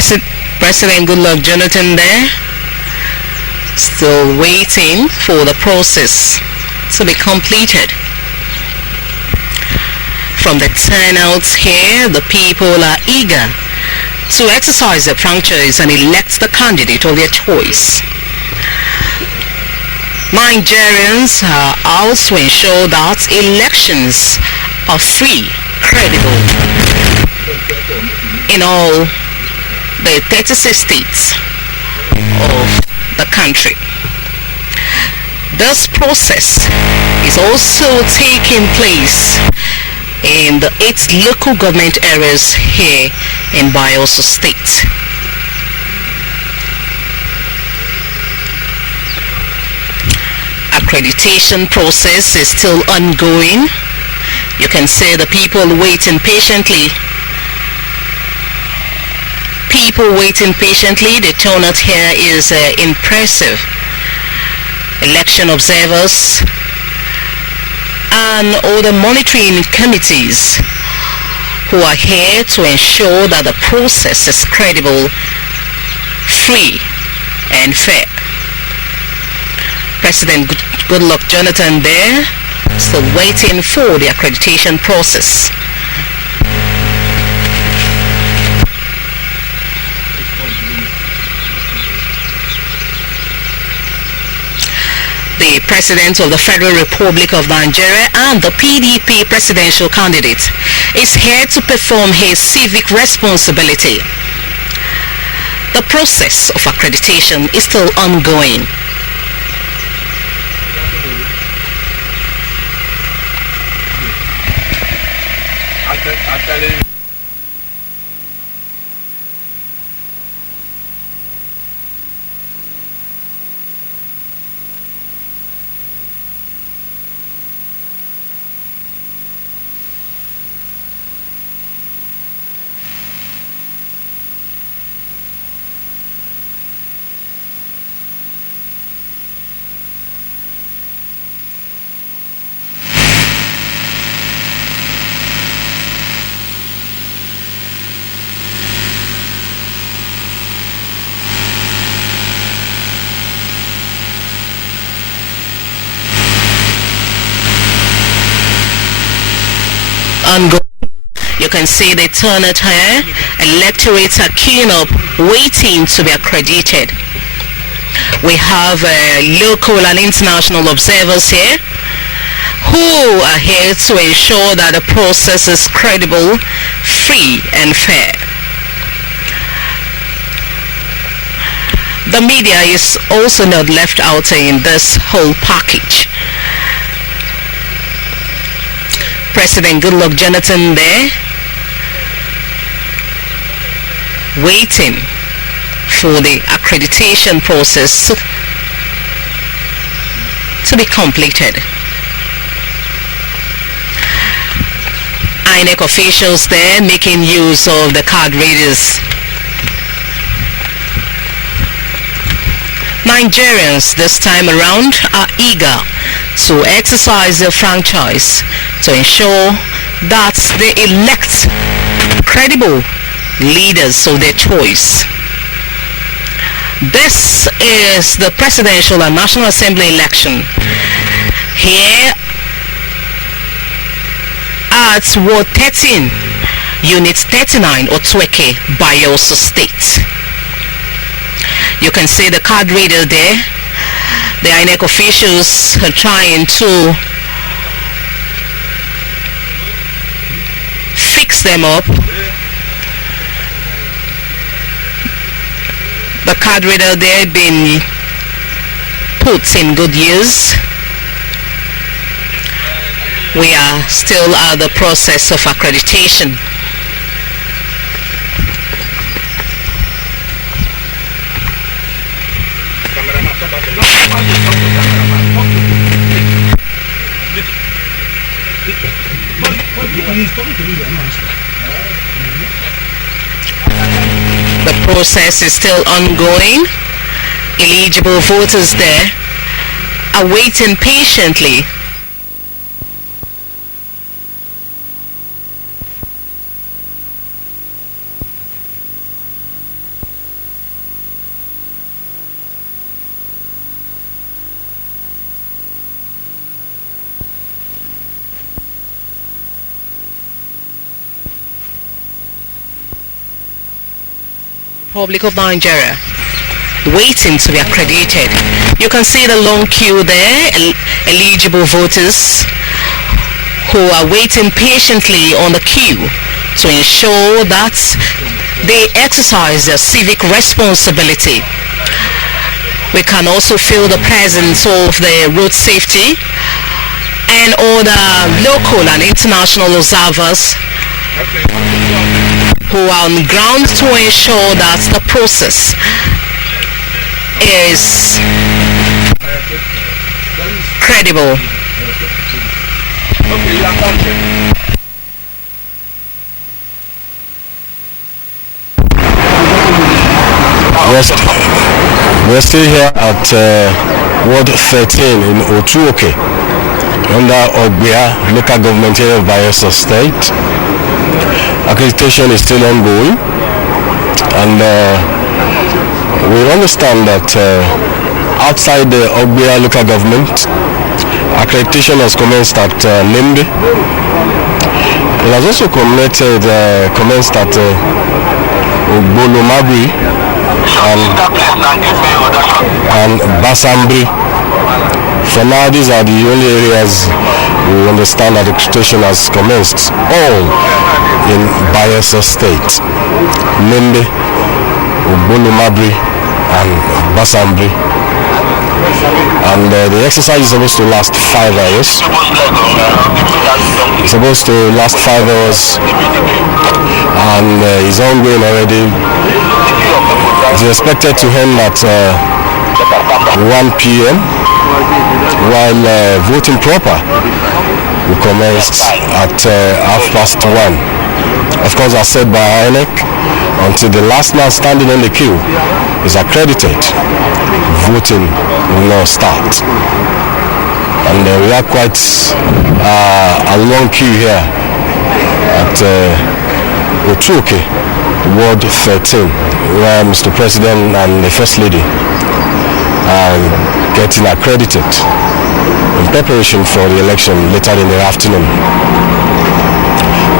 President Goodluck Jonathan there, still waiting for the process to be completed. From the turnouts here, the people are eager to exercise their franchise and elect the candidate of their choice. Nigerians are out to ensure that elections are free, credible in all the 36 states of the country. This process is also taking place in the 8 local government areas here in Bayelsa State. Accreditation process is still ongoing. You can see the people waiting patiently. The turnout here is impressive. Election observers and all the monitoring committees who are here to ensure that the process is credible, free and fair. President Goodluck Jonathan there, still waiting for the accreditation process. The President of the Federal Republic of Nigeria and the PDP presidential candidate is here to perform his civic responsibility. The process of accreditation is still ongoing. Ongoing. You can see the turnout here. Electorates are queuing up, waiting to be accredited. We have local and international observers here who are here to ensure that the process is credible, free and fair. The media is also not left out in this whole package. President Goodluck Jonathan there, waiting for the accreditation process to be completed. INEC officials there making use of the card readers. Nigerians this time around are eager to exercise their franchise to ensure that they elect credible leaders of their choice. This is the presidential and National Assembly election here at Ward 13, Unit 39, Otweke, Bayelsa State. You can see the card reader there. The INEC officials are trying to fix them up. The card reader there been put in good use. We are still at the process of accreditation. The process is still ongoing. Eligible voters there are waiting patiently. Republic of Nigeria, waiting to be accredited. You can see the long queue there, eligible voters who are waiting patiently on the queue to ensure that they exercise their civic responsibility. We can also feel the presence of the road safety and other local and international observers who are on ground to ensure that the process is credible. We're still here at Ward 13 in Otuoke, under Ogbia local government area of Bayelsa State. Accreditation is still ongoing, and we understand that outside the Ogbia local government, accreditation has commenced at Limbe. It has also commenced at Ogbolomabri and Basambri. For now, these are the only areas we understand that accreditation has commenced, all in Bayelsa State. Limbe, Ogbolomabri and Basambri. And the exercise is supposed to last 5 hours. It's supposed to last 5 hours, and it's ongoing already. It's expected to end at 1 p.m. while voting proper will commence at 1:30. Of course, as said by INEC, until the last man standing on the queue is accredited, voting will not start. And we have quite a long queue here at Otuoke, Ward 13, where Mr. President and the First Lady are getting accredited in preparation for the election later in the afternoon.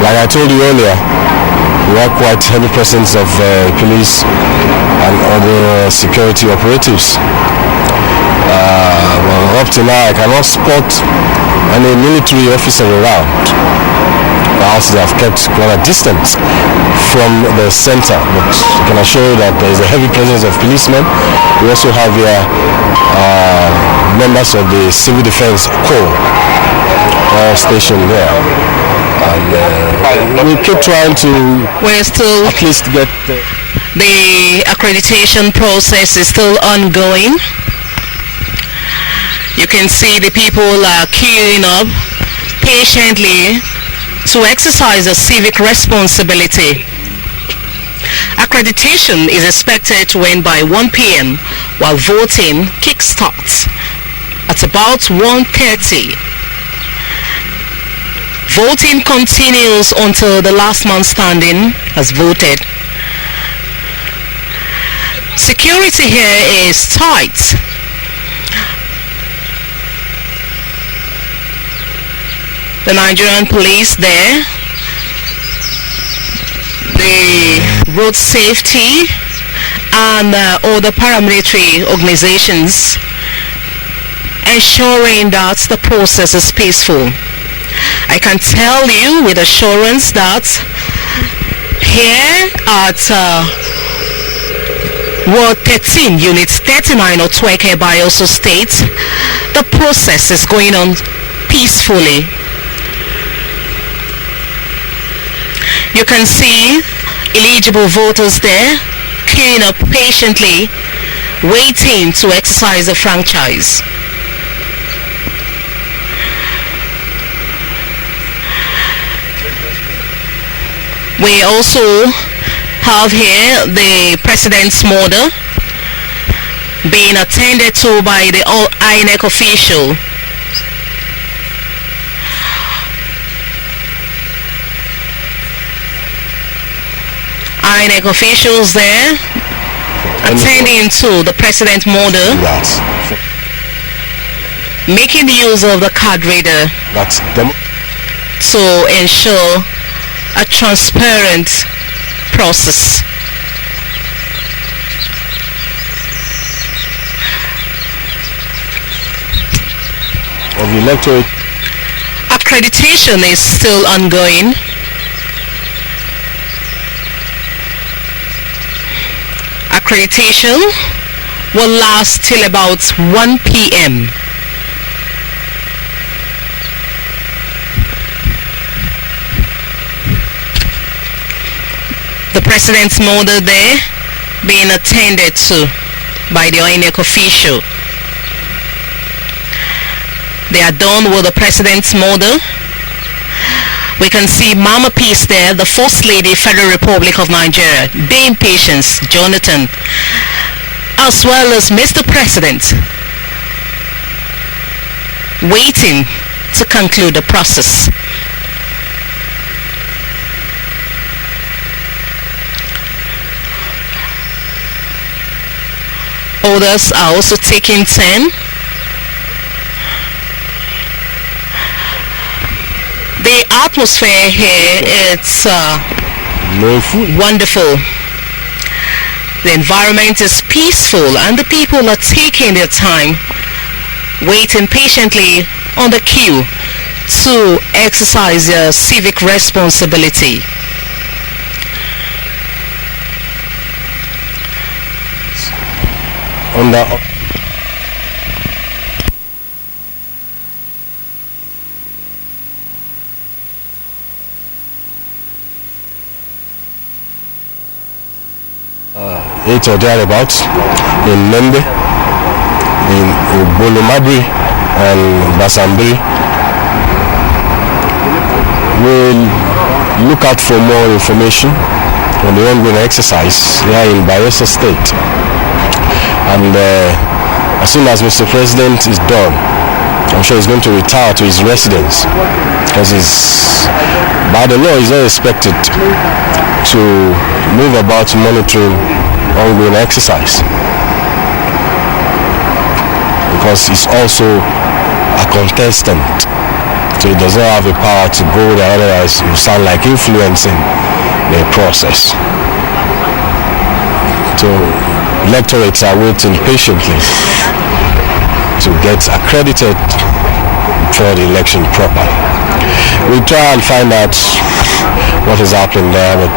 Like I told you earlier, we have quite heavy presence of police and other security operatives. Well, up to now, I cannot spot any military officer around. The houses have kept quite a distance from the center, but I can assure you that there is a heavy presence of policemen. We also have here members of the Civil Defense Corps stationed there. And we keep trying to at least get the accreditation process is still ongoing. You can see the people are queuing up patiently to exercise a civic responsibility. Accreditation is expected to end by 1 p.m. while voting kickstarts at about 1:30. Voting continues until the last man standing has voted. Security here is tight. The Nigerian police there, the road safety and other paramilitary organizations, ensuring that the process is peaceful. I can tell you with assurance that here at Ward 13, Unit 39 of Otuoke, Bayelsa State, the process is going on peacefully. You can see eligible voters there queuing up patiently, waiting to exercise the franchise. We also have here the President's mother being attended to by the INEC official. INEC officials there attending to the President's mother, making use of the card reader to ensure a transparent process. of the electorate. Accreditation is still ongoing. Accreditation will last till about 1 p.m. The president's model there being attended to by the INEC official. They are done with the president's model. We can see Mama Peace there, the First Lady, Federal Republic of Nigeria, Dame Patience, Jonathan, as well as Mr. President, waiting to conclude the process. Others are also taking turn. The atmosphere here, it's wonderful. The environment is peaceful and the people are taking their time, waiting patiently on the queue to exercise their civic responsibility. On the eight or thereabouts in Membe, in Bolomabri and Basambri. We'll look out for more information on the ongoing exercise here in Bayelsa State. And as soon as Mr. President is done, I'm sure he's going to retire to his residence, because by the law he's not expected to move about monitoring ongoing exercise, because he's also a contestant, so he does not have the power to go there, otherwise it will sound like influencing the process. So electorates are waiting patiently to get accredited for the election proper. We'll try and find out what is happening there, but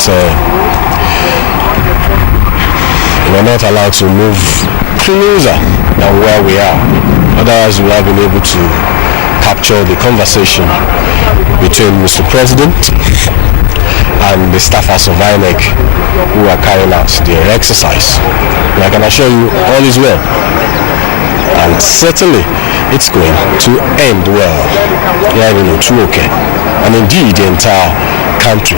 we're not allowed to move closer than where we are. Otherwise, we have been able to capture the conversation between Mr. President and the staffers of INEC who are carrying out their exercise. And I can assure you all is well. And certainly it's going to end well here in Otuoke, and indeed the entire country.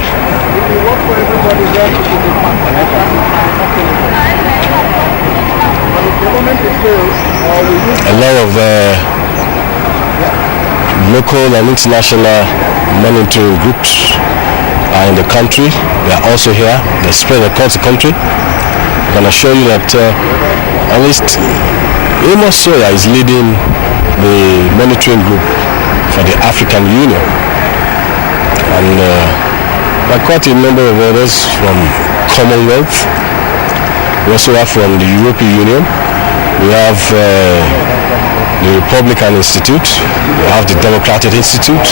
A lot of local and international monitoring groups are in the country. They are also here. They spread across the country. I can assure you that at least Amos Sawyer is leading the monitoring group for the African Union, and there are quite a number of others from Commonwealth. We also have from the European Union. We have the Republican Institute, we have the Democratic Institute,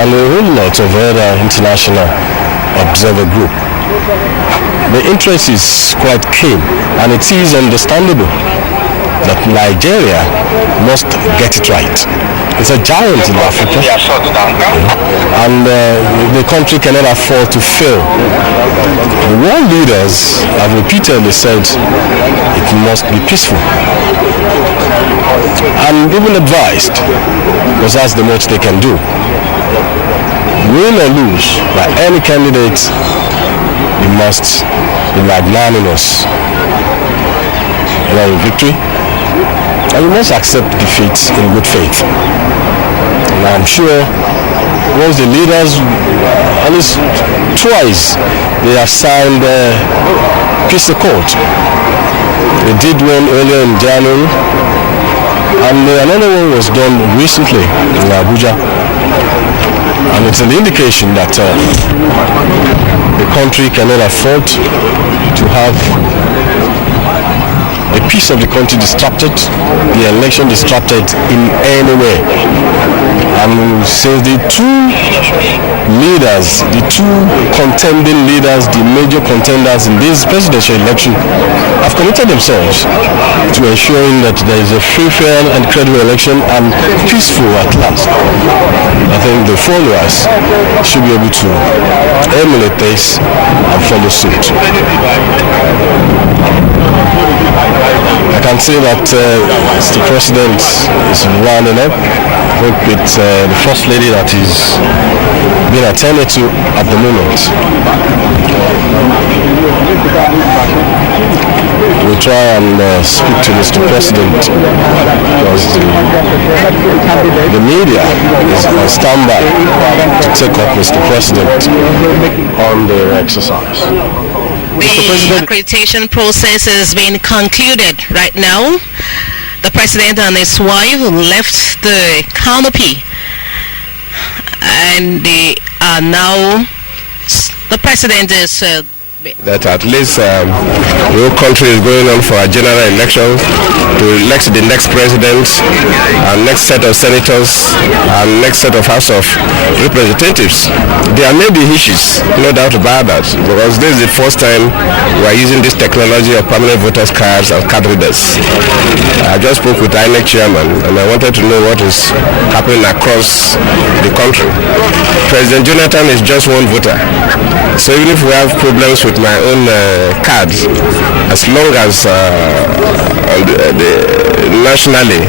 and a whole lot of other international observer group. The interest is quite keen, and it is understandable that Nigeria must get it right. It's a giant in Africa, and the country cannot afford to fail. The world leaders have repeatedly said it must be peaceful, and even advised, because that's the most they can do. Win or lose by any candidate, you must be magnanimous in victory, and you must accept defeat in good faith. And I'm sure once the leaders, at least twice, they have signed peace accord. They did one earlier in January, and another one was done recently in Abuja. And it's an indication that the country cannot afford to have the peace of the country disrupted, the election disrupted in any way. And since the two leaders, the two contending leaders, the major contenders in this presidential election have committed themselves to ensuring that there is a free, fair and credible election and peaceful at last, I think the followers should be able to emulate this and follow suit. I can say that the president is rounding up with the first lady that is being attended to at the moment. We try and speak to Mr. President because the media is on standby to take up Mr. President on the exercise. The accreditation process is being concluded right now. The president and his wife left the canopy and they are now, the president is that at least the whole country is going on for a general election to elect the next president and next set of senators and next set of House of Representatives. There may be issues, no doubt about that, because this is the first time we are using this technology of permanent voters cards and card readers. I just spoke with the INEC chairman and I wanted to know what is happening across the country. President Jonathan is just one voter. So even if we have problems with my own cards, as long as nationally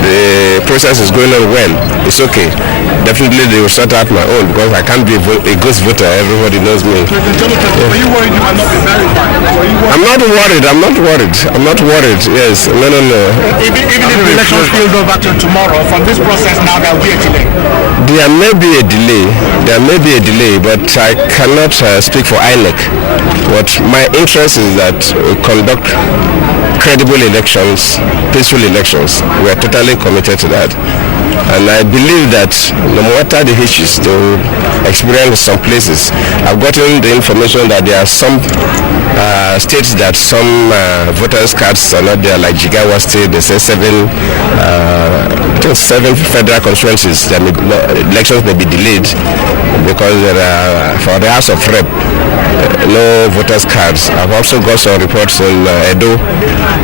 the process is going on well, it's okay. Definitely they will sort out my own because I can't be a ghost voter. Everybody knows me. Are you worried you might not be verified? I'm not worried. Yes. No. Even if the election spills over till tomorrow, from this process now there will be a delay. There may be a delay, but I cannot speak for INEC. What my interest is that we conduct credible elections, peaceful elections. We are totally committed to that. And I believe that no matter the issues they will experience in some places. I've gotten the information that there are some states that some voters' cards are not there, like Jigawa State. They say seven federal constituencies. Elections may be delayed because there are, for the House of Rep, no voters' cards. I've also got some reports in Edo,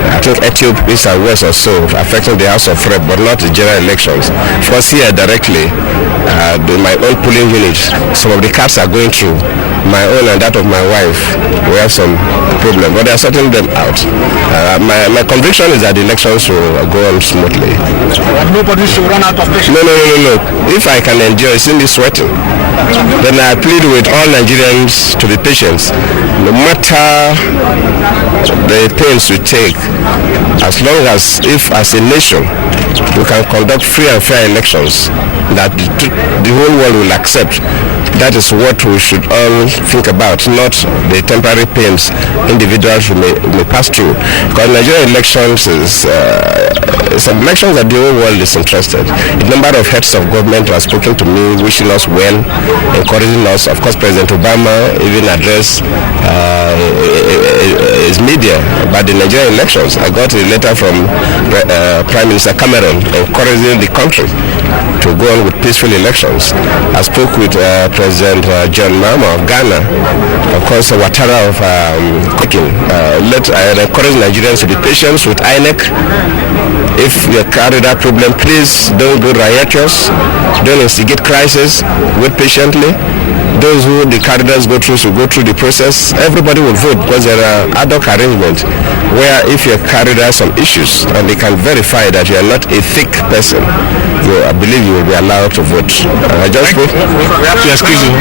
I think Ethiopia, East and West or so, affecting the House of Rep, but not the general elections. For us here directly, my own polling unit, some of the cards are going through. My own and that of my wife, we have some problem, but they are sorting them out. My conviction is that the elections will go on smoothly. Nobody should run out of patience. No. If I can enjoy seeing me sweating, then I plead with all Nigerians to be patient. No matter the pains we take, as long as, if as a nation, we can conduct free and fair elections that the whole world will accept. That is what we should all think about, not the temporary pains individuals may pass through. Because Nigerian elections is some elections that the whole world is interested. A number of heads of government have spoken to me, wishing us well, encouraging us. Of course, President Obama even addressed his media about the Nigerian elections. I got a letter from Prime Minister Cameron encouraging the country to go on with peaceful elections. I spoke with President John Mahama of Ghana, of course Ouattara of Cooking. I encourage Nigerians to be patient with INEC. If you carry that problem, please don't go riotous, don't instigate crisis, wait patiently. Those who the candidates go through should go through the process. Everybody will vote because there are ad hoc arrangements where if you carried out some issues and they can verify that you are not a thick person, I believe you will be allowed to vote. I just spoke. Excuse me.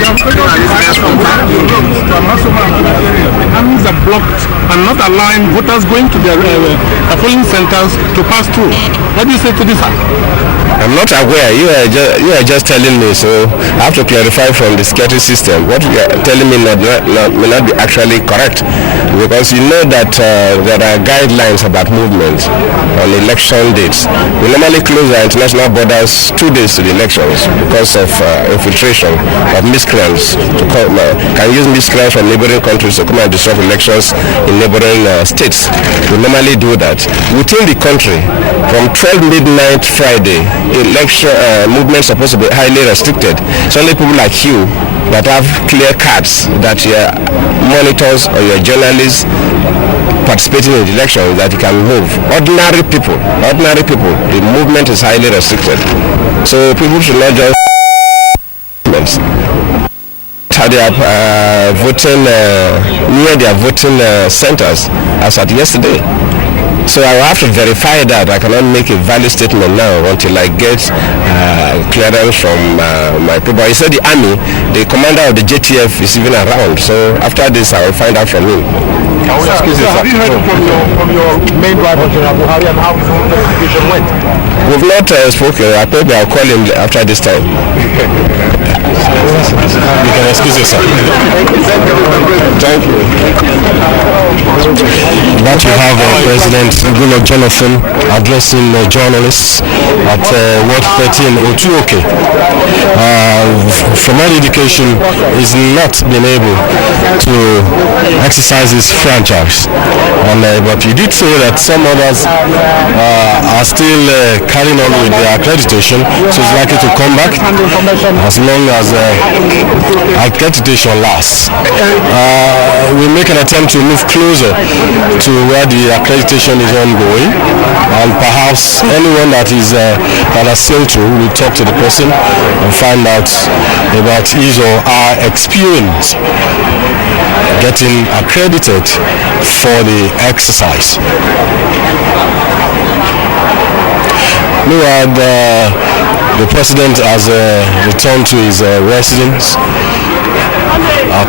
Armies are blocked and not allowing voters going to their polling centers to pass through. What do you say to this? I'm not aware. You are just telling me, so I have to clarify from the security system. What you are telling me may not be actually correct, because you know that there are guidelines about movement on election dates. We normally close our international borders 2 days to the elections because of infiltration of miscreants to come. Can use miscreants from neighboring countries to come and disrupt elections in neighboring states. We normally do that within the country. From 12 midnight Friday, election movement is supposed to be highly restricted. It's only people like you that have clear cards, that your monitors or your journalists participating in the elections, that you can move. Ordinary people, the movement is highly restricted. So people should not just how they are voting near their voting centers as at yesterday. So I will have to verify that. I cannot make a valid statement now until I get clearance from my people. He said the army, the commander of the JTF is even around. So after this, I will find out from him. Have you heard from your main driver, General Buhari, and how his investigation went? We've not spoken. Maybe I'll call him after this time. You can excuse yourself. Thank you. That you have President Goodluck Jonathan addressing journalists at Ward 13 Otuoke. From my education, is not been able to exercise his franchise, and but he did say that some others are still carrying on with their accreditation, so it's likely to come back as long as accreditation lasts. We make an attempt to move closer to where the accreditation is ongoing, and perhaps anyone that is that has sailed through will talk to the person and find out about his or her experience getting accredited for the exercise. Meanwhile, the president has returned to his residence.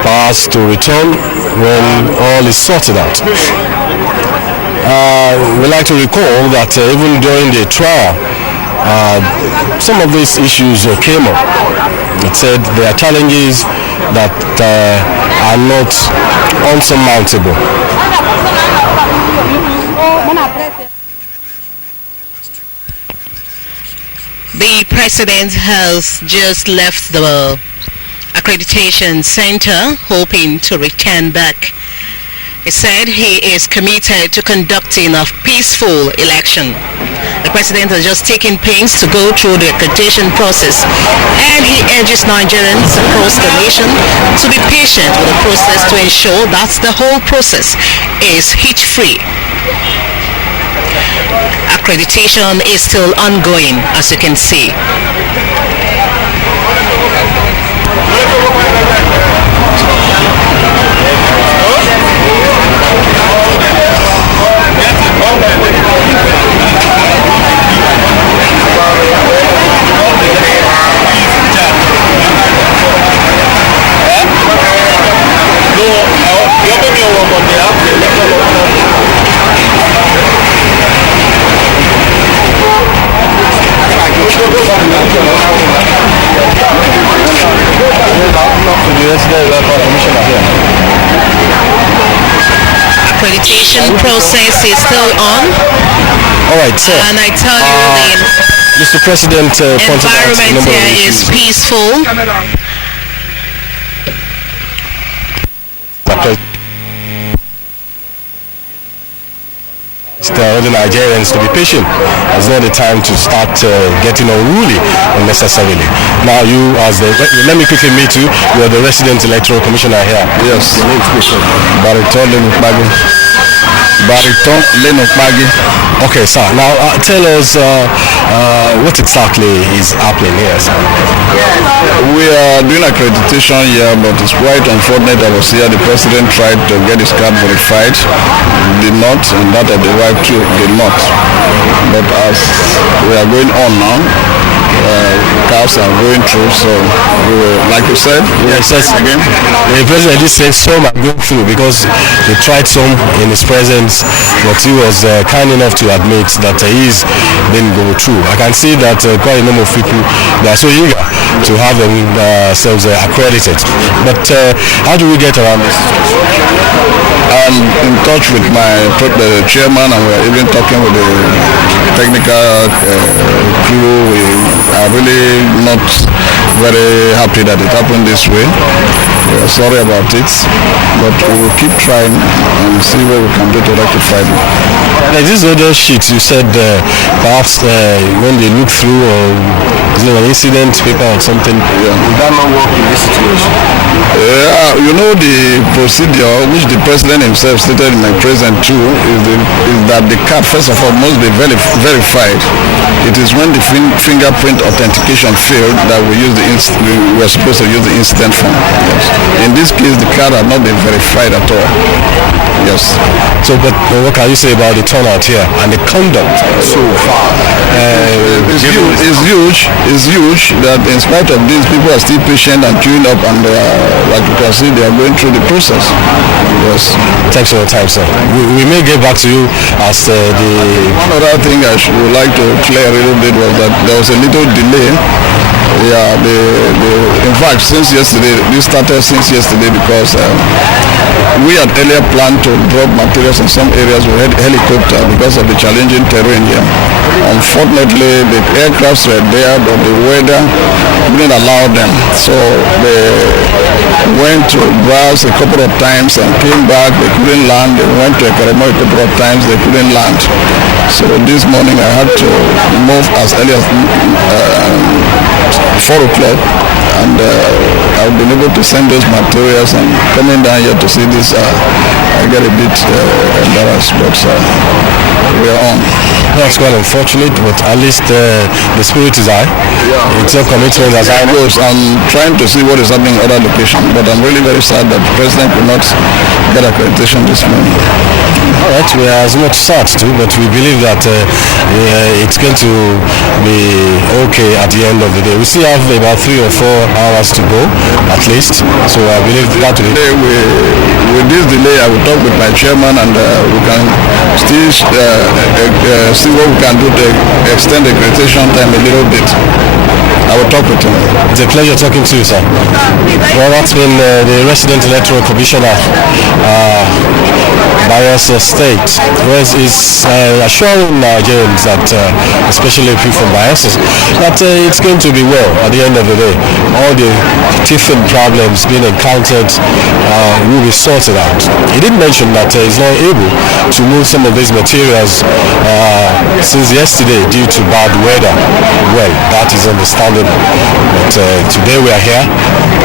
Perhaps to return when all is sorted out. We like to recall that even during the trial, some of these issues came up. It said there are challenges that are not unsurmountable. The president has just left the accreditation center, hoping to return back. He said he is committed to conducting a peaceful election. The president has just taken pains to go through the accreditation process, and he urges Nigerians across the nation to be patient with the process to ensure that the whole process is hitch-free. Accreditation is still ongoing, as you can see. Accreditation process is still on. All right, sir. And I tell you, Mr. President, the environment here is peaceful. Telling Nigerians to be patient. It's not the time to start getting unruly unnecessarily. Now you, as the, let me quickly meet you. You are the resident electoral commissioner here. Yes. Bariton Lenokbagi. Okay, sir. Now tell us what exactly is happening here, sir. We are doing accreditation here, but it's quite unfortunate. I was here. The president tried to get his card verified, did not, and that of the wife too did not. But as we are going on now, cars are going through. So, like you said, yes, again. The president did say some are going through because he tried some in his presence, but he was kind enough to admit that he's been going through. I can see that quite a number of people, they are so eager to have themselves accredited. But how do we get around this? I'm in touch with the chairman, and we're even talking with the technical crew. We are really not very happy that it happened this way. We are sorry about it, but we will keep trying and see what we can do to rectify it. Like these other sheets, you said perhaps when they look through, or is it an incident paper or something? Would that not work in this situation? You know, the procedure which the president himself stated in my present too is that the card first of all must be verified. It is when the fingerprint authentication failed that we were supposed to use the incident form. Yes. In this case, the card had not been verified at all. Yes. So, but what can you say about the turnout here and the conduct so far? It's huge. It's huge that in spite of this, people are still patient and queuing up, and like you can see, they are going through the process. Yes. Thanks for your time, sir. We may get back to you as the... One other thing I would like to clear a little bit was that there was a little delay. Yeah, in fact, since yesterday, this started since yesterday because we had earlier planned to drop materials in some areas with helicopter because of the challenging terrain here. Unfortunately, the aircrafts were there, but the weather didn't allow them. So they went to Brass a couple of times and came back. They couldn't land. They went to Ekaremo a couple of times. They couldn't land. So this morning I had to move as early as 4 o'clock, and I've been able to send those materials, and coming down here to see this, I get a bit embarrassed, but we are on. That's quite unfortunate, but at least the spirit is high. It's a commitment as I know. I'm trying to see what is happening in other locations, but I'm really very sad that the president could not get accreditation this morning. All right, we are as much sad too, but we believe that it's going to be okay at the end of the day. We still have about 3 or 4 hours to go, at least. So I believe that will be... With this delay, I will talk with my chairman, and we can still see what we can do to extend the accreditation time a little bit. I will talk with him. It's a pleasure talking to you, sir. Well, that's been the resident electoral commissioner, Bayelsa State, who is assuring Nigerians that, especially people from Bayelsa, that it's going to be well at the end of the day. All the teething problems being encountered will be sorted out. He did mention that he's not able to move some of these materials since yesterday due to bad weather. Well, that is understandable. But today we are here,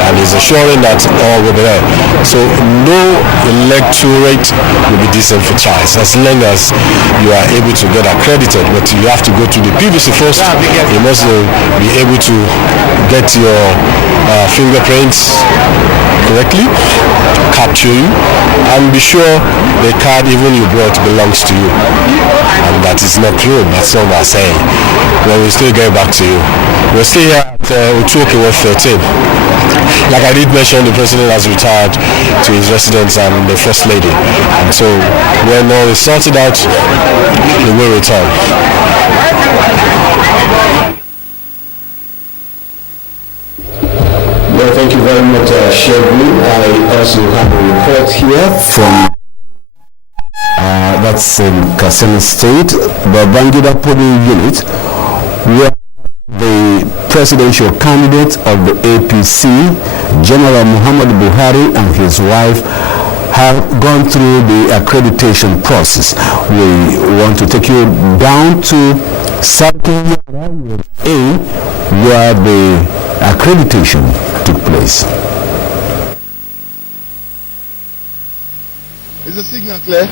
and he's assuring that all will be there. So no electorate will be disenfranchised as long as you are able to get accredited. But you have to go to the PVC first. You must be able to get your fingerprints correctly, capture you, and be sure the card even you brought belongs to you. And that is not true. That's all I'm saying. But we'll still get back to you. We're still here at Utuoke Ward 13. Like I did mention, the president has retired to his residence and the first lady. And so when all is sorted out, he will return. Well, thank you very much, Shegun. I also have a report here from that's in Katsina State, the Babangida polling unit, where the presidential candidate of the APC, General Muhammad Buhari, and his wife have gone through the accreditation process. We want to take you down to Southern A, where the accreditation took place. Is the signal clear?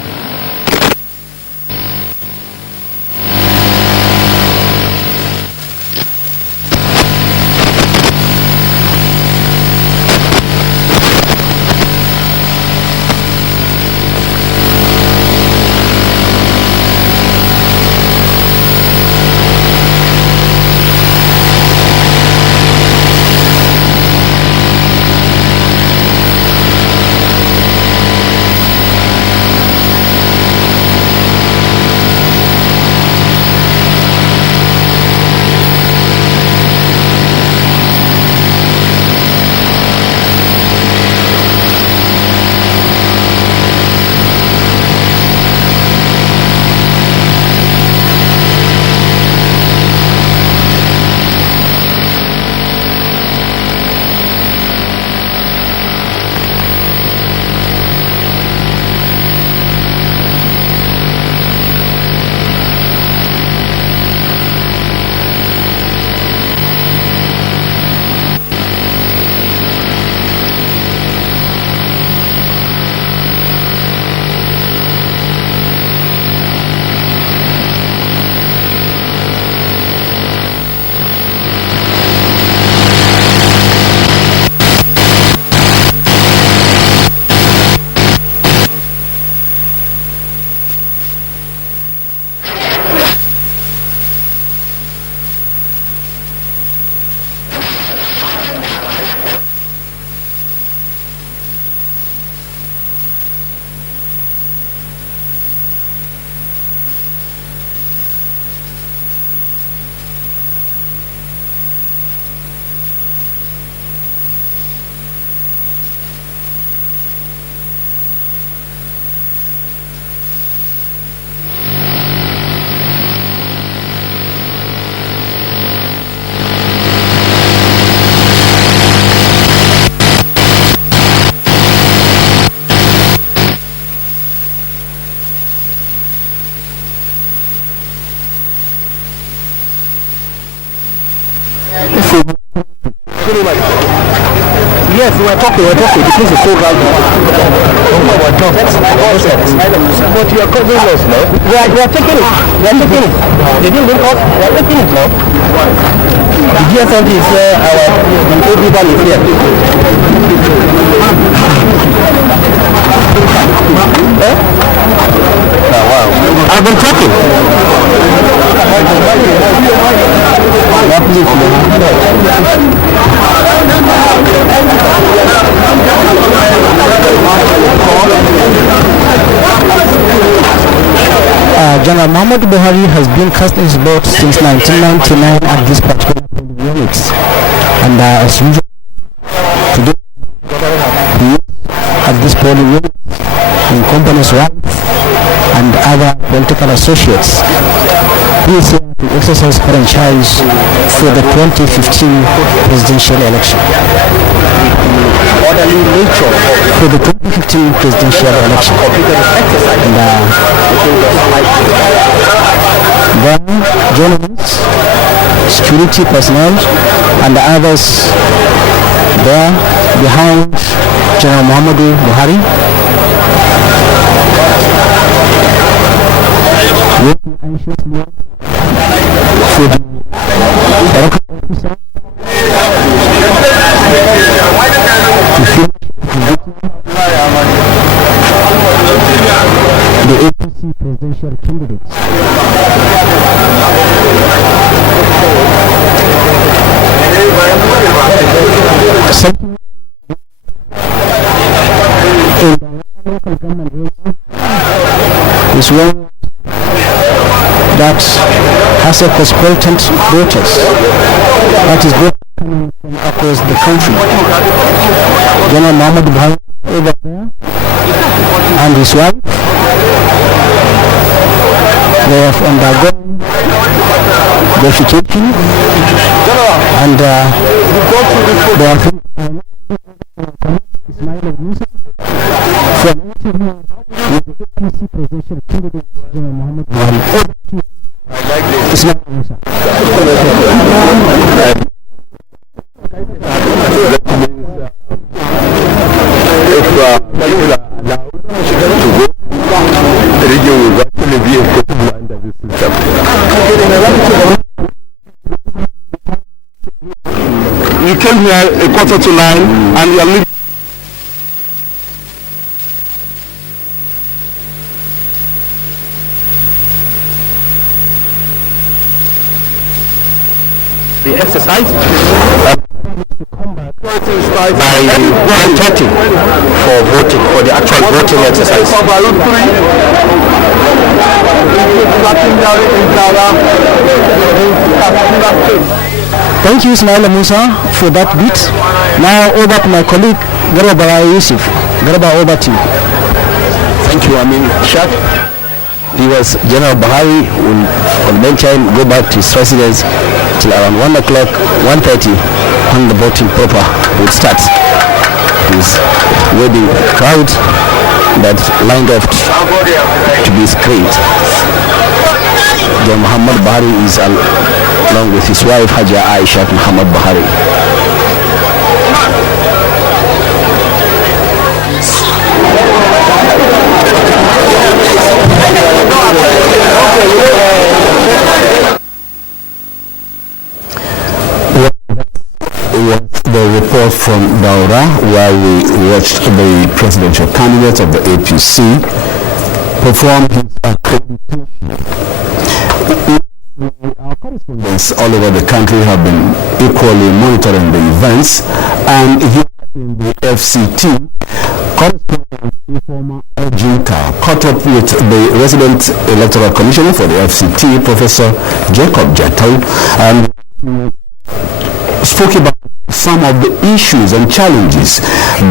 Yes, we're talking. The place is so loud. But you are covering us now. We are taking it. They didn't bring us. We are taking it now. The GSM is here. Everybody is here. Wow. I've been talking. General Muhammad Buhari has been casting his vote since 1999 at this particular polling unit, and as usual, today he is at this polling unit in company's wife and other political associates. He is here to exercise franchise for the 2015 presidential election. Orderly nature For the 2015 presidential election. And then journalists, security personnel, and the others there behind General Muhammadu Buhari, waiting anxiously for the record officer to finish the APC presidential candidates. Something in the local government area is one that has a cosmopolitan voters that is coming from across the country. General Muhammad Buhari over there and his wife, they have undergone verification and they have Ismail Musa for an interview with the APC presidential candidate General Muhammad Buhari. Ismail Musa. If people are allowed to vote, the region will actually be a good under this system. You came here 8:45 and you are leaving. the exercise to come back by 1:30 for voting, for the actual voting exercise. Thank you, Ismail Musa, for that bit. Now over to my colleague Garba Yusuf. Garba, over to you. Thank you, Shak. Viewers, General Buhari will on meantime go back to his residence till around 1 o'clock, 1:30, when the voting proper would start. He's waiting crowd that lined up to be screened. General Muhammad Buhari is along with his wife Haja Aisha Muhammad Buhari. The report from Daura, where we watched the presidential candidate of the APC perform his accreditation. Our correspondents all over the country have been equally monitoring the events, and here in the FCT, correspondent Informa Ejinka caught up with the resident electoral commissioner for the FCT, Professor Jacob Jato, and spoke about some of the issues and challenges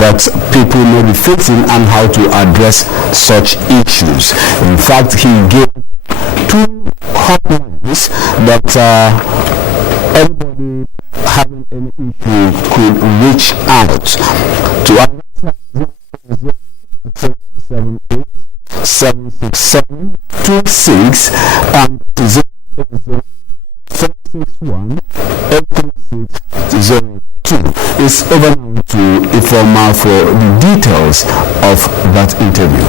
that people may be facing and how to address such issues. In fact, he gave 2 hotlines that everybody having any issue could reach out to 767-26 and 061-836-836-836. 9802. It's over now to Ifoma for the details of that interview.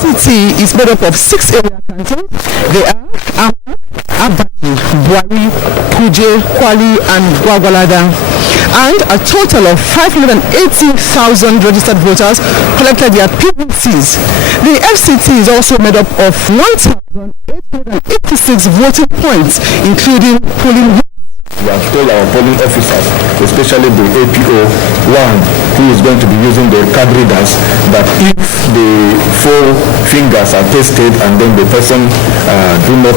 City is made up of 6 area cantons. They are Abati, Buari, Kuje, Kwali and Gwagwalada, and a total of 580,000 registered voters collected their PVCs. The FCT is also made up of 1,886 voting points, including polling. We have told our polling officers, especially the APO1, who is going to be using the card readers, that if the 4 fingers are tested and then the person do not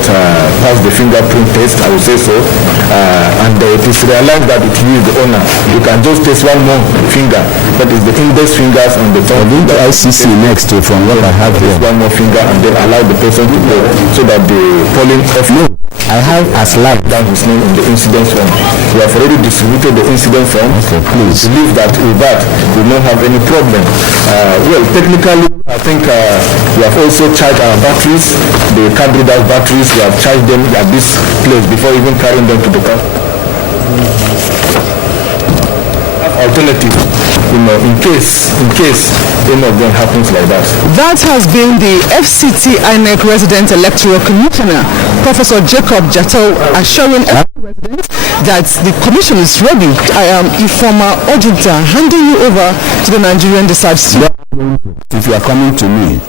pass the fingerprint test, I would say so, and it is realized that it is the owner, you can just test one more finger, that is the index fingers on the thumb. The ICC next to from what I have here. One more finger and then allow the person to go, so that the polling officer. I have as live down his name in the incident form. We have already distributed the incident form. Okay, please. We believe that with that we will not have any problem. Well, technically, I think we have also charged our batteries, the card readers batteries. We have charged them at this place before even carrying them to the car. Alternative, in case any of them happens like that. That has been the FCT INEC Resident Electoral Commissioner, Professor Jacob Jato, assuring residents that the commission is ready. I am Ifoma Ojinta, handing you over to the Nigerian Decide. If you are coming to me,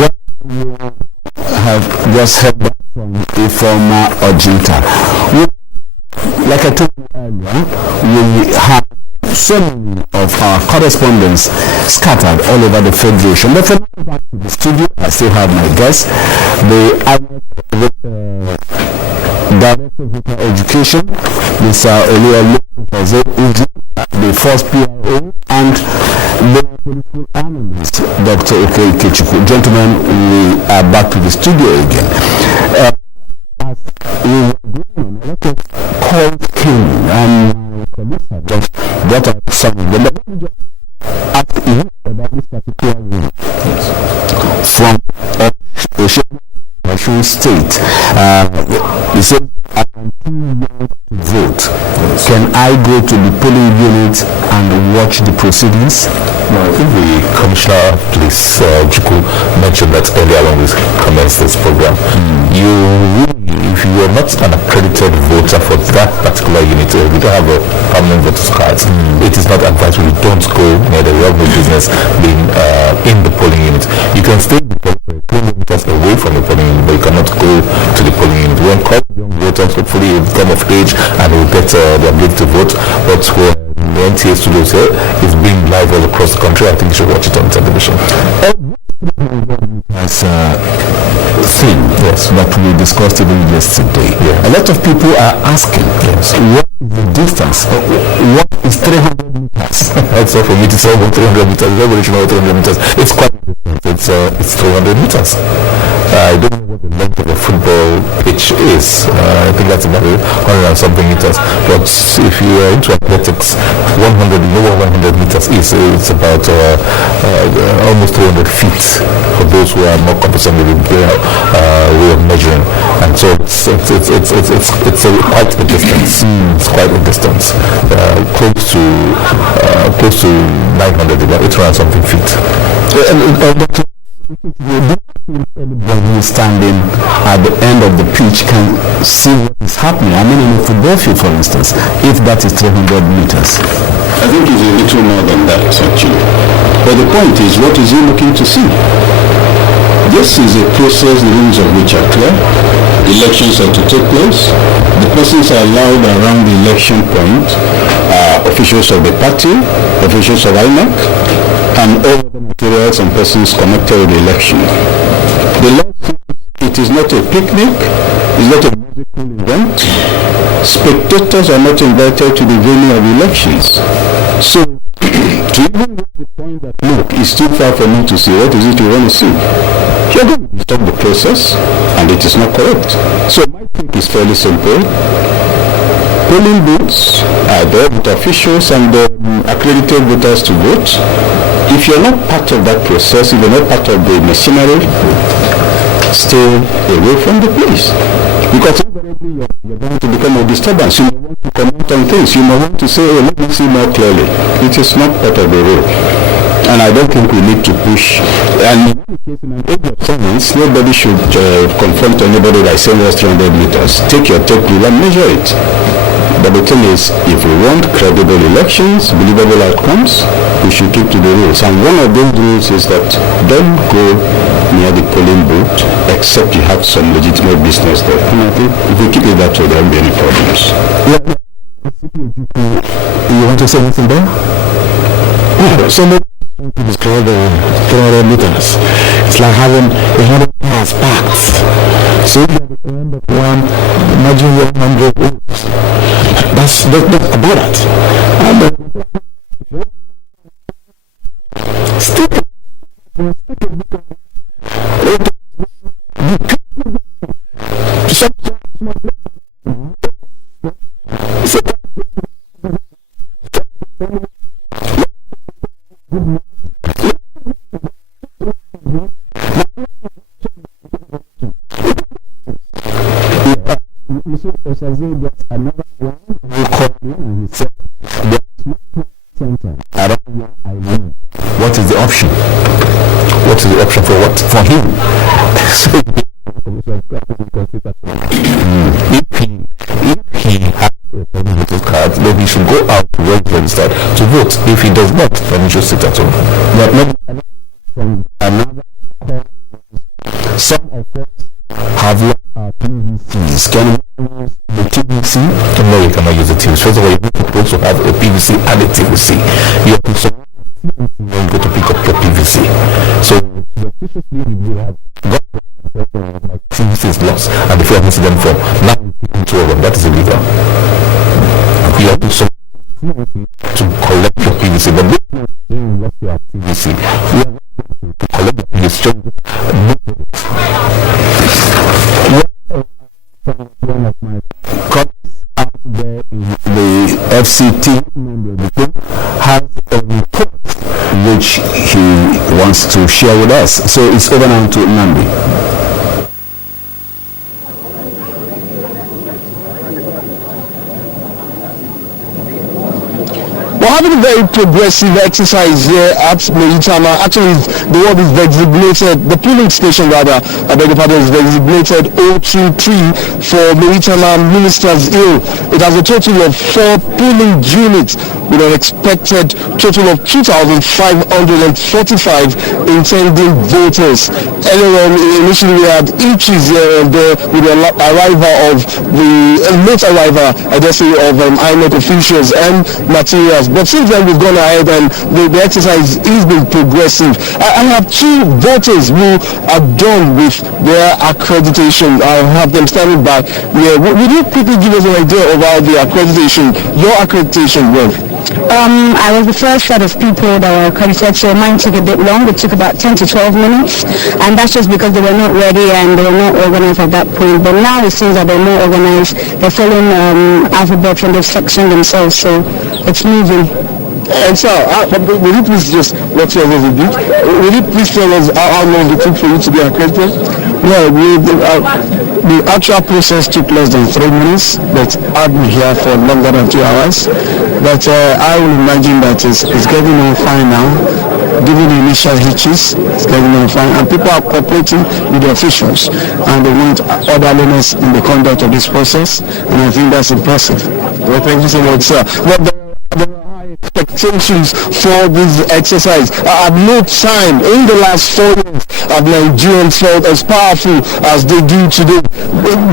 what you have just heard from Ifoma Ojinta. Like I told you earlier, we have so many of our correspondents scattered all over the Federation. But for now, back to the studio, I still have my guests, the Director of Voter Education, Mr. Oluwale, the first PRO, and the political analyst, Dr. Oke Ikechukwu. Gentlemen, we are back to the studio again. As we were going on, a lot of calls came, and my colleagues have just brought up some of them. But let me just ask you about this particular one from Osun State. He said, I am too young to vote. Can I go to the polling unit and watch the proceedings? No, I think the Commissioner, please, Juku, mentioned that earlier when we commenced this program. You really, if you are not an accredited voter for that particular unit, or you don't have a permanent voter's card, it is not advisable. You don't go near the real business being in the polling unit. You can stay in the polling unit away from the polling unit, but you cannot go to the polling unit. We encourage young voters, hopefully you come of age and will get the ability to vote. But when the NTA studios here is being live all across the country, I think you should watch it on television. As a thing, yes, that we discussed even yesterday. Yeah. A lot of people are asking, yes, what is the distance? What is 300 meters? That's all for me to say about 300 meters. Everybody should know 300 meters. It's quite a distance. It's 300 meters. I don't know what the length of a football pitch is. I think that's about 100 and something meters. But if you are into athletics, 100, you know what 100 meters is. It's about almost 200 feet for those who are more competent with the way of measuring. And so it's quite a distance. It's quite a distance. Close to 900, about 800 and something feet. Anybody standing at the end of the pitch can see what is happening. I mean, in a football field, for instance, if that is 300 meters. I think it's a little more than that, actually. But the point is, what is he looking to see? This is a process, the rules of which are clear. Elections are to take place. The persons are allowed around the election point, officials of the party, officials of INEC, and all the materials and persons connected with the election. The law says it is not a picnic, it's not a musical event. Spectators are not invited to the venue of elections. So, to even get the point that, look, it's too far for me to see, what is it you want to see? You're going to stop the process, and it is not correct. So, my take is fairly simple. Polling booths are there with officials and accredited voters to vote. If you're not part of that process, if you're not part of the machinery, stay away from the place. Because invariably you're going to become a disturbance. You may want to comment on things. You may want to say, oh, let me see more clearly. It is not part of the rule. And I don't think we need to push. And in any case, in an age of science, nobody should confront anybody by saying what's 300 meters. Take your tape rule and measure it. But the thing is, if we want credible elections, believable outcomes, we should keep to the rules. And one of those rules is that don't go near the polling booth except you have some legitimate business there. And I think if we keep it that way, there won't be any problems. You want to say anything there? Somebody described the 300 meters. It's like having 100 cars packed. So at the end of one, imagine 100 votes. That's about it. Another one who called me and he said, there's no center around where I live. What is the option? What is the option for what? For him. So if he has a voter's card, then he should go out to register to vote. If he does not, then he should sit at home. But not from another call. Some of us have lost our PVCs. Can we use the TVC? No, you cannot use the TVC. First of all, you're supposed to have a PVC and a TVC. You have to select when you go to pick up your PVC. So, suspiciously, you have got my TVC is lost, and if you have incident form, now you're picking two of them. That is illegal. You have to select to collect your PVC, but this is you lost your PVC. You have to collect the PVC. One of my colleagues out there in the FCT has a report which he wants to share with us. So it's over now to Nambi. We're having a very progressive exercise here at Meritama. Actually, the word is designated, the polling station rather, I beg your pardon, is designated 023 for Meritama Ministers Hill. It has a total of 4 polling units with an expected total of 2,545 intending voters. Earlier on, initially we had inches here and there with the arrival of the late arrival, I guess, of INEC officials and materials. But since then, we've gone ahead and the exercise is being progressive. I have 2 voters who are done with their accreditation. I have them standing by here. Would you quickly give us an idea of how the accreditation, your accreditation went? I was the first set of people that were accredited, so mine took a bit long. It took about 10 to 12 minutes, and that's just because they were not ready and they were not organized at that point. But now it seems that they're more organized. They're following alphabet and they've sectioned themselves, so it's moving. And so, will you please just let us know a bit? Will you please tell us how long it took for you to be accredited? Well, the actual process took less than 3 minutes, but I've been here for longer than 2 hours. But I will imagine that it's getting on fine now. Given the initial hitches, it's getting on fine, and people are cooperating with the officials, and they want orderliness in the conduct of this process, and I think that's impressive. Well, thank you so much, sir. Well, there are high expectations for this exercise. At no time in the last 4 years have Nigerians felt as powerful as they do today.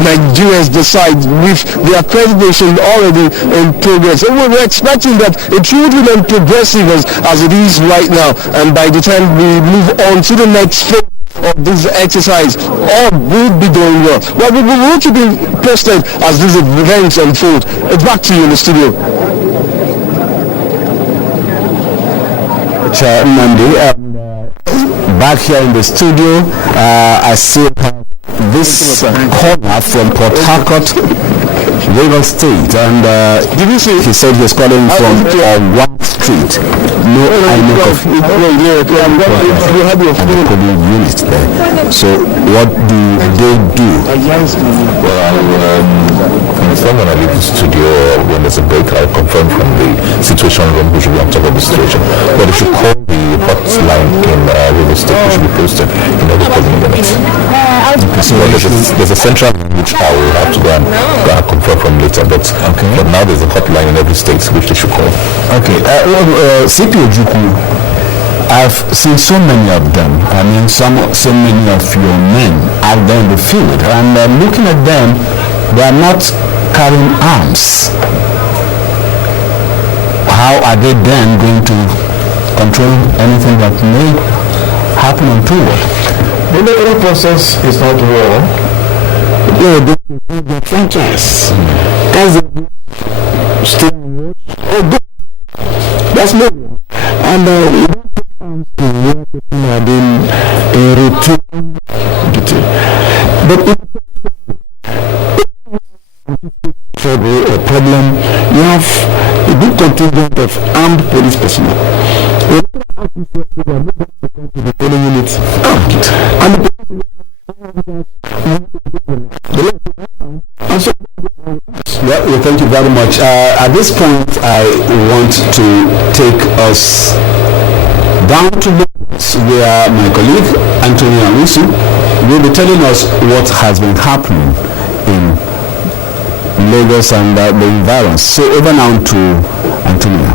Nigerians decide with the accreditation already in progress. And we're expecting that it would remain progressive as it is right now. And by the time we move on to the next phase of this exercise, all will be doing well. Well, we will keep you posted as these events unfold. It's back to you in the studio. Monday, and back here in the studio, I still have this caller from Port Harcourt, Rivers State, and did you see? He said he was calling from street. No INEC of polling units there. So what do they do? Well, when I leave the studio, when there's a break, I'll confirm from the situation room who should be on top of the situation. But if you call the hotline in River State, which should be posted in every polling unit. So there's a central which I will have to go and confirm from later. But now there's a hotline in every state which they should call. Okay. CP Ojukwu, I've seen so many of them. I mean, so many of your men out there in the field, and looking at them, they are not carrying arms. How are they then going to control anything that may happen untoward? The electoral process is not war. The franchise. That's still that's no war. And you don't put arms to where people are doing a routine duty. But if a problem, you have a big contingent of armed police personnel. The polling units armed, and Well, thank you very much. At this point, I want to take us down to Lagos, where my colleague Anthony Awisu will be telling us what has been happening in Lagos and the environs. So over now to Antonia.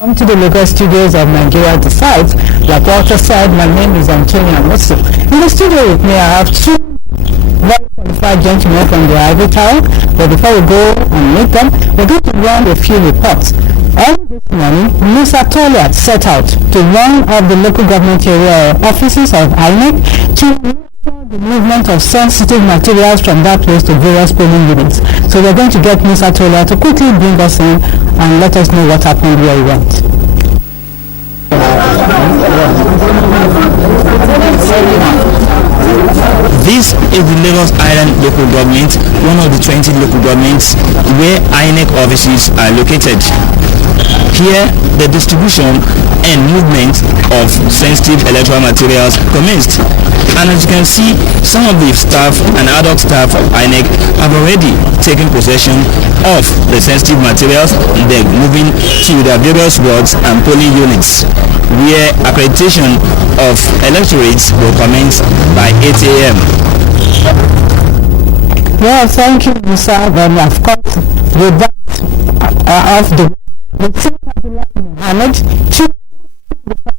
Welcome to the Lagos studios of Nigeria Decides. Like Walter said, my name is Antonia Awisu. In the studio with me, I have two very qualified gentlemen from the Ivory Tower. But before we go and meet them, we're going to run a few reports. Early this morning, Musa Toliat set out to one of the local government area offices of INEC to monitor the movement of sensitive materials from that place to various polling units. So we're going to get Musa Toliat to quickly bring us in and let us know what happened where he went. This is the Lagos Island local government, one of the 20 local governments where INEC offices are located. Here, the distribution and movement of sensitive electoral materials commenced. And as you can see, some of the staff and ad hoc staff of INEC have already taken possession of the sensitive materials. They're moving to their various wards and polling units, where accreditation of electorates will commence by 8 a.m. Well, thank you, Musa. Then, of course, with that of the Mohammed, Chief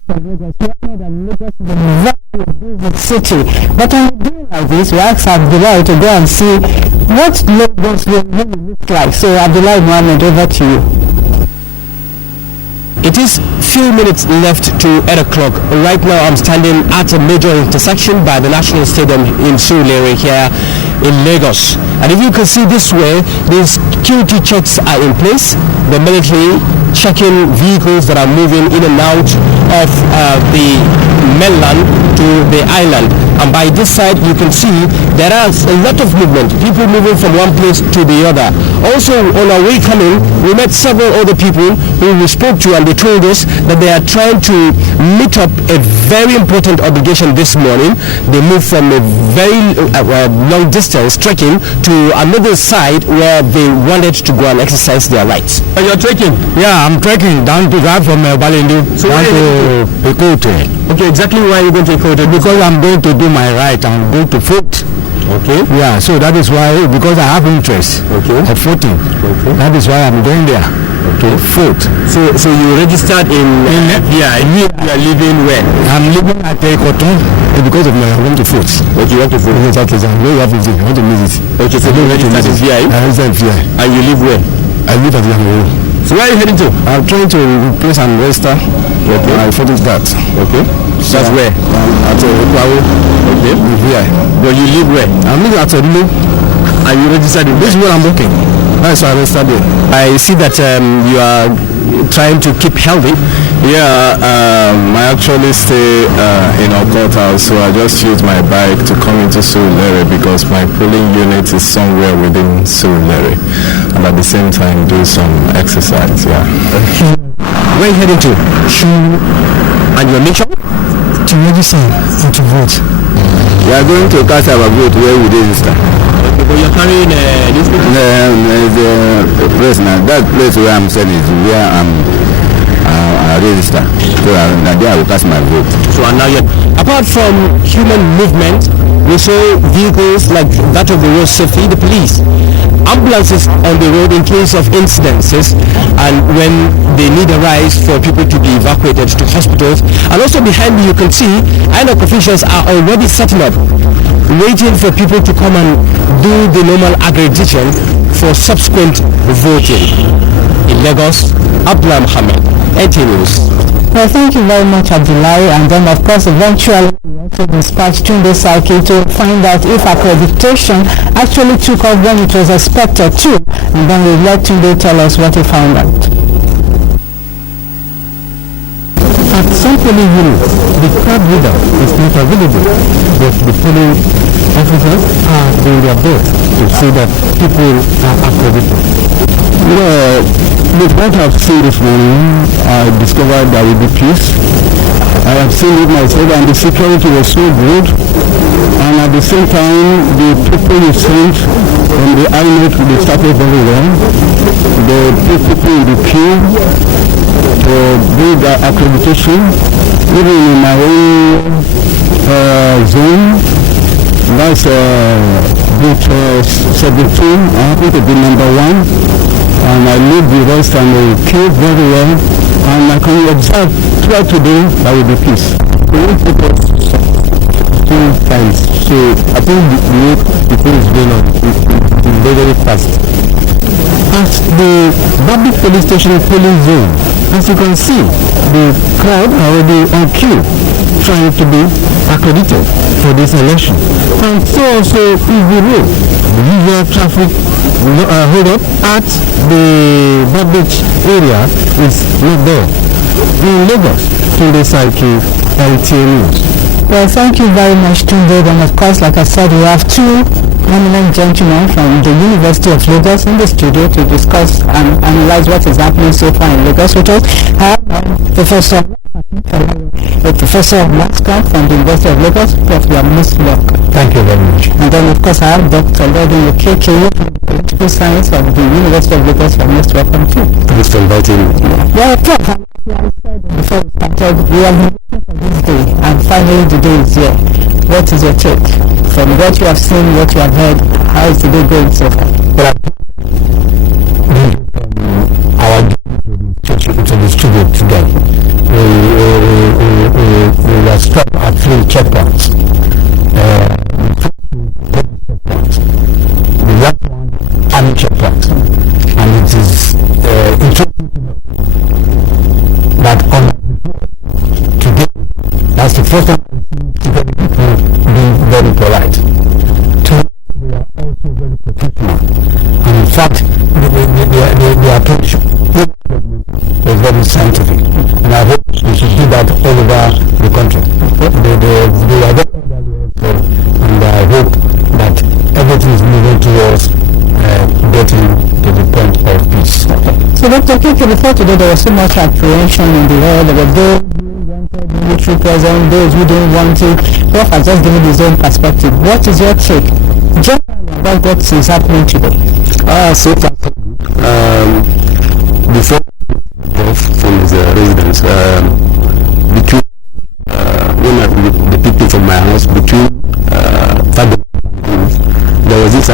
of Lagos, Lagos is a very busy city. But on a day like this, we ask Abdullah to go and see what Lagos really looks like. So, Abdullah Mohammed, over to you. It is few minutes left to 8 o'clock. Right now I'm standing at a major intersection by the National Stadium in Surulere here in Lagos. And if you can see this way, the security checks are in place. The military checking vehicles that are moving in and out of the mainland to the island. And by this side you can see there is a lot of movement, people moving from one place to the other. Also on our way coming, we met several other people who we spoke to, and they told us that they are trying to meet up a very important obligation this morning. They moved from a very long distance trekking to another side where they wanted to go and exercise their rights. You're trekking? Yeah, I'm trekking down to drive from Balendu down to Ekote. Okay, exactly why are you going to Ekote? Because I'm going to do my right and go to vote. Okay. Yeah, so that is why, because I have interest of voting. Okay. That is why I'm going there to vote. So you registered in FBI. You are living where? I'm living at Ekoton because of my I want to vote. Okay, you want to vote? Exactly. I'm very happy to want to visit. Okay, so you registered in VI? I registered in VI. And you live where? I live at Yamuru. So where are you heading to? I'm trying to replace and register my voting card. Okay. So that's where? At Okwawo. Okay. With VI. But you live where? I'm living at Odulu. And you registered in this is where I'm working. That's why I registered there. I see that you are trying to keep healthy. Yeah, I actually stay in a courthouse, so I just use my bike to come into Surulere because my polling unit is somewhere within Surulere, and at the same time do some exercise. Yeah. Where are you heading to? And your mission? To register and to vote. We are going to cast our vote where we register. Okay, but you're carrying this the place now. That place where I'm saying is where I register. So there I will cast my vote. So and now apart from human movement, we saw vehicles like that of the road safety, the police, ambulances on the road in case of incidences and when they need a rise for people to be evacuated to hospitals. And also behind me you can see INEC officials are already setting up, waiting for people to come and do the normal accreditation for subsequent voting. In Lagos, Abdullah Mohammed, NT News. Well, thank you very much, Abdullahi. And then, of course, eventually we have to dispatch Tunde Saiki to find out if accreditation actually took off when it was expected to. And then we'll let Tunde tell us what he found out. At some polling units, the card reader is not available, but the polling officers are doing their best to see that people are accredited. Well, with what I've seen this morning, I discovered there will be peace. I have seen it myself, and the security was so good. And at the same time, the people you sent from the INEC, they started very well. They put people in the queue to do the accreditation. Even in my own zone, that's booth 17, I happen to be number 1. And I lead the rest and they queue very well. And I can observe throughout today there will be peace. We won't put us 2 times. So I think the way the thing is going on is very, very fast. At the Babik police station polling zone, as you can see, the crowd are already on queue trying to be accredited for this election. And so also PV Road, the usual traffic hold up at the Babik area is not there. In Lagos, Tunde Saiki, NTA News. Well, thank you very much, Tunde. And of course, like I said, we have 2 eminent gentlemen from the University of Lagos in the studio to discuss and analyze what is happening so far in Lagos with us. I have Professor of Maths from the University of Lagos. Prof, you are most welcome. Thank you very much. And then, of course, I have Dr. Lodin KK from the Political Science of the University of Lagos. You are most welcome too. Thanks for inviting me. Well, Prof, I said before we started, we have been waiting for this day, and finally the day is here. What is your take? From what you have seen, what you have heard, how is the day going so far? Well, our to the studio today, we are stopped at 3 checkpoints. The last one, army checkpoint. And it is interesting to know that on today, that's the first time people being very polite. 2, they are also very professional. And in fact, their approach is very scientific. And I hope we should do that all over the country. They are very orderly also, and I hope that everything is moving towards getting to the point of peace. So Dr. Kiki, before today there was so much apprehension in the air. There were those who wanted military presence, those who didn't want it. Prof has just given his own perspective. What is your take generally about what is happening today? So far, before from his residence, between the people from my house, between there was this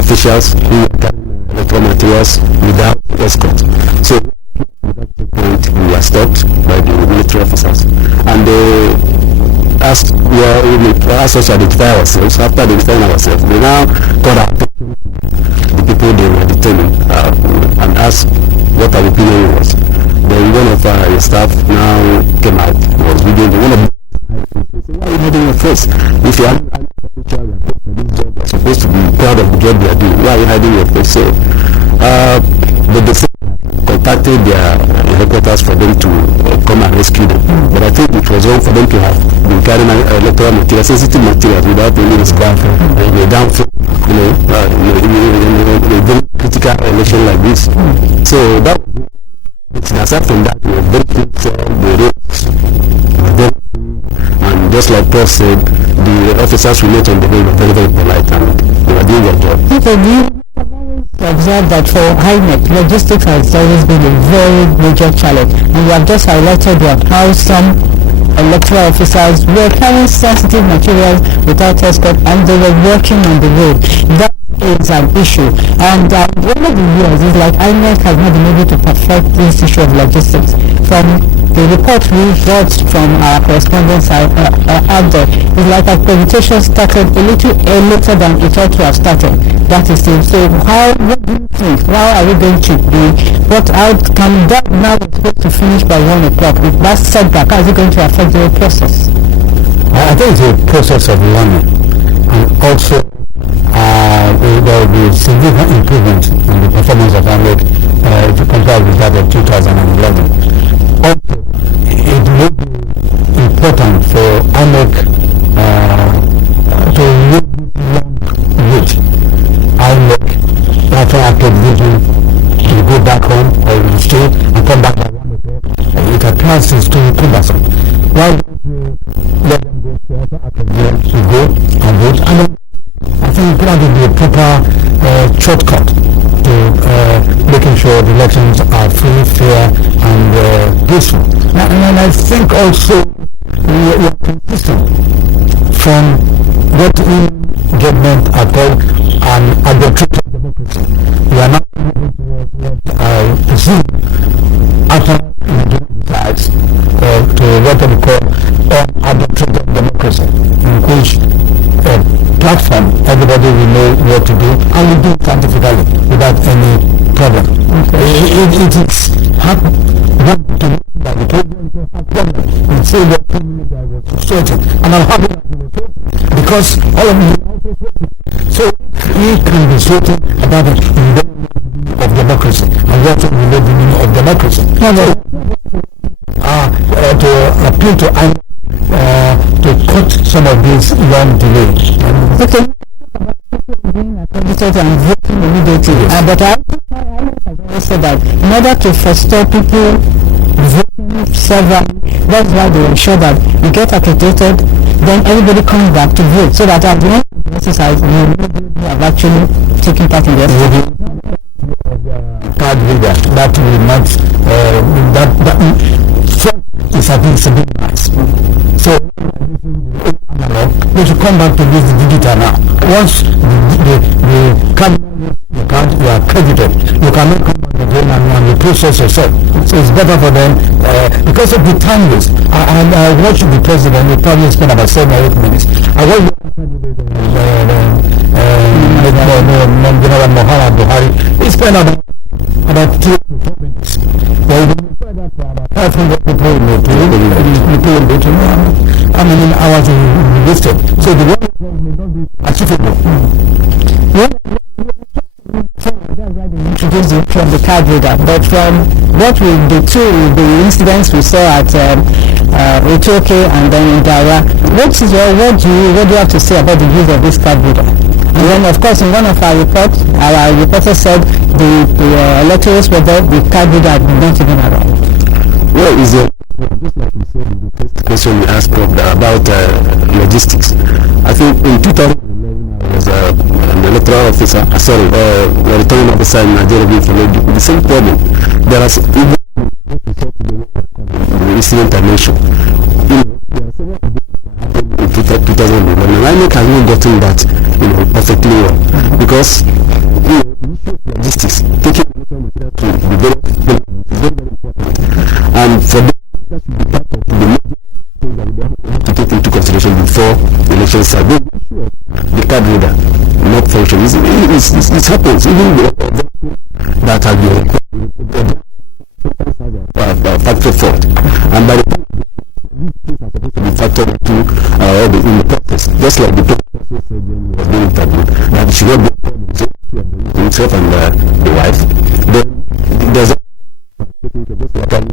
officials who were carrying electoral materials without escort. So at that point we were stopped by the military officers, and they asked us to identify ourselves. After identifying ourselves, they now got our attention to the people they were detaining and asked what our opinion was. Then one of our staff now came out, was videoing one of them. Why are you hiding your face? If you are for this job, you are supposed to be proud of the job you are doing. Why are you hiding your face? So, but they contacted their headquarters for them to come and rescue them. But I think it was wrong for them to have been carrying electoral material, sensitive materials without any response. They down for, in a very critical election like this. So that was it. Aside from that, we were very critical. The roads were very free, and just like Paul said, the officers we met on the way were very, very polite, and they were doing their job. Observe that for INEC, logistics has always been a very major challenge, and we have just highlighted how some electoral officers were carrying sensitive materials without escort, and they were working on the road. That is an issue, and over the years, it's like INEC has not been able to perfect this issue of logistics. From the report we got from our correspondents out there, it's like accreditation started a little later than it ought to have started. That is it. So what do you think? How are we going to be? How can that now be supposed to finish by 1 o'clock? With that setback, how is it going to affect the whole process? I think it's a process of learning, and also there will be significant improvement in the performance of INEC if you compare with that of 2011. Also, it will be important for INEC to use this long route. INEC, after accreditation, to go back home or stay and come back by 1 o'clock. It appears it's too cumbersome. Why don't you let them go straight after accreditation to go and vote? And then I think that would be a proper shortcut to making sure the elections are free, fair, and peaceful. And I think also we are consistent from what in government are called an adulterated democracy. We are not moving towards what I presume after the decides to what we call unadulterated democracy, in which platform everybody will know what to do, and we do it scientifically without any problem. It is happening that the president has problem. He said that I was frustrated, and I'm happy that he was frustrated because all of you are also frustrated. So we can be frustrated about the meaning of democracy, and what we know the meaning of democracy. To appeal to to cut some of these long delays. Okay. Being accredited and voting immediately. But I have always said that in order to foster people voting severally, that's why they ensure that you get accredited, then everybody comes back to vote, so that at the end of the exercise, you have actually taken part in the exercise. Card reader that will not is a bit nice. So we should come back to this digital now. Once the card you are credited, you cannot come back again and reprocess yourself. So it's better for them because of the time waste. I watched the president. We probably spent about 7 or 8 minutes. I watched General Muhammad Buhari. He spent about 2 to 4 minutes. Well, we tried that for about 500 people in the how many hours we wasted. So the one may not be achievable. That's why they introduced it from the card reader. But from what the incidents we saw at Utoke and then in Dara, what do you have to say about the use of this card reader? And then, of course, in one of our reports, our reporter said the electors were there, the card reader had not even around. Well, just like you said in the first question you asked about logistics. I think in 2011 I was an electoral officer, a returning officer in Nigeria with the same problem. There are even the incident I mentioned. There are several in 2011, and INEC has not gotten that perfectly well because logistics, taking electoral material to the very important, and for them that should be part of the major things that we have to take into consideration before the elections start. The card reader not function. It happens even that have been factor fault, and by the time these things are supposed to be factored into in the process, just like the professor said when he was being interviewed, that it should not be a problem himself and the wife. Then there's just like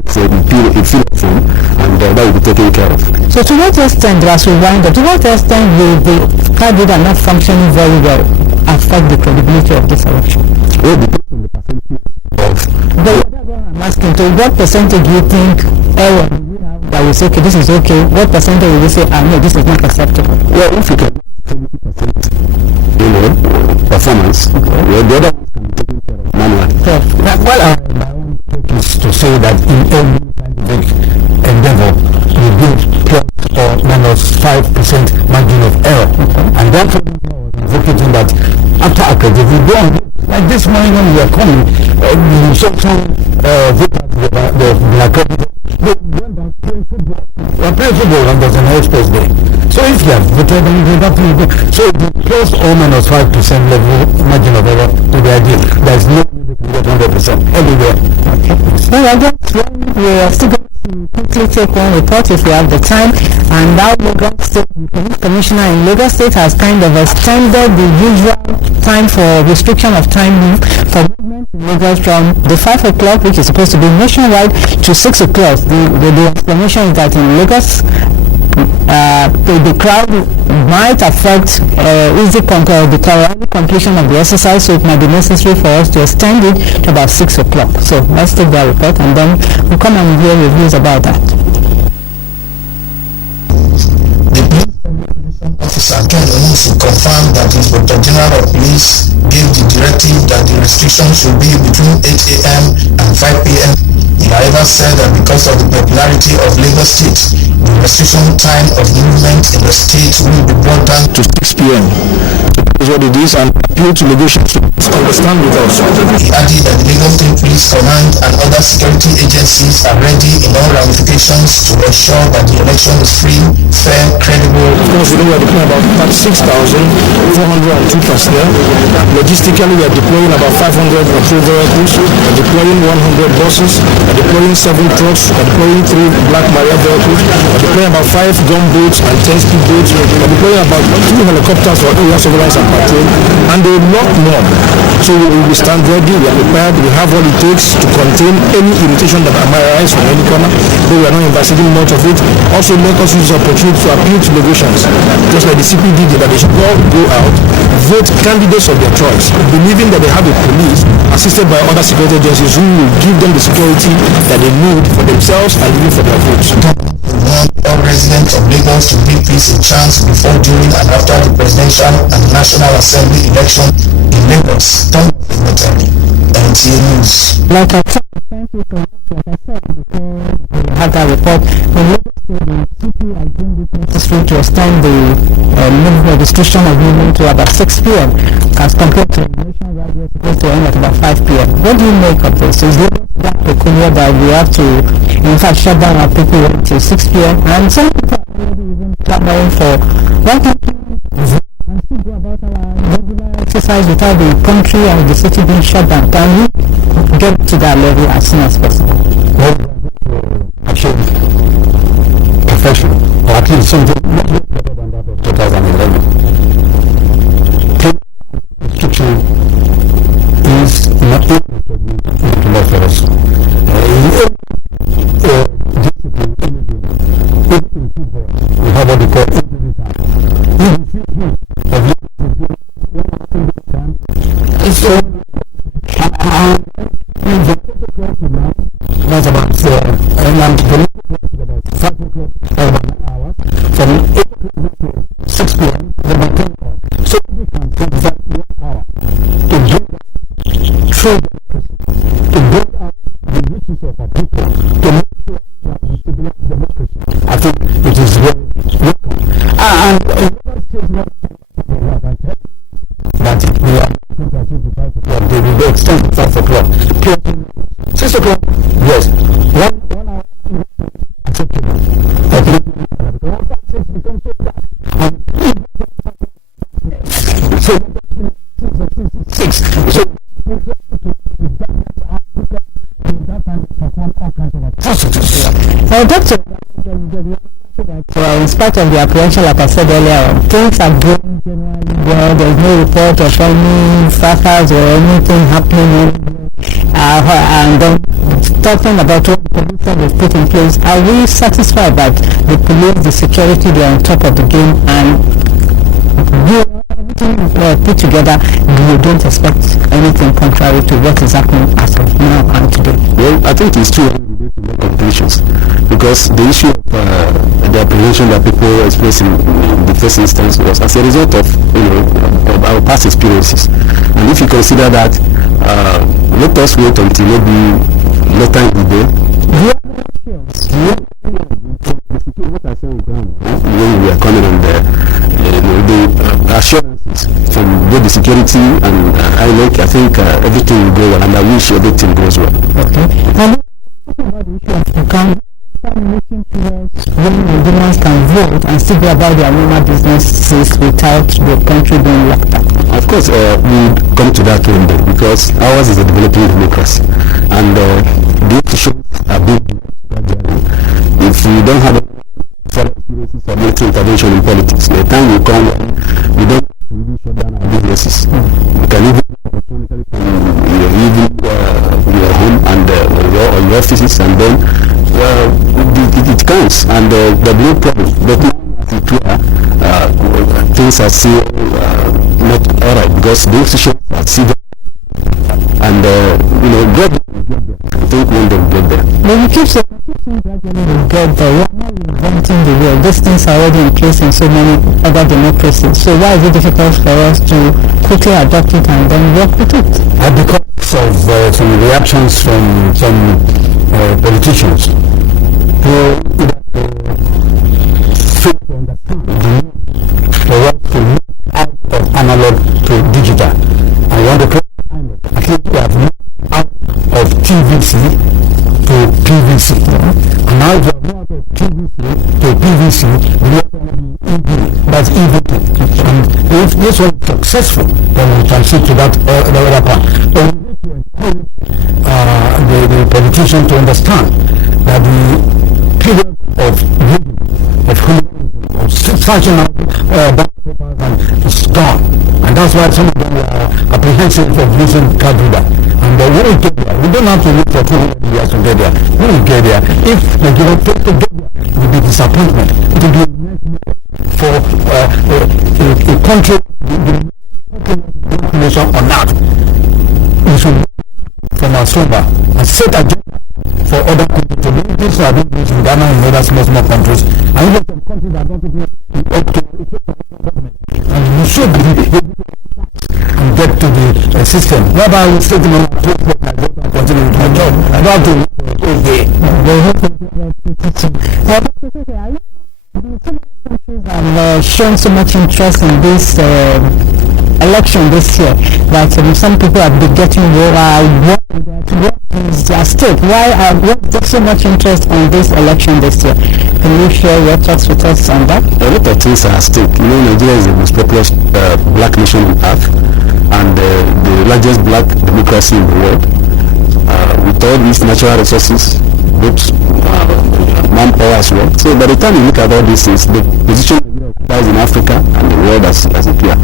taken care of. So to what extent, as we wind up, to what extent will the card reader not functioning very well affect the credibility of this election? Well, depends on the percentage of... I'm asking, to what percentage do you think error that will say, okay, this is okay? What percentage will you say, no, this is not acceptable? Well, if you can 70%, performance, well, the other ones can be taken care of manually. My own take is to say that in every scientific endeavor, you give plus or minus 5% margin of error. And that's what I was advocating, that after accreditation, we go on. Like this morning when we were coming, the some voters they've been accredited. They went back playing football. They are playing football and there's an sports day. So if they have voted, then they have to go. So the plus or minus 5% level margin of error to the idea. There is no way they can get 100% everywhere. Okay. Well, I guess we are still going to quickly take one report if we have the time. And now Lagos State, the police commissioner in Lagos State has kind of extended the usual time for restriction of time for movement in Lagos from the 5 o'clock, which is supposed to be nationwide, to 6 o'clock. The explanation is that in Lagos, the crowd might affect the completion of the exercise, so it might be necessary for us to extend it to about 6 o'clock. So let's take that report and then we'll come and hear reviews about that. Officer Ken Onusu confirmed that Inspector General of Police gave the directive that the restriction should be between 8 a.m. and 5 p.m. He however said that because of the popularity of Lagos State, the restriction time of movement in the state will be brought down to 6 p.m. That is what it is, and appeal to Lagos to understand with us. He added that the Lagos State Police Command and other security agencies are ready in all ramifications to ensure that the election is free, fair, credible. Of course, we know we are deploying about 6,402 personnel. Logistically, we are deploying about 500 patrol vehicles, we are deploying 100 buses, we are deploying 7 trucks, we are deploying 3 Black Maria vehicles, we are deploying about 5 gunboats and 10 speedboats, we are deploying about 2 helicopters for area surveillance and patrol, and a lot more. So we stand ready, we are prepared, we have what it takes to contain any irritation that might arise from any corner, though we are not investigating much of it. Also, let us use the opportunity to appeal to Lagosians, just like the CPD did, that they should all go out, vote candidates of their choice, believing that they have a police assisted by other security agencies who will give them the security that they need for themselves and even for their votes. All residents of Lagos to give peace a chance before, during, and after the presidential and national assembly election in Lagos. NTA News. Like I said, thank you so much. Like I said before we had that report, the Lagos State, the CP has deemed it necessary to extend the restriction of movement to about 6 p.m. as compared to the nationwide we're supposed to end at about 5 p.m. What do you make of this? Is Lagos that peculiar that we have to, in fact, shut down our people until 6 p.m. and some people are already even shut down for 1 p.m. and still go about our regular exercise without the country and the city being shut down? Can we get to that level as soon as possible? Well, achieve perfection, or at least something much better than that of 2011. Restriction is not enough for us. Discipline, even in football, we have what they call injury time. Even football, it's so, that's about and I'm going to about 5 o'clock or about an hour. From 8 o'clock to 6 p.m. about 10 hours. So we can take that 1 hour to bring through to bring out the riches of our people, to make sure that we stabilize democracy. I think it is very welcome. And that we are going to achieve the 5 o'clock. They will be extended to 5 o'clock. 6 o'clock, yes. 1 hour acceptable. Six. So Doctor, in spite of the apprehension, like I said earlier, things are going generally well. There's no report of any fracas or anything happening. And then talking about what the police have put in place, are we satisfied that the police, the security, they are on top of the game and everything put together, you don't expect anything contrary to what is happening as of now and today? Well, I think it's too early to make conclusions, because the issue of the apprehension that people express in the first instance was as a result of of our past experiences. And if you consider that, let us wait until maybe later in the day. What I say on ground, when we are coming on the assurances from both the security and INEC, I think everything will go well, and I wish everything goes well. Okay. And about the issue of account, looking towards when Nigerians can vote and still go about their normal businesses without the country being locked up. Of course, we come to that one day, because ours is a developing democracy, and the issues are being gradually. If we don't have further experiences of military intervention in politics, the time will come when we don't really shut down our businesses. We can even electronically from your home and your offices, and then it counts, and there'll be no problem. But now, as it were, things are still not alright, because the institutions are still and gradually we'll get there. I think one day we'll get there. But we keep saying gradually we'll get there. We are not reinventing the wheel. These things are already in place in so many other democracies. So why is it difficult for us to quickly adopt it and then work with it? Because of some reactions from some politicians who fail to understand the need for us to move out of analog to digital. I want to I think we have moved out of TVC to PVC. And now we have moved out of TVC to PVC, we have to be EV, that's EVT. And if this was successful, then we can see to that the other part. But we need to encourage the politicians to understand that the period of reading, of humanism, of searching out ballot papers and is gone. And that's why some of them are apprehensive of using card reader. And we will get there. We don't have to look for 200 years to get there. We will get there. If the given to get there, it will be disappointment. It will be a nightmare for a country, the nation on earth. We should from our slumber and set agenda for other countries to do this. I think this in Ghana and other small countries, and even some countries that don't even up to government. And we should be able and get to the system. Whereby we sit in our place like that and continue with my job. I don't have to wait all day. Have shown so much interest in this election this year that some people have been getting what is their stake? Why is there so much interest on this election this year? Can you share your thoughts with us on that? A lot of things are at stake. Nigeria is the most populous black nation on earth, and the largest black democracy in the world. With all these natural resources, both manpower as well. So by the time you look at all these things, the position Nigeria occupies in Africa and the world as a peer.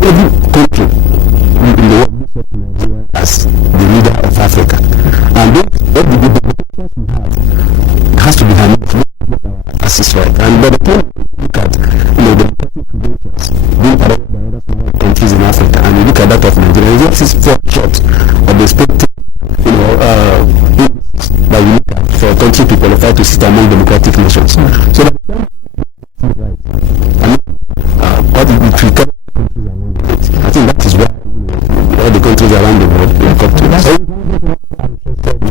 Every country in the world looks up to Nigeria as the leader of Africa. And the politicians we have, it has to be handled to get our assist right. And by the time you look at the democratic credentials being adopted by other smaller countries in Africa, and you look at that of Nigeria, it just is short of the expected that we look at for a country to qualify to sit among democratic nations. So that right. What if we cover countries around the world? I think that is why all the countries around the world will come to us.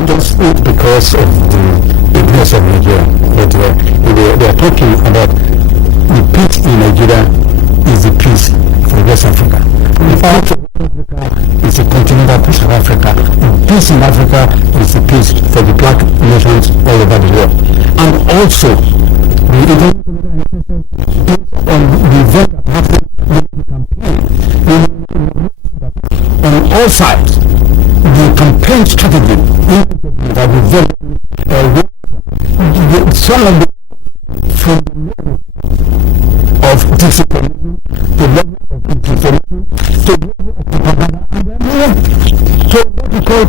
Just not because of the bigness of Nigeria, but they are talking about the peace in Nigeria is the peace for West Africa. The peace of Africa is a continental peace of Africa. The peace in Africa is the peace for the black nations all over the world. And also, the event that happened during the campaign, on all sides, the campaign strategy that was very some of the from the level of disinformation to the level of disinformation to the level of propaganda and then to what we call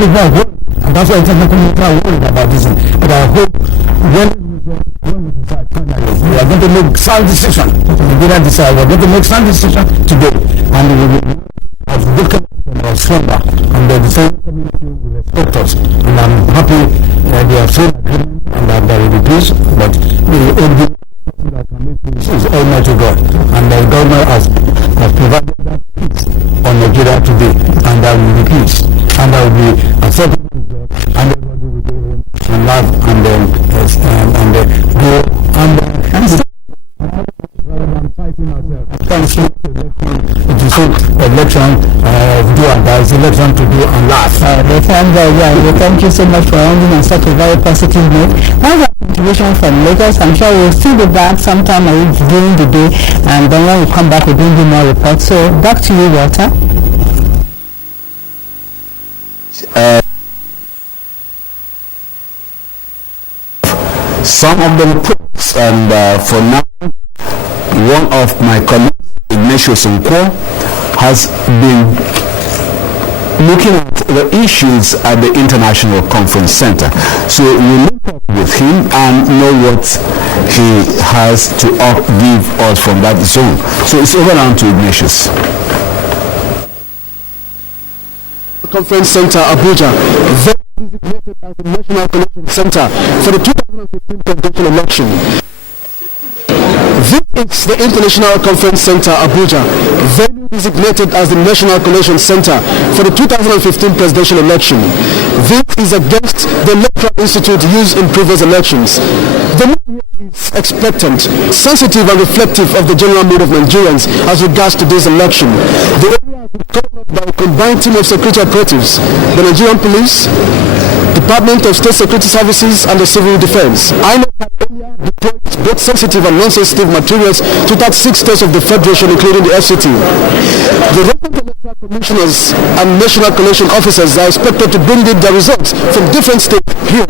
people are worried, and that's why international community are worried about this. But I hope when we decide finally, we are going to make sound decision. We didn't decide. We are going to make sound decision today, and we will have good connection or stronger, and the different community will respect us. And I'm happy they have shown agreement and that there will be peace. But the only person that can make peace is Almighty God, and the government has provided that peace on Nigeria today, and there will be peace, and there will be acceptable result, and everybody will go home and laugh and then go and I'm fighting myself. It is election do and die. It's election to do and laugh. Thank you so much for ending on such a very positive note. That's our contribution from Lagos. I'm sure we'll still be back sometime during the day, and then when we come back we'll bring you more reports. So back to you, Walter. Some of the reports, and for now, one of my colleagues, Ignatius Nkwo, has been looking at the issues at the International Conference Center. So we'll link up with him and know what he has to give us from that zone. So it's over now to Ignatius. Conference Center, Abuja, designated as the National Convention Center for the 2015 presidential election. This is the International Conference Center, Abuja, venue designated as the National Convention Center for the 2015 presidential election. This is against the Electoral Institute used in previous elections. The media is expectant, sensitive and reflective of the general mood of Nigerians as regards to this election. The area has been covered by a combined team of security operatives, the Nigerian Police, Department of State Security Services and the Civil Defense. INEC had earlier deployed both sensitive and non-sensitive materials to 36 states of the Federation, including the FCT. The relevant electoral commissioners and national collation officers are expected to bring in their results from different states here.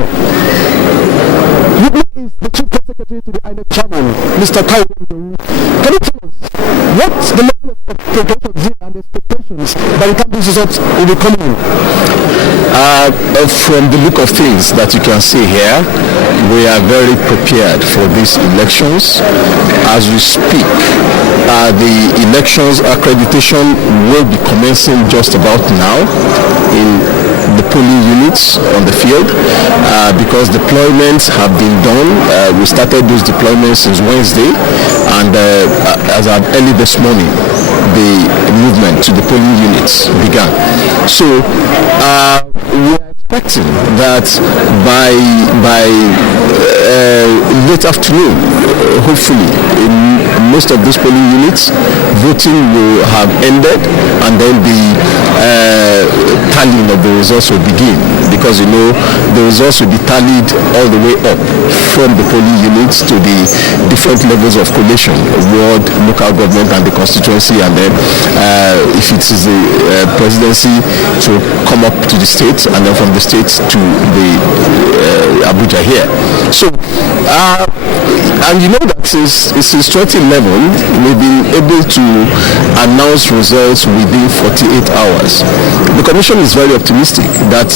With me is the Chief Secretary to the INEC Chairman, Mr. Kai. Can you tell us what the level of preparations and expectations by the time these results will be coming in? From the look of things that you can see here, we are very prepared for these elections. As we speak, the elections accreditation will be commencing just about now in the polling units on the field because deployments have been done. We started those deployments since Wednesday, and as of early this morning, the movement to the polling units began. So we are expecting that by late afternoon, hopefully, in most of these polling units, voting will have ended, and then the tallying of the results will begin, because you know the results will be tallied all the way up from the polling units to the different levels of collation, ward, local government and the constituency, and then if it is the presidency, to come up to the states, and then from the states to the Abuja here. So and you know that since 2011 we've been able to announce results within 48 hours. The Commission is very optimistic that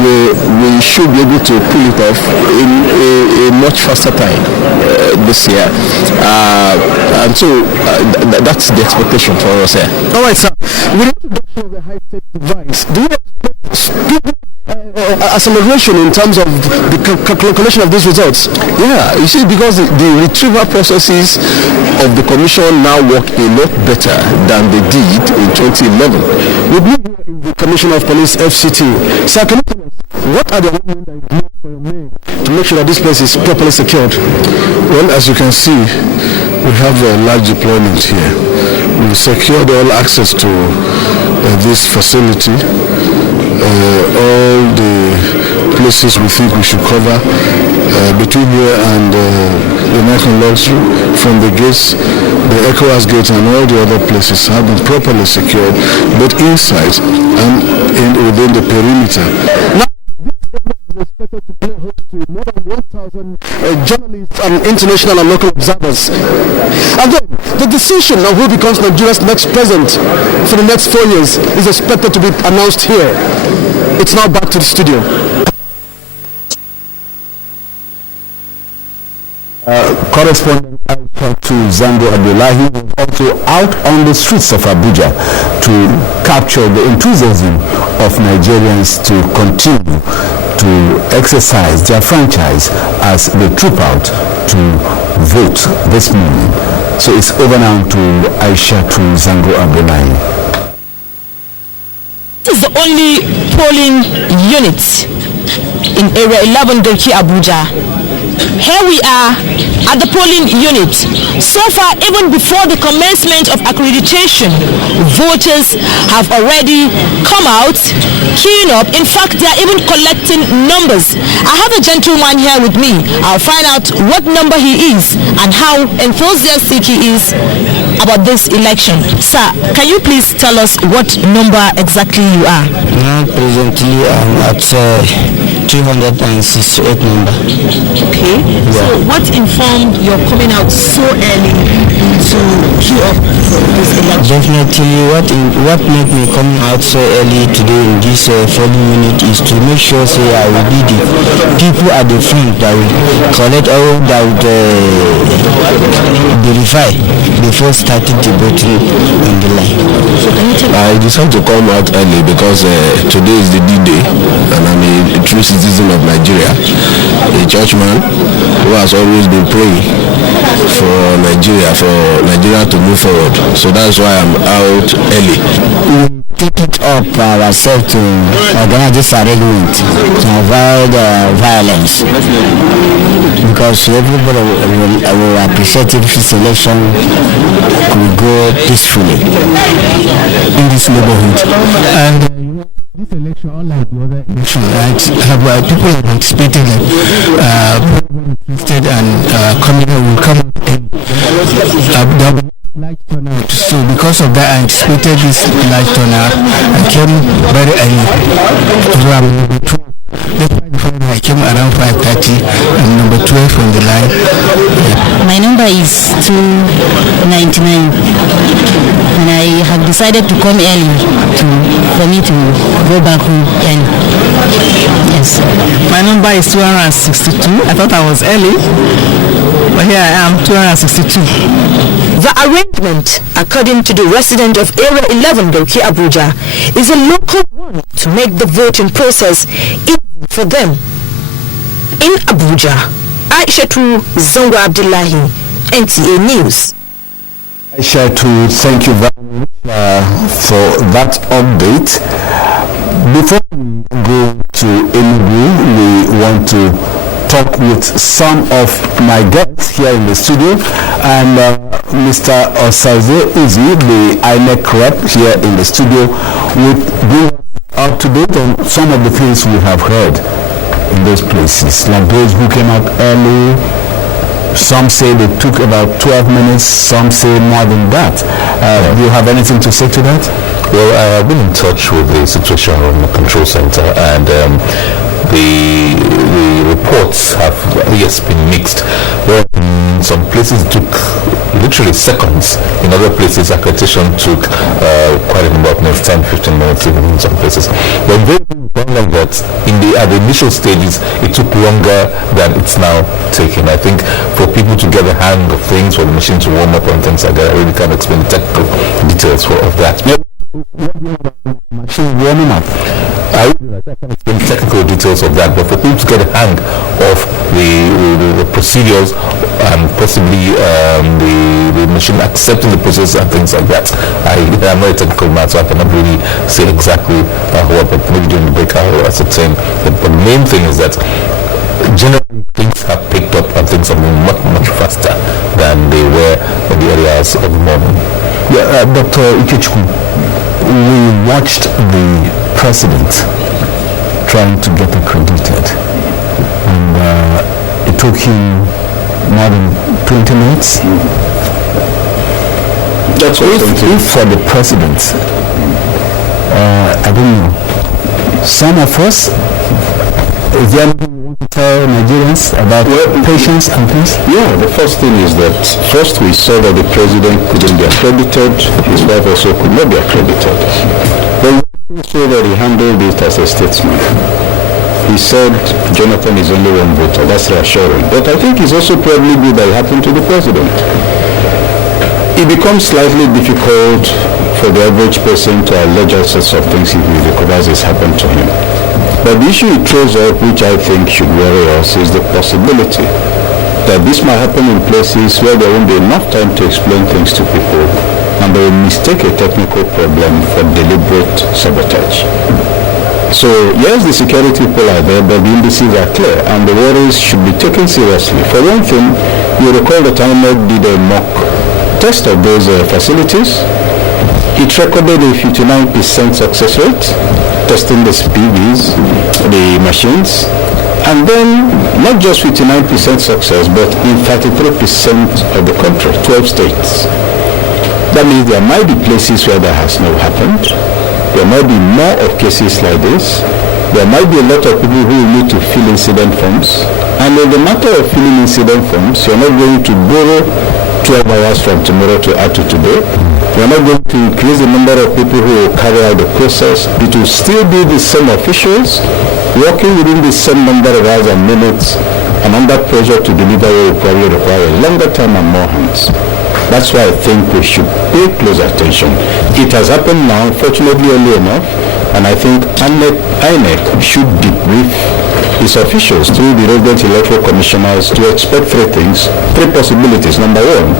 we should be able to pull it off in a much faster time this year, and so that's the expectation for us here. All right, sir. With the introduction of the high-tech device, do you expect acceleration in terms of the calculation of these results? Yeah, you see, because the retrieval processes of the Commission now work a lot better than they did in 2011. With me here is the Commissioner of Police, FCT. Sir, can you tell us what are the arrangements that you need for your men to make sure that this place is properly secured? Well, as you can see, we have a large deployment here. We've secured all access to this facility. All the places we think we should cover between here and the American Luxury, from the gates, the ECOWAS gate and all the other places have been properly secured, both inside and within the perimeter. Now, this is expected to play host to more than 1,000 journalists and international and local observers. And then, the decision of who becomes Nigeria's next president for the next 4 years is expected to be announced here. It's now back to the studio. Correspondent to Zango Abdullahi was also out on the streets of Abuja to capture the enthusiasm of Nigerians to continue to exercise their franchise as they troop out to vote this morning. So it's over now to Aisha to Zango Abdullahi. This is the only polling unit in Area 11 Delki Abuja. Here we are at the polling unit. So far, even before the commencement of accreditation, voters have already come out, queuing up. In fact, they are even collecting numbers. I have a gentleman here with me. I'll find out what number he is and how enthusiastic he is about this election. Sir, can you please tell us what number exactly you are? Now, presently, I'm at 268 number. Okay. Yeah. So what informed your coming out so early to queue up for this election? Definitely, what made me come out so early today in this polling unit is to make sure I will be the people at the front that will collect all that would verify before starting the voting on the line. I decided to come out early because today is the D-Day and I'm a true citizen of Nigeria, a churchman who has always been praying for Nigeria to move forward. So that's why I'm out early. We take it up ourselves to organize this arrangement to avoid violence, because everybody will appreciate if this election could go peacefully in this neighborhood. And this election, unlike the other election, right, people have anticipated that interested and coming out will come out and there will be large turnout. So because of that, I anticipated this large turnout. I came very early. So I'm number 2. I came around 5:30 and number 12 on the line. My number is 299 and I have decided to come early for me to go back home early. Yes. My number is 262. I thought I was early, but here I am, 262. The arrangement, according to the resident of Area 11 Delki Abuja, is a local one to make the voting process easy for them. In Abuja, Aisha Zango Abdullahi, NTA News. Aisha, thank you very much for that update. Before we go to Enugu, we want to talk with some of my guests here in the studio, and Mr. Osaze Uzi, the INEC rep here in the studio, will bring us up to date on some of the things we have heard in those places, like those who came out early. Some say they took about 12 minutes, some say more than that. Do you have anything to say to that? Well, I have been in touch with the situation room, the control center, and the reports have, yes, been mixed. Well, in some places it took literally seconds. In other places, accreditation took quite a number of minutes, 10-15 minutes even in some places. But very like that, at the initial stages, it took longer than it's now taken. I think for people to get the hang of things, for the machine to warm up and things like that, I really can't explain the technical details of that. Machine warming up. I can't explain the technical details of that, but for people to get a hang of the procedures and possibly the machine accepting the process and things like that, I'm not a technical man, so I cannot really say exactly what, but maybe during the break I will ascertain. But the main thing is that generally things have picked up and things are moving much, much faster than they were in the areas of the morning. Yeah, Dr. Ikechukwu, we watched the president trying to get accredited, and it took him more than 20 minutes. That's what if for the president, I don't know, some of us, is there anything you want to tell Nigerians about patience and things? Yeah, the first thing is that first we saw that the president couldn't be accredited, his wife also could not be accredited. But so that he handled it as a statesman. He said Jonathan is only one voter. That's reassuring. But I think it's also probably good that it happened to the president. It becomes slightly difficult for the average person to allege all sorts of things if he recovers it's happened to him. But the issue it throws up, which I think should worry us, is the possibility that this might happen in places where there won't be enough time to explain things to people, and they will mistake a technical problem for deliberate sabotage. So yes, the security people are there, but the indices are clear, and the worries should be taken seriously. For one thing, you recall that INEC did a mock test of those facilities. It recorded a 59% success rate, testing the PVs, the machines, and then not just 59% success, but in 33% of the country, 12 states. That means there might be places where that has not happened. There might be more of cases like this. There might be a lot of people who need to fill incident forms. And in the matter of filling incident forms, you're not going to borrow 12 hours from tomorrow to add to today. You're not going to increase the number of people who will carry out the process. It will still be the same officials working within the same number of hours and minutes, and under pressure to deliver will probably require a longer time and more hands. That's why I think we should pay close attention. It has happened now, fortunately early enough, and I think INEC should debrief its officials through the resident electoral commissioners to expect three possibilities. Number one,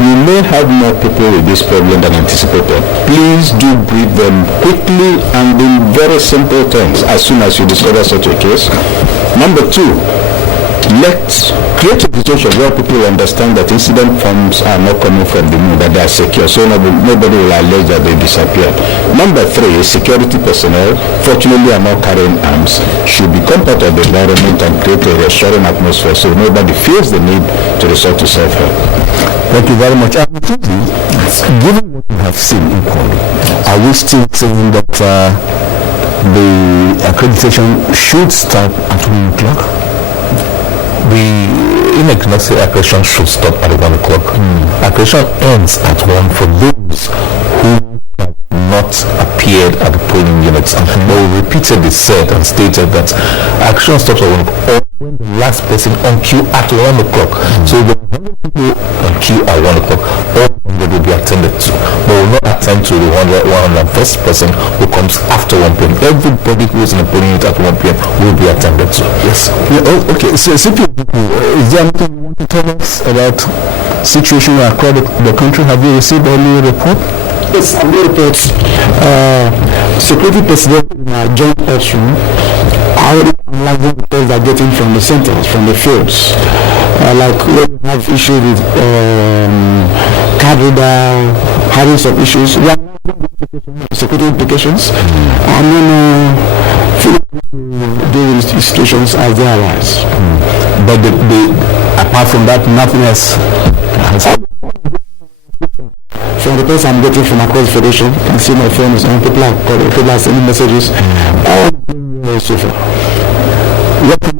we may have more people with this problem than anticipated. Please do brief them quickly and in very simple terms as soon as you discover such a case. Number two, let's create a situation where people understand that incident forms are not coming from the moon, that they are secure, so nobody will allege that they disappeared. Number three, security personnel, fortunately are not carrying arms, should become part of the environment and create a reassuring atmosphere so nobody feels the need to resort to self-help. Thank you very much. Given what we have seen in Kwale, are we still saying that the accreditation should start at 1 o'clock? The INEC cannot say accreditation should stop at 1 o'clock. Accreditation ends at 1 for those who have not appeared at the polling units. But we repeatedly said and stated that accreditation stops at 1 o'clock when the last person on queue at 1 o'clock. So the 100 people on queue at 1 o'clock, all 100 will be attended to. But will not attend to the 101st person who comes after 1 p.m. Everybody who is in the polling unit at 1 p.m. will be attended to. Yes. Yeah, okay. So, is there anything you want to tell us about situation across the country? Have you received any report? Yes, I'm going to report. Security personnel in our joint action are already analyzing the things they're getting from the centers, from the fields. Like when we have issues with card reader, having some issues. We are not doing the security implications. And then deal with situations as they arise. But apart from that, nothing else has happened. From the place I'm getting from across the federation, you can see my phone is on. People are calling, people are sending messages. All so far. We'll be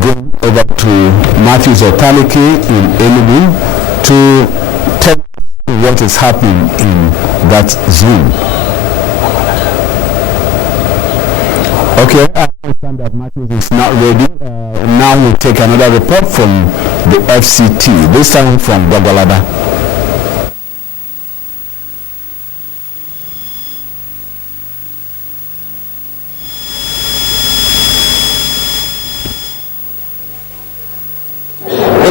going over to Matthew Zotaliki in Enugu to tell what is happening in that zone. Okay, I understand that Matthew is not ready. Now we'll take another report from the FCT, this time from Gwagwalada.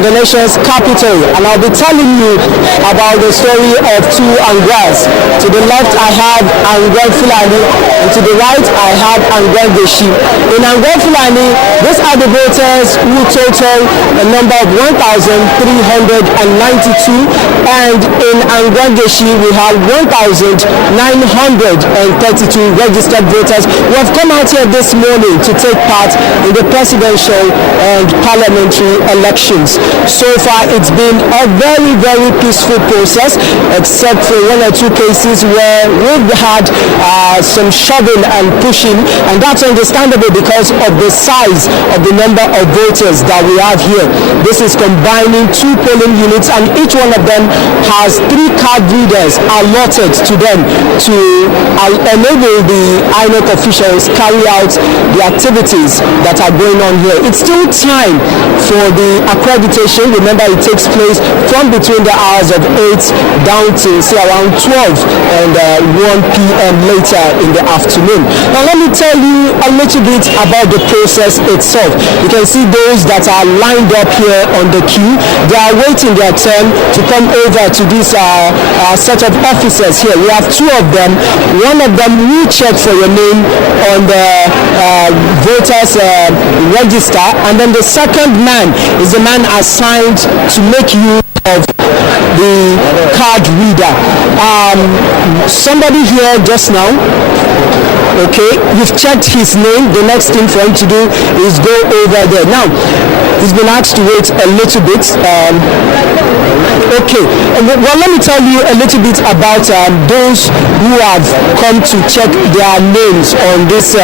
The nation's capital, and I'll be telling you about the story of two Angras. To the left I have Angran Fulani, and to the right I have Angran Geshi. In Angran Fulani, these are the voters who total a number of 1,392, and in Angran Geshi we have 1,932 registered voters who have come out here this morning to take part in the presidential and parliamentary elections. So far, it's been a very, very peaceful process, except for one or two cases where we've had some shoving and pushing, and that's understandable because of the size of the number of voters that we have here. This is combining two polling units, and each one of them has 3 card readers allotted to them to enable the INEC officials carry out the activities that are going on here. It's still time for the accreditation. Remember, it takes place from between the hours of 8 down to say around 12 and 1 p.m. later in the afternoon. Now let me tell you a little bit about the process itself. You can see those that are lined up here on the queue. They are waiting their turn to come over to this set of officers here. We have 2 of them. One of them will check for your name on the voters register, and then the second man is the man assigned to make use of the card reader. Somebody here just now, okay, you've checked his name. The next thing for him to do is go over there. Now, he's been asked to wait a little bit. Okay, well, let me tell you a little bit about those who have come to check their names on this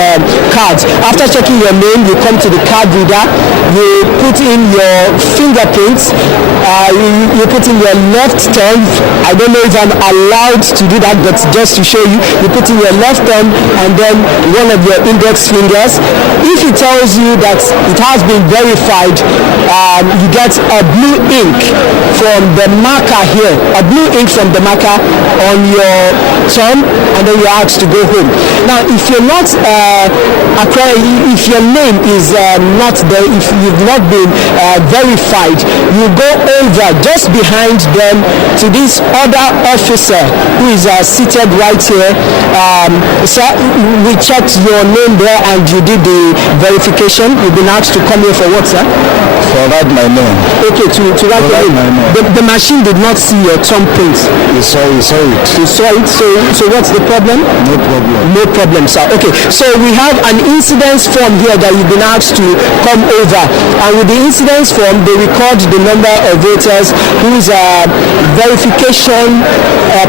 card. After checking your name, you come to the card reader, you put in your fingerprints, you put in your left thumb. I don't know if I'm allowed to do that, but just to show you, you put in your left thumb and then one of your index fingers. If it tells you that it has been verified, you get a blue ink from the marker here, a blue ink from the marker on your thumb, and then you're asked to go home. Now, if you're not if your name is not there, if you've not been verified, you go over just behind them to this other officer who is seated right here. Sir, we checked your name there and you did the verification. You've been asked to come here for what, sir? To write my name. Okay, to write your name. The machine did not see your thumbprint. You saw it. You saw it. So what's the problem? No problem. No problem, sir. Okay, so we have an incidence form here that you've been asked to come over, and with the incidence form, they record the number of voters whose verification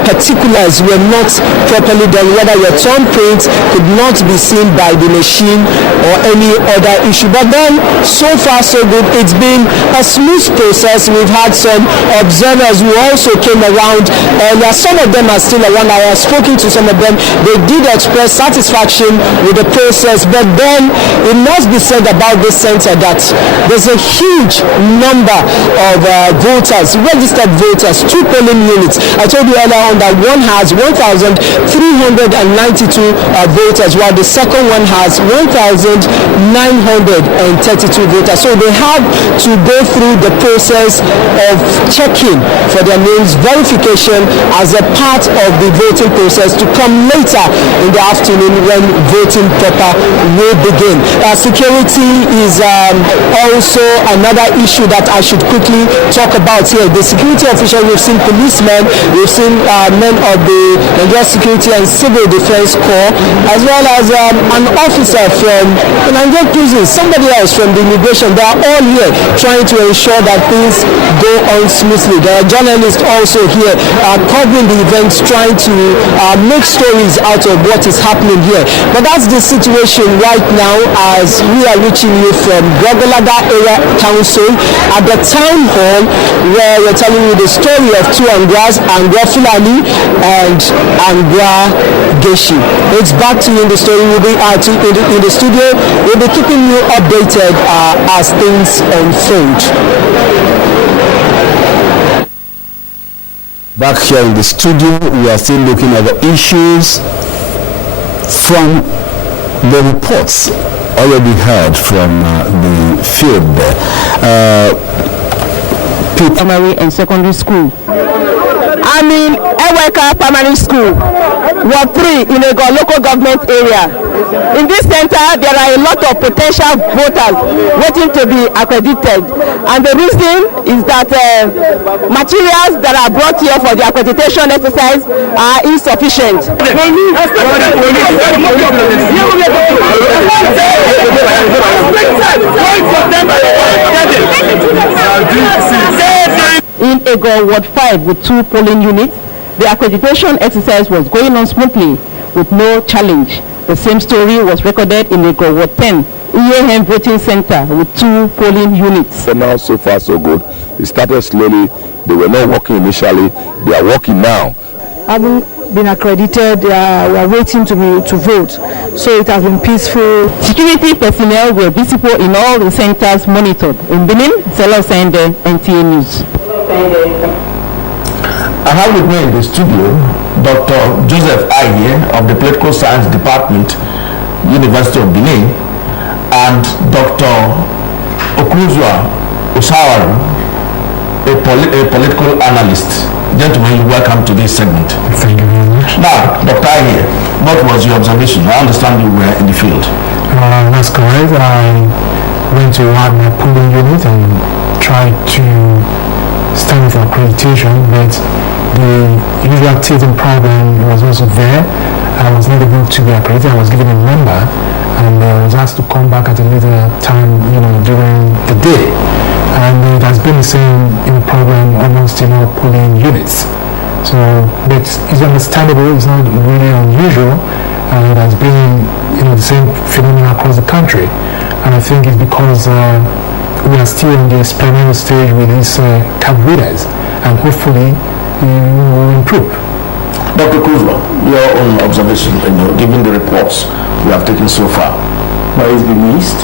particulars were not properly done, whether your thumbprint could not be seen by the machine or any other issue. But then, so far so good. It's been a smooth process. We've had some observers who also came around, and some of them are still around. I have spoken to some of them. They did express satisfaction with the process, but then it must be said about this center that there's a huge number of voters, registered voters, 2 polling units. I told you earlier on that one has 1,392 voters, while the second one has 1,932 voters. So they have to go through the process of checking for their names, verification as a part of the voting process to come later in the afternoon when voting proper will begin. Security is also another issue that I should quickly talk about here. The security officials, we've seen policemen, we've seen men of the Nigeria Security and Civil Defense Corps, as well as an officer from the Nigerian prison, somebody else from the immigration. They are all here trying to ensure that things go on smoothly. There are journalists also here covering the events, trying to make stories out of what is happening here. But that's the situation right now as we are reaching you from Gwagwalada Area Council at the town hall, where we're telling you the story of 2 Angwas, Angwa Fulani and Angwa Geshi. It's back to you in the story. We'll be in the studio. We'll be keeping you updated as things unfold. Back here in the studio, we are still looking at the issues from the reports already heard from the field there. Primary and secondary school. I'm in Eweka Primary School, Ward 3 in a local government area. In this center, there are a lot of potential voters waiting to be accredited. And the reason is that materials that are brought here for the accreditation exercise are insufficient. In Ego Ward 5 with 2 polling units, the accreditation exercise was going on smoothly with no challenge. The same story was recorded in Ego Ward 10, EAM voting center with 2 polling units. For now, so far so good. It started slowly. They were not working initially. They are working now. Having been accredited, we are waiting to vote. So it has been peaceful. Security personnel were visible in all the centers monitored. In Benin, Selo Sende, NTA News. I have with me in the studio Dr. Joseph Aye of the Political Science Department, University of Benin, and Dr. Okuzwa Osawaru, a political analyst. Gentlemen, welcome to this segment. Thank you very much. Now, Dr. Aye, what was your observation? I understand you were in the field. That's correct. I went to my polling unit and tried to stand for accreditation, but the usual teething problem was also there. I was not able to be accredited. I was given a number and I was asked to come back at a later time, during the day. And it has been the same problem almost in all polling units. So, but it's understandable, it's not really unusual, and it has been, the same phenomenon across the country. And I think it's because we are still in the experimental stage with these card readers, and hopefully we will improve. Dr. Kuzma, your own observation, given the reports we have taken so far. Well, it's been missed.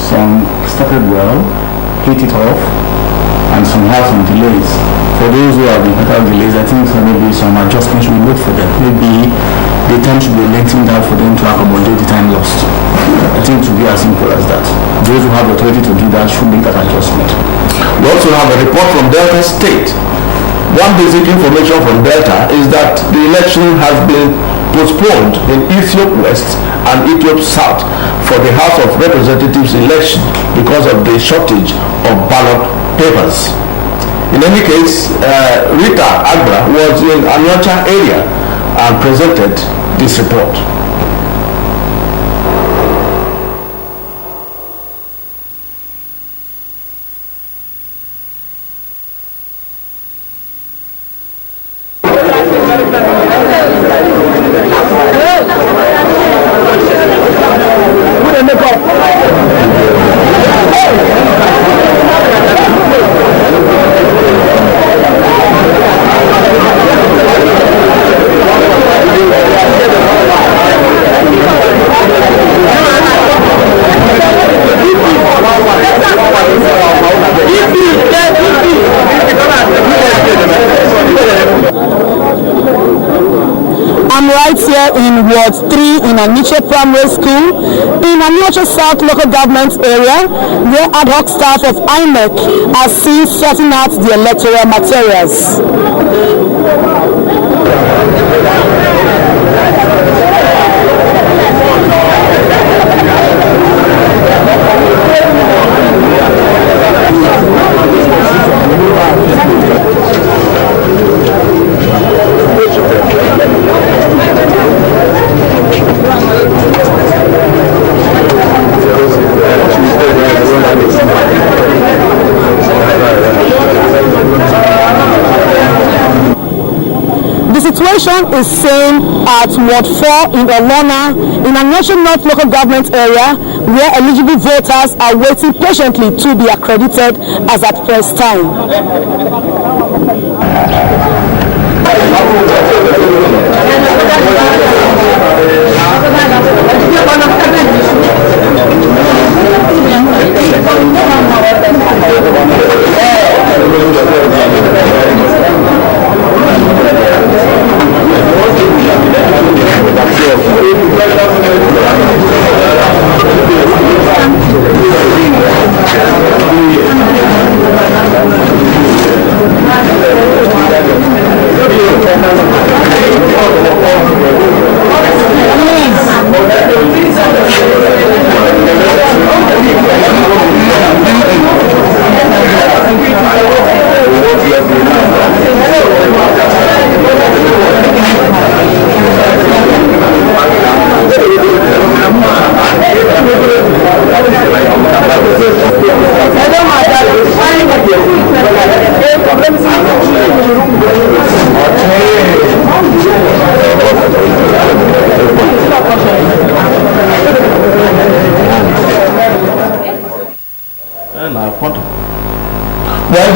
Some started well, hit it off, and some have some delays. For those who have been had delays, I think maybe some adjustments will be made for them. Maybe the time should be lengthened out for them to accommodate the time lost. I think it should be as simple as that. Those who have authority to do that should make that adjustment. We also have a report from Delta State. One basic information from Delta is that the election has been postponed in Ethiopia West and Ethiopia South for the House of Representatives election because of the shortage of ballot papers. In any case, Rita Agbra was in Anwacha area and presented this report. In Ward 3 in Aniche Primary School, in Aniche South Local Government area, where ad hoc staff of INEC are seen sorting out the electoral materials. The situation is same at Ward 4 in Olona, in a National North Local Government area, where eligible voters are waiting patiently to be accredited as at first time.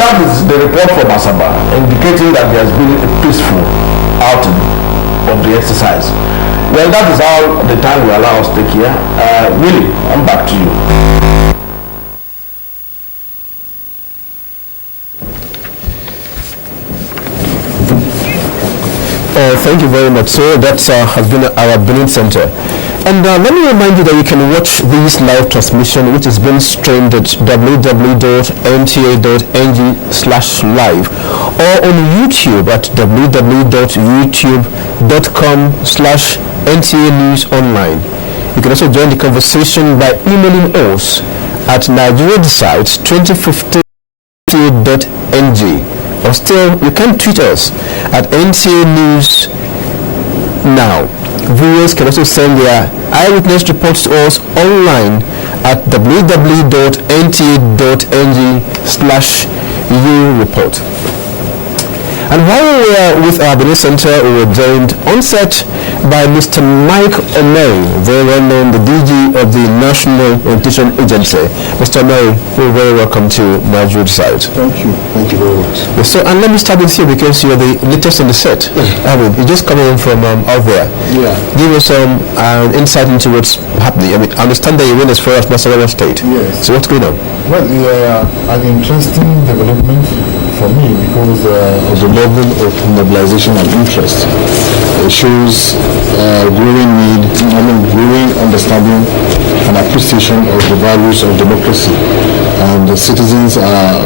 that is the report from Asaba, indicating that there has been a peaceful outing of the exercise. Well, that is all the time we allow us to take here. Willie, I'm back to you. Thank you very much. So that has been our Benin Center. And let me remind you that you can watch this live transmission, which is being streamed at www.nta.ng/live or on YouTube at www.youtube.com/NTA News Online. You can also join the conversation by emailing us at nigeriadecides2015.ng. Or still, you can tweet us at NTA News Now. Viewers can also send their eyewitness reports to us online at www.nta.ng/ureport. And while we were with our Benin Center, we were joined on set by Mr. Mike Omeri, very well known, the DG of the National Orientation Agency. Mr. Omeri, you're very welcome to Nigeria Side. Thank you very much. Yes, so, and let me start with you because you're the latest on the set. I mean, you're just coming in from out there. Yeah. Give us some insight into what's happening. I mean, I understand that you went as far as Nasarawa State. Yes. So what's going on? Well, an interesting development for me because of the level of mobilization and interest. It shows growing understanding and appreciation of the values of democracy, and the citizens are,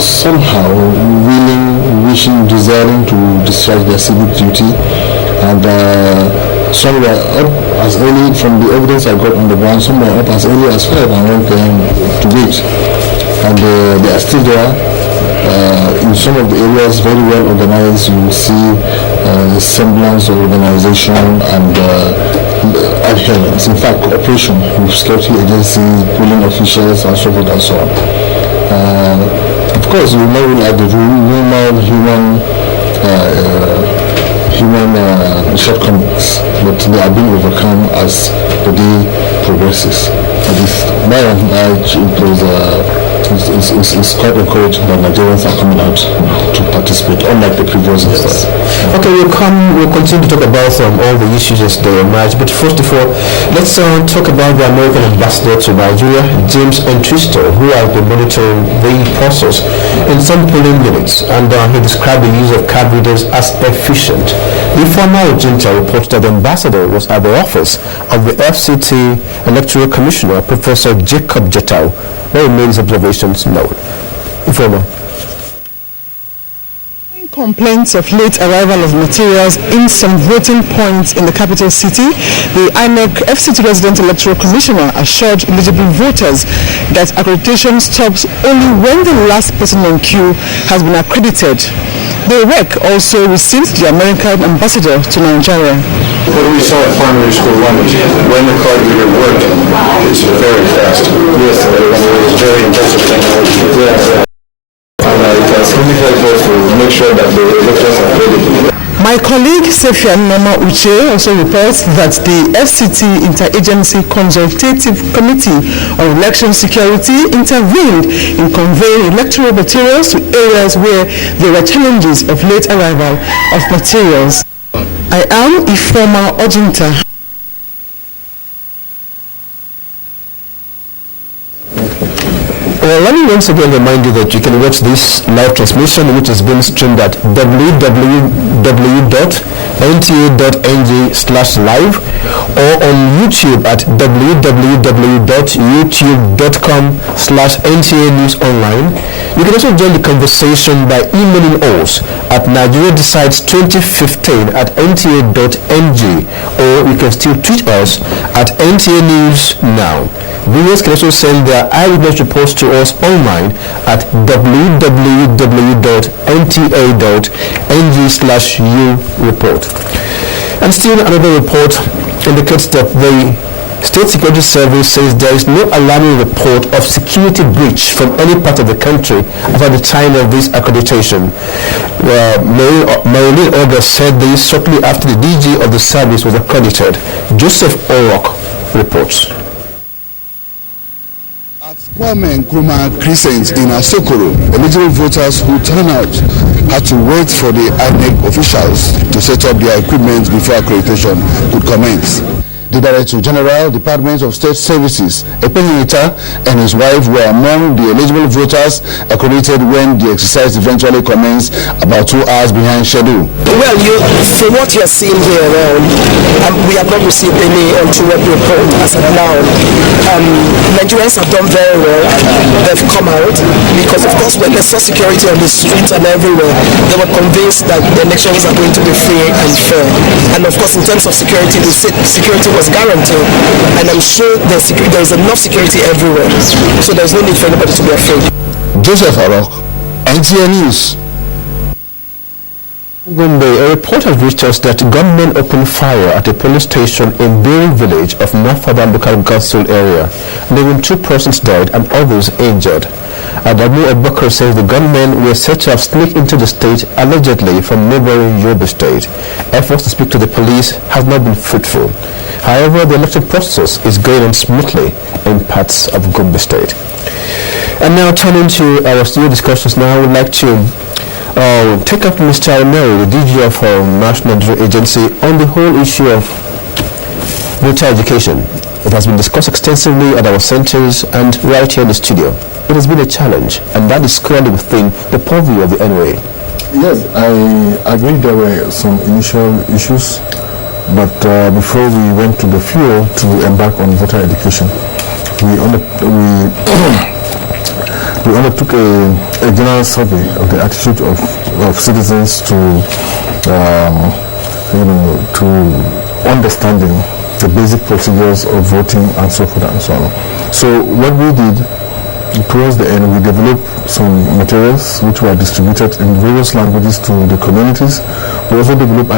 somehow wishing, desiring to discharge their civic duty, and some were up as early, from the evidence I got on the ground, some were up as early as 5 and 1 p.m. to wait, and they are still there. In some of the areas, very well organized. You will see the semblance of organization and adherence. In fact, cooperation with security agencies, polling officials, and so forth and so on. Of course, we know like the normal human shortcomings, but they are being overcome as the day progresses. At least by and large, it's quite encouraging that Nigerians are coming out to participate, unlike the previous years. Okay, we'll continue to talk about all the issues as they emerge, but first of all, let's talk about the American ambassador to Nigeria, James Entristo, who has been monitoring the process in some polling units, and he described the use of card readers as efficient. The former junta reports that the ambassador was at the office of the FCT Electoral Commissioner, Professor Jacob Jetau, where he made his observations known. Informer. Complaints of late arrival of materials in some voting points in the capital city, the INEC FCT Resident Electoral Commissioner assured eligible voters that accreditation stops only when the last person in queue has been accredited. The REC also received the American ambassador to Nigeria. What we saw at primary school one is when the card reader worked, it's very fast. Yes, it's very impressive technology. Yes. And it has really helped us to make sure that the electors are credible. My colleague Sefian Mama Uche also reports that the FCT Interagency Consultative Committee on Election Security intervened in conveying electoral materials to areas where there were challenges of late arrival of materials. I am Ifoma Ojinta. Well, let me once again remind you that you can watch this live transmission, which has been streamed at www.nta.ng/live or on YouTube at www.youtube.com/NTA News Online. You can also join the conversation by emailing us at nigeriadecides2015@nta.ng, or you can still tweet us at NTA News Now. Viewers can also send their eyewitness reports to us online at www.nta.ng/ureport. And still another report indicates that the State Security Service says there is no alarming report of security breach from any part of the country at the time of this accreditation. Marilyn August said this shortly after the DG of the service was accredited. Joseph Orok reports. At Women Nkrumah Crescent in Asokoro, eligible voters who turn out had to wait for the INEC officials to set up their equipment before accreditation could commence. The Director General, Department of State Services, Epenita, and his wife were among the eligible voters accredited when the exercise eventually commenced about 2 hours behind schedule. Well, from what you're seeing here around, we have not received any untoward report as of now. Nigerians have done very well. They've come out because, of course, when they saw security on the streets and everywhere, they were convinced that the elections are going to be free and fair. And of course, in terms of security, the security was guaranteed, and I'm sure there's enough security everywhere, so there's no need for anybody to be afraid. Joseph Arok, NTA News. Gombe, a report has reached us that gunmen opened fire at a police station in Biri village of Mafaba local council area, leaving 2 persons dead and others injured. Adamu Abubakar says the gunmen were said to have sneaked into the state allegedly from neighboring Yobe state. Efforts to speak to the police have not been fruitful. However, the election process is going on smoothly in parts of Gombe state. And now turning to our studio discussions now, I would like to take up Mr. Almeri, the DG of National Agency, on the whole issue of voter education. It has been discussed extensively at our centers and right here in the studio. It has been a challenge, and that is squarely within the purview of the NOA. Yes, I agree there were some initial issues, but before we went to the field to embark on voter education, we undertook a general survey of the attitude of citizens to understanding the basic procedures of voting and so forth and so on. So what we did towards the end, we developed some materials which were distributed in various languages to the communities. We also developed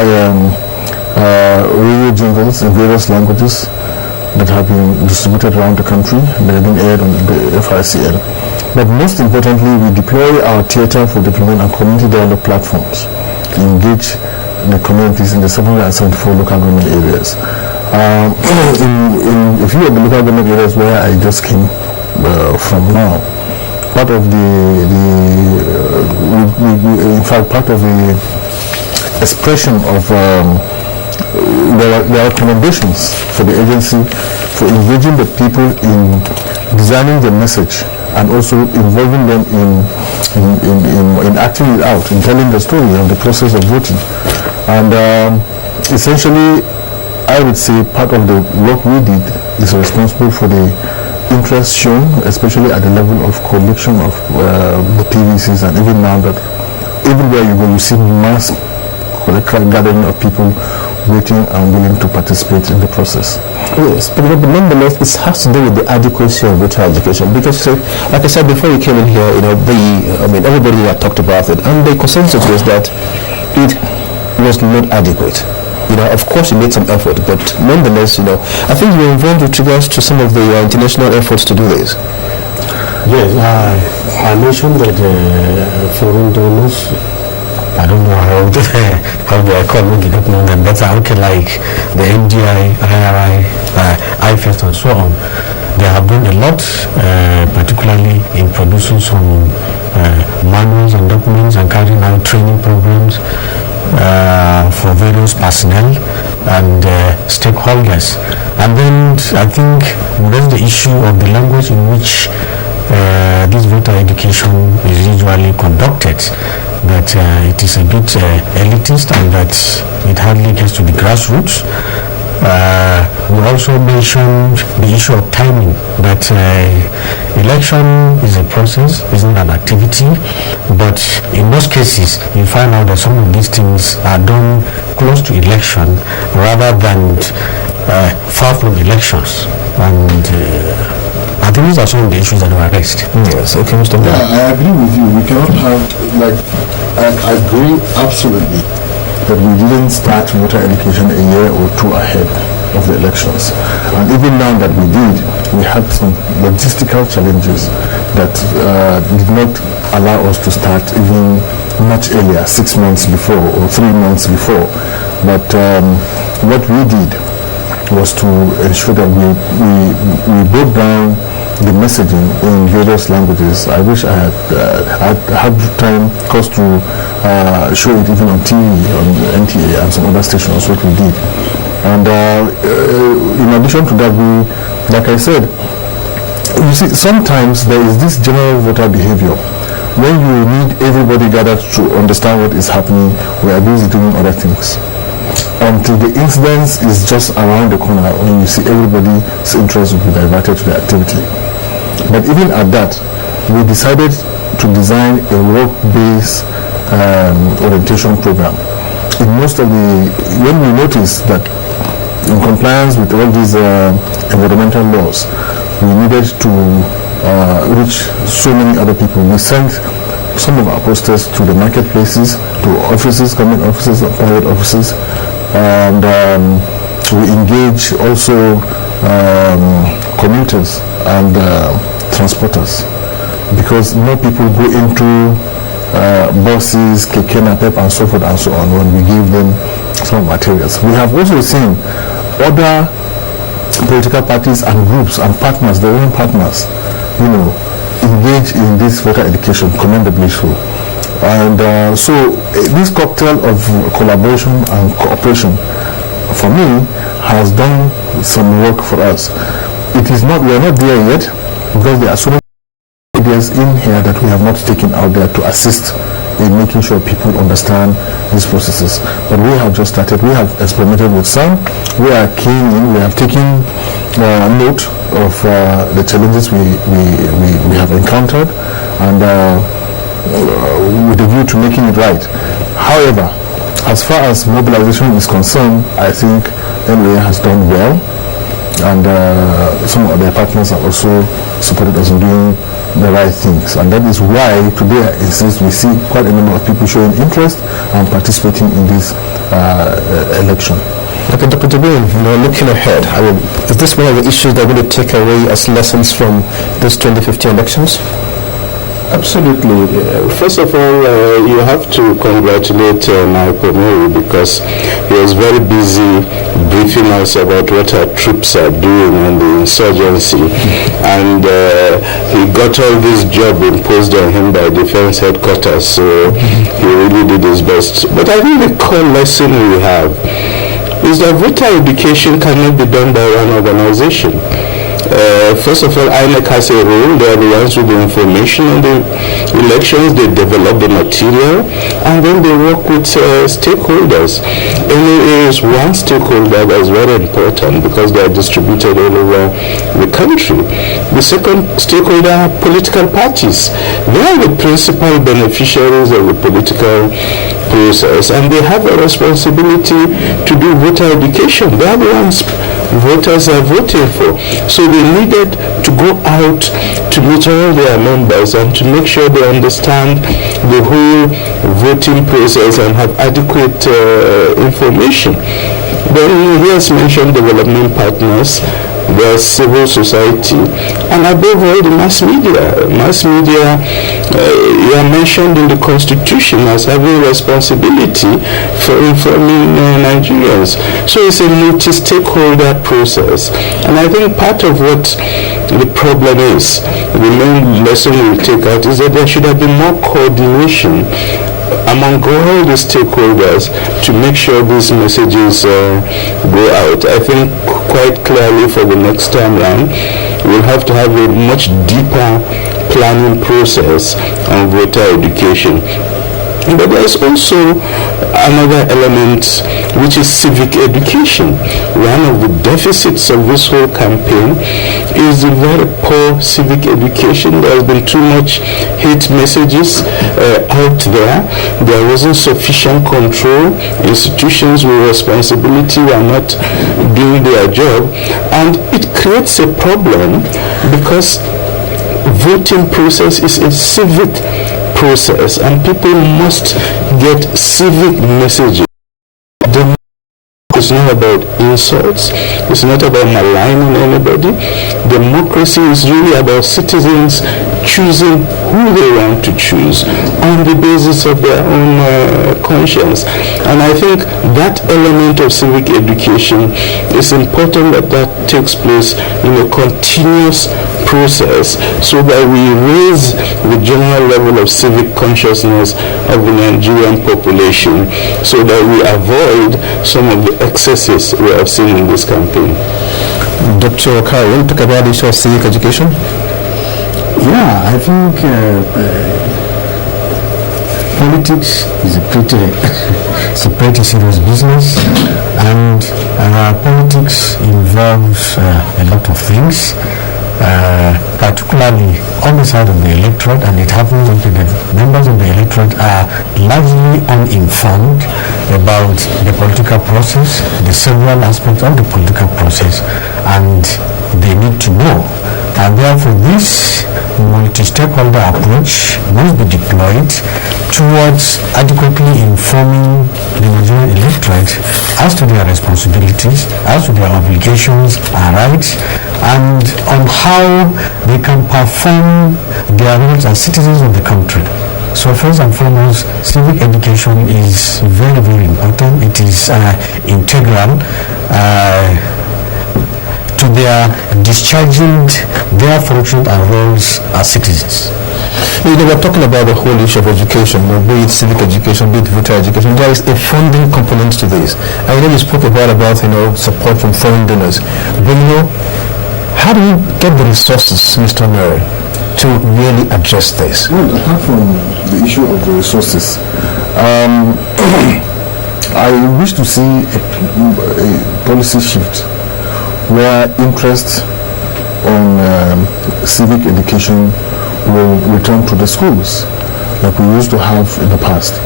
radio jingles in various languages that have been distributed around the country. They have been aired on the FICL. But most importantly, we deploy our theatre for development and community dialogue platforms to engage the communities in the 774 local government areas. In a few of the local government areas where I just came from now, part of part of the expression of there are recommendations for the agency for engaging the people in designing the message and also involving them in acting it out, in telling the story of the process of voting. And essentially, I would say part of the work we did is responsible for the interest shown, especially at the level of collection of the PVCs, and even now that everywhere you go, you see mass gathering of people waiting and willing to participate in the process. Yes, but nonetheless, it has to do with the adequacy of voter education, because, like I said before you came in here, everybody had talked about it, and the consensus was that it was not adequate. Of course, you made some effort, but nonetheless, I think you were involved with regards to some of the international efforts to do this. Yes, I mentioned that foreign donors, I don't know how they are called, maybe don't know them better, like the NDI, IRI, IFEST and so on. They have done a lot, particularly in producing some manuals and documents and carrying out training programs for various personnel and stakeholders. And then I think there's the issue of the language in which this voter education is usually conducted, that it is a bit elitist and that it hardly gets to the grassroots. We also mentioned the issue of timing, that election is a process, is not an activity, but in most cases you find out that some of these things are done close to election rather than far from elections. And I think these are some of the issues that were raised. Yes, okay, Mr. Yeah, I agree with you. We cannot have, I agree absolutely that we didn't start voter education a year or two ahead of the elections. And even now that we did, we had some logistical challenges that did not allow us to start even much earlier, 6 months before or 3 months before. But what we did was to ensure that we broke down the messaging in various languages. I wish I had time cost to show it even on TV, on NTA and some other stations, what we did. And in addition to that, we, like I said, you see, sometimes there is this general voter behavior. When you need everybody gathered to understand what is happening, we are busy doing other things. Until the incident is just around the corner, when you see everybody's interest will be diverted to the activity. But even at that, we decided to design a work-based orientation program. In most of the, when we noticed that in compliance with all these environmental laws, we needed to reach so many other people. We sent some of our posters to the marketplaces, to offices, government offices, private offices, and we engage also commuters and transporters, because more people go into buses, keke napep, and so forth and so on when we give them some materials. We have also seen other political parties and groups and partners, their own partners, you know, engage in this voter education, commendably so. And so this cocktail of collaboration and cooperation, for me, has done some work for us. It is not, we are not there yet, because there are so many ideas in here that we have not taken out there to assist in making sure people understand these processes. But we have just started. We have experimented with some. We are keen in, we have taken note of the challenges we have encountered, and with a view to making it right. However, as far as mobilization is concerned, I think NWA has done well, and some of their partners have also supported us in doing the right things, and that is why today I insist we see quite a number of people showing interest and participating in this election. Okay, Dr. Jabin, looking ahead, I mean, is this one of the issues that we're going to take away as lessons from this 2015 elections? Absolutely. First of all, you have to congratulate Michael Mary, because he was very busy briefing us about what our troops are doing on the insurgency, and he got all this job imposed on him by defense headquarters, so he really did his best. But I think the core lesson we have is that voter education cannot be done by one organization. First of all, INEC has a role. They are the ones with the information on the elections. They develop the material, and then they work with stakeholders. NWA is one stakeholder that is very important, because they are distributed all over the country. The second stakeholder are political parties. They are the principal beneficiaries of the political process, and they have a responsibility to do voter education. They are the ones voters are voting for. So they needed to go out to meet all their members and to make sure they understand the whole voting process and have adequate information. Then he has mentioned development partners, the civil society, and above all the mass media. Mass media, you are mentioned in the Constitution as having responsibility for informing Nigerians. So it's a multi-stakeholder process. And I think part of what the problem is, the main lesson we'll take out, is that there should have been more coordination among all the stakeholders to make sure these messages go out. I think quite clearly for the next time round, we'll have to have a much deeper planning process on voter education. But there's also another element, which is civic education. One of the deficits of this whole campaign is the very poor civic education. There has been too much hate messages out there. There wasn't sufficient control. Institutions with responsibility were not doing their job. And it creates a problem, because voting process is a civic process, and people must get civic messages. It's not about insults. It's not about maligning anybody. Democracy is really about citizens choosing who they want to choose on the basis of their own conscience. And I think that element of civic education is important, that takes place in a continuous process so that we raise the general level of civic consciousness of the Nigerian population so that we avoid some of the excesses we have seen in this campaign. Dr. Okari, you want to talk about the issue of civic education? Yeah, I think politics is a pretty serious business, and politics involves a lot of things, particularly on the side of the electorate, and it happens that the members of the electorate are largely uninformed about the political process, the several aspects of the political process, and they need to know. And therefore this multi-stakeholder approach must be deployed towards adequately informing the Nigerian electorate as to their responsibilities, as to their obligations and rights, and on how they can perform their roles as citizens of the country. So first and foremost, civic education is very, very important. It is integral to their discharging their functions and roles as citizens. You know, we're talking about the whole issue of education, be it civic education, be it voter education. There is a funding component to this. I know you spoke about support from foreign donors. But how do you get the resources, Mr. Mary, to really address this? Well, apart from the issue of the resources, I wish to see a policy shift where interest on civic education will return to the schools like we used to have in the past.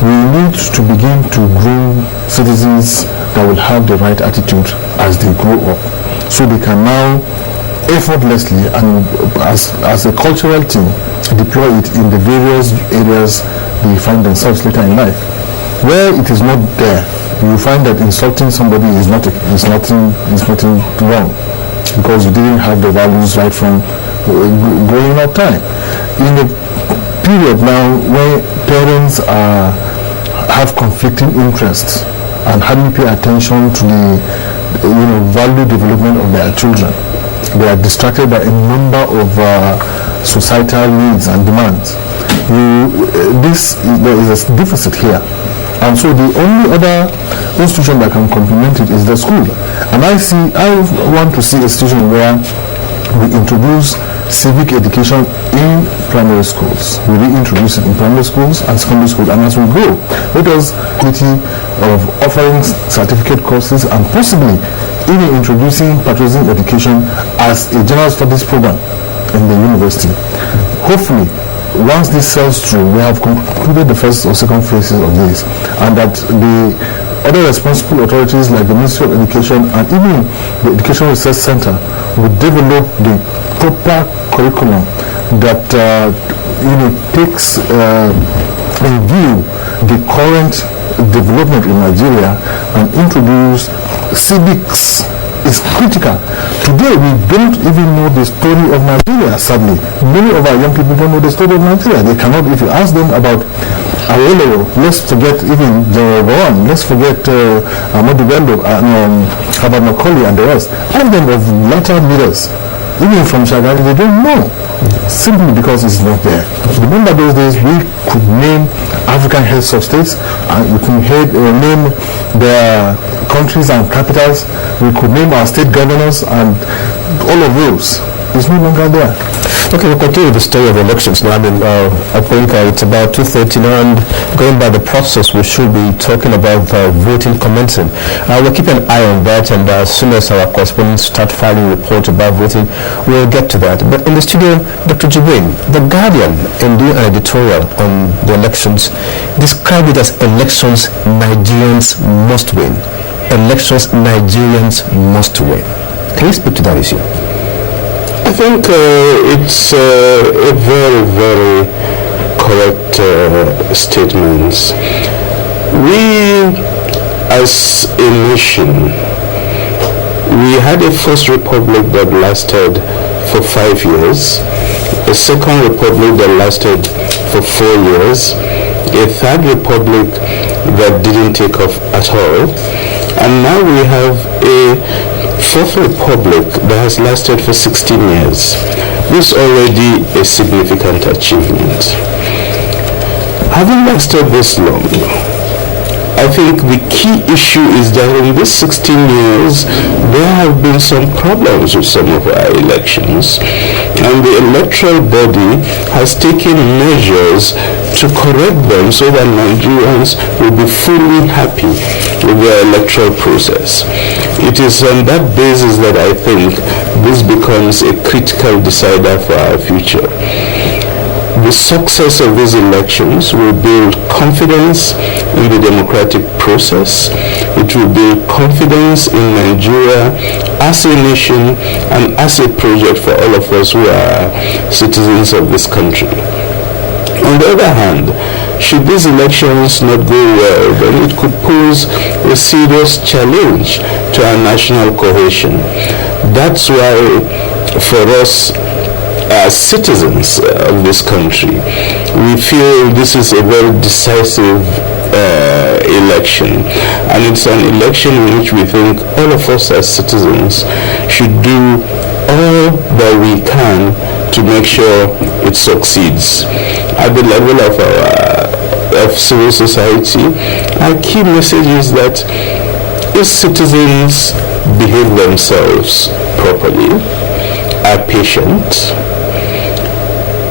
We need to begin to groom citizens that will have the right attitude as they grow up, so they can now effortlessly and as a cultural team deploy it in the various areas they find themselves later in life. Where it is not there, you find that insulting somebody is nothing wrong, because you didn't have the values right from growing up time. In the period now where parents have conflicting interests and hardly pay attention to the value development of their children, they are distracted by a number of societal needs and demands. There is a deficit here. And so the only other institution that can complement it is the school. And I want to see a situation where we introduce civic education in primary schools. We reintroduce it in primary schools and secondary schools, and as we grow, let us of offering certificate courses and possibly even introducing patriotism education as a general studies program in the university. Hopefully, once this sells through, we have concluded the first or second phases of this, and that the other responsible authorities like the Ministry of Education and even the Education Research Center will develop the proper curriculum that takes in view the current development in Nigeria and introduce civics. Is critical. Today we don't even know the story of Nigeria, sadly. Many of our young people don't know the story of Nigeria. They cannot, if you ask them about Awolowo, let's forget even General Gowon, let's forget Ahmadu Bello, Herbert Macaulay and the rest. All of them of latter leaders, even from Shagari, they don't know. Simply because it's not there. Remember those days we could name African heads of states, and we could name their countries and capitals, we could name our state governors, and all of those is no longer there. Okay, we'll continue with the story of elections now. I think it's about 2:30 now, and going by the process, we should be talking about voting commencing. We'll keep an eye on that, and as soon as our correspondents start filing reports about voting, we'll get to that. But in the studio, Dr. Jibrin, The Guardian, in doing an editorial on the elections, described it as elections Nigerians must win. Elections Nigerians must win. Can you speak to that issue? I think it's a very, very correct statement. We, as a nation, we had a first republic that lasted for 5 years, a second republic that lasted for 4 years, a third republic that didn't take off at all, and now we have a Fourth Republic that has lasted for 16 years. This is already a significant achievement. Having lasted this long, I think the key issue is that in these 16 years, there have been some problems with some of our elections, and the electoral body has taken measures to correct them so that Nigerians will be fully happy with their electoral process. It is on that basis that I think this becomes a critical decider for our future. The success of these elections will build confidence in the democratic process. It will build confidence in Nigeria as a nation and as a project for all of us who are citizens of this country. On the other hand, should these elections not go well, then it could pose a serious challenge to our national cohesion. That's why, for us, as citizens of this country, we feel this is a very decisive election, and it's an election in which we think all of us as citizens should do all that we can to make sure it succeeds. At the level of civil society, our key message is that if citizens behave themselves properly, are patient,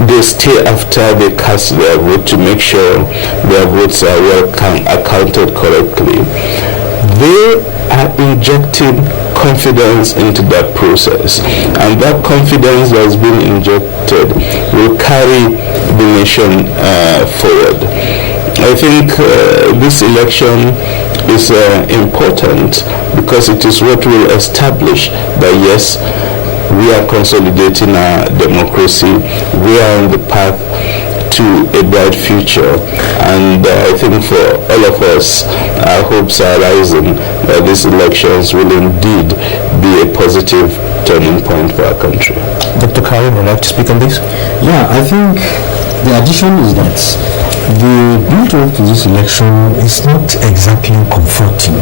they stay after they cast their vote to make sure their votes are well accounted correctly, they are injecting confidence into that process, and that confidence that has been injected will carry the nation forward. I think this election is important because it is what will establish that yes, we are consolidating our democracy, we are on the path to a bright future, and I think for all of us, our hopes are rising that these elections will indeed be a positive turning point for our country. Dr. Karim, would you like to speak on this? Yeah, I think the addition is that the build-up to this election is not exactly comforting.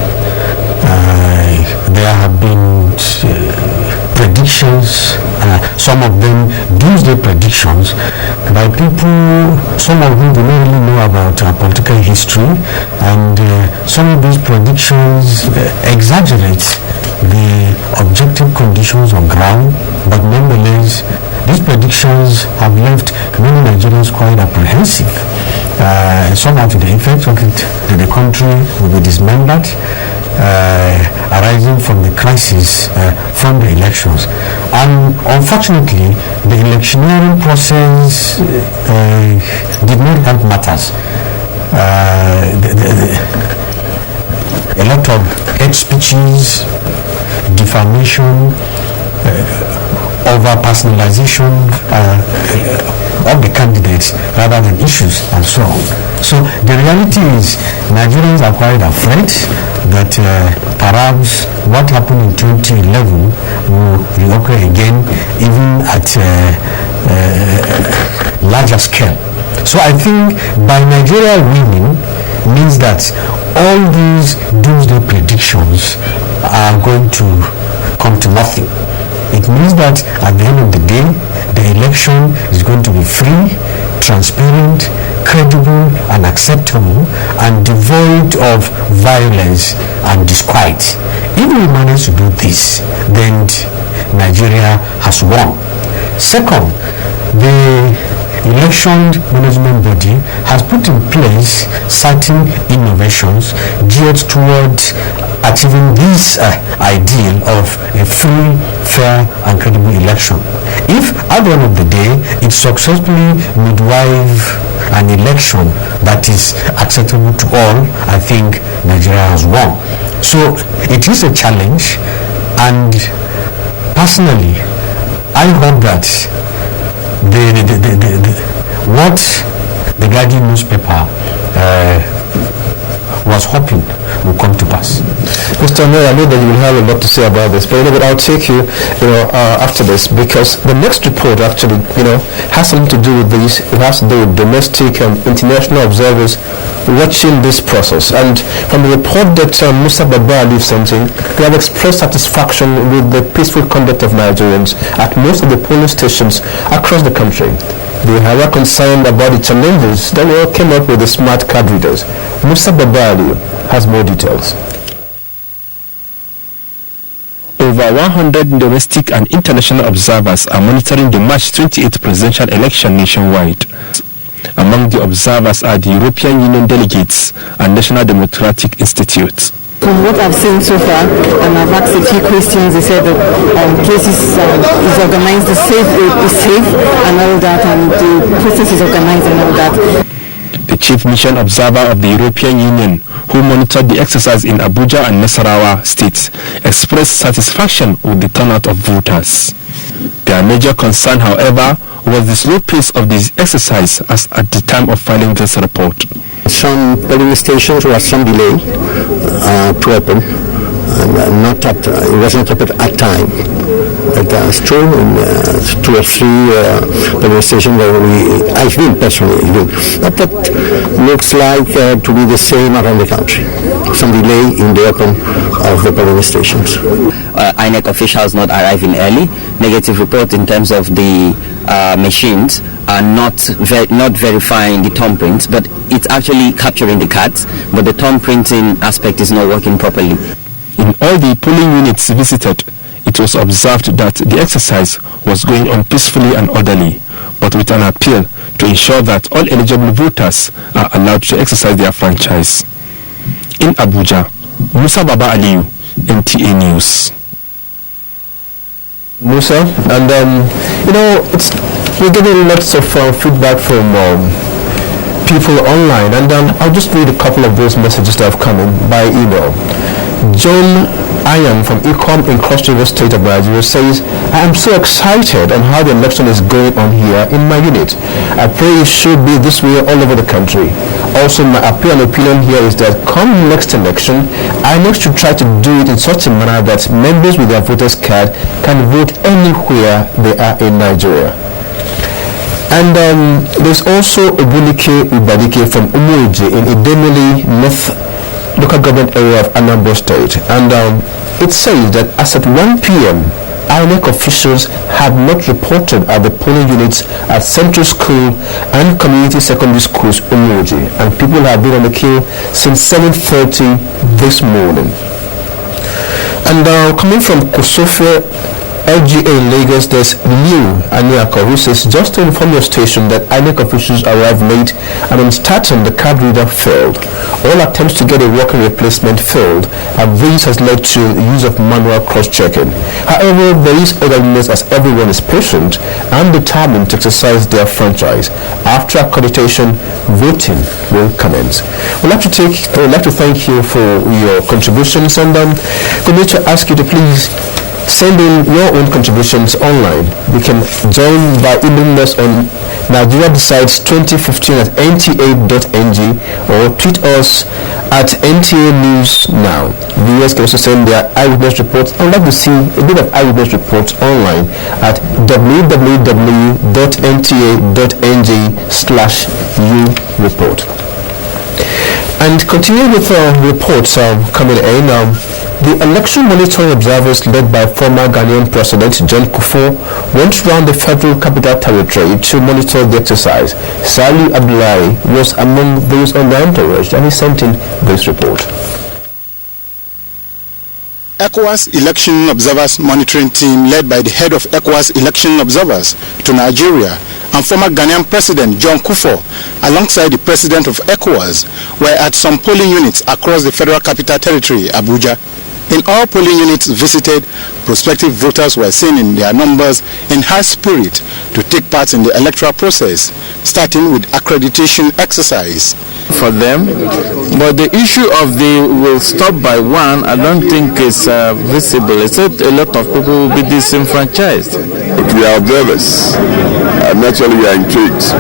There have been predictions, some of them doomsday predictions by people, some of whom do not really know about political history, and some of these predictions exaggerate the objective conditions on ground, but nonetheless these predictions have left many Nigerians quite apprehensive. Somehow to the effect of it that the country will be dismembered, arising from the crisis from the elections. And unfortunately, the electioneering process did not help matters. A lot of hate speeches, defamation, over-personalization of the candidates rather than issues and so on. So the reality is Nigerians are quite afraid that perhaps what happened in 2011 will reoccur again, even at larger scale. So I think by Nigeria winning means that all these doomsday predictions are going to come to nothing. It means that at the end of the day, the election is going to be free, transparent, credible and acceptable, and devoid of violence and disquiet. If we manage to do this, then Nigeria has won. Second, the election management body has put in place certain innovations geared towards achieving this ideal of a free, fair and credible election. If at the end of the day it successfully midwife an election that is acceptable to all, I think Nigeria has won. So it is a challenge, and personally I hope that what the Guardian newspaper was hoping will come to pass. Mr. Mayor, I know that you will have a lot to say about this, but I'll take you, after this, because the next report actually, has something to do with this. It has to do with domestic and international observers watching this process. And from the report that Musa Babali sent in, they have expressed satisfaction with the peaceful conduct of Nigerians at most of the polling stations across the country. They are concerned about the challenges that came up with the smart card readers. Musa Babali has more details. Over 100 domestic and international observers are monitoring the March 28th presidential election nationwide. Among the observers are the European Union delegates and National Democratic Institute. From what I've seen so far, and I've asked a few questions, they said the place is organized, the safe is safe and all that, and the process is organized and all that. The chief mission observer of the European Union, who monitored the exercise in Abuja and Nasarawa states, expressed satisfaction with the turnout of voters. Their major concern, however, was the slow pace of this exercise as at the time of filing this report. Some polling stations were some delay to open, and it wasn't open at time. But it's true, in 2 or 3 polling stations where I've been personally. But that looks like to be the same around the country. Some delay in the open of the polling stations. INEC officials not arriving early. Negative report in terms of the machines are not verifying the thumb prints, but it's actually capturing the cards, but the thumb printing aspect is not working properly. In all the polling units visited, it was observed that the exercise was going on peacefully and orderly, but with an appeal to ensure that all eligible voters are allowed to exercise their franchise. In Abuja, Musa Baba Aliyu, NTA News. Musa, and we're getting lots of feedback from people online, and I'll just read a couple of those messages that have come in by email. John Ian from Ecom in Cross River State of Nigeria says, I am so excited on how the election is going on here in my unit. I pray it should be this way all over the country. Also, my appeal and opinion here is that come next election, INEC should try to do it in such a manner that members with their voters card can vote anywhere they are in Nigeria. And there's also Obunike Ubadike from Umuiji in Idemili North local government area of Anambra State, and it says that as at 1 p.m. INEC officials have not reported at the polling units at Central School and Community Secondary Schools Umuji, and people have been on the queue since 7:30 this morning. And coming from Kosofe LGA in Lagos, there's Liu Aniako who says, just to inform your station that INEC officials arrived late and on starting the card reader failed. All attempts to get a working replacement failed, and this has led to the use of manual cross-checking. However, there is orderliness as everyone is patient and determined to exercise their franchise. After accreditation, voting will commence. We'd like to thank you for your contributions, and we need to ask you to please send in your own contributions online. You can join by emailing us on Nigeria Decides 2015 at nta.ng or tweet us at NTA News Now. Viewers can also send their eyewitness reports. I would like to see a bit of eyewitness reports online at www.nta.ng/ureport. And continue with reports coming in. The election monitoring observers led by former Ghanaian President John Kufuor went round the Federal Capital Territory to monitor the exercise. Sali Abdullahi was among those on the entourage, and he sent in this report. ECOWAS Election Observers Monitoring Team led by the head of ECOWAS Election Observers to Nigeria and former Ghanaian President John Kufuor, alongside the President of ECOWAS, were at some polling units across the Federal Capital Territory, Abuja. In all polling units visited, prospective voters were seen in their numbers in high spirit to take part in the electoral process, starting with accreditation exercise. For them, but the issue of the will stop by one, I don't think is visible. It's that a lot of people will be disenfranchised. We are observers, and naturally we are intrigued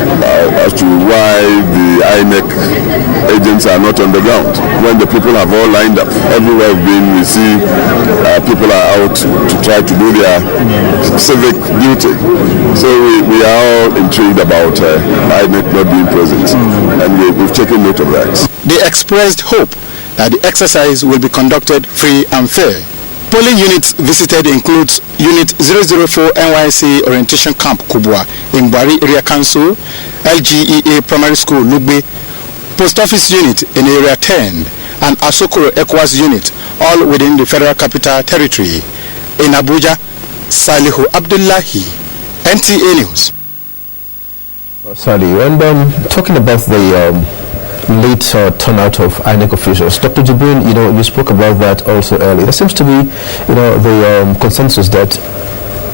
as to why the INEC agents are not on the ground. When the people have all lined up, everywhere we've been, we see people are out to try to do their civic duty. So we are all intrigued about INEC not being present, and we've taken note of that. They expressed hope that the exercise will be conducted free and fair. Polling units visited includes Unit 004 NYC Orientation Camp Kubwa in Bari Area Council, LGEA Primary School Lugbe, Post Office Unit in Area 10, and Asokoro ECOWAS Unit, all within the Federal Capital Territory. In Abuja, Salihu Abdullahi, NTA News. Salihu, and talking about the late turnout of INEC officials, Dr. Jibrin, you spoke about that also earlier. There seems to be, the consensus that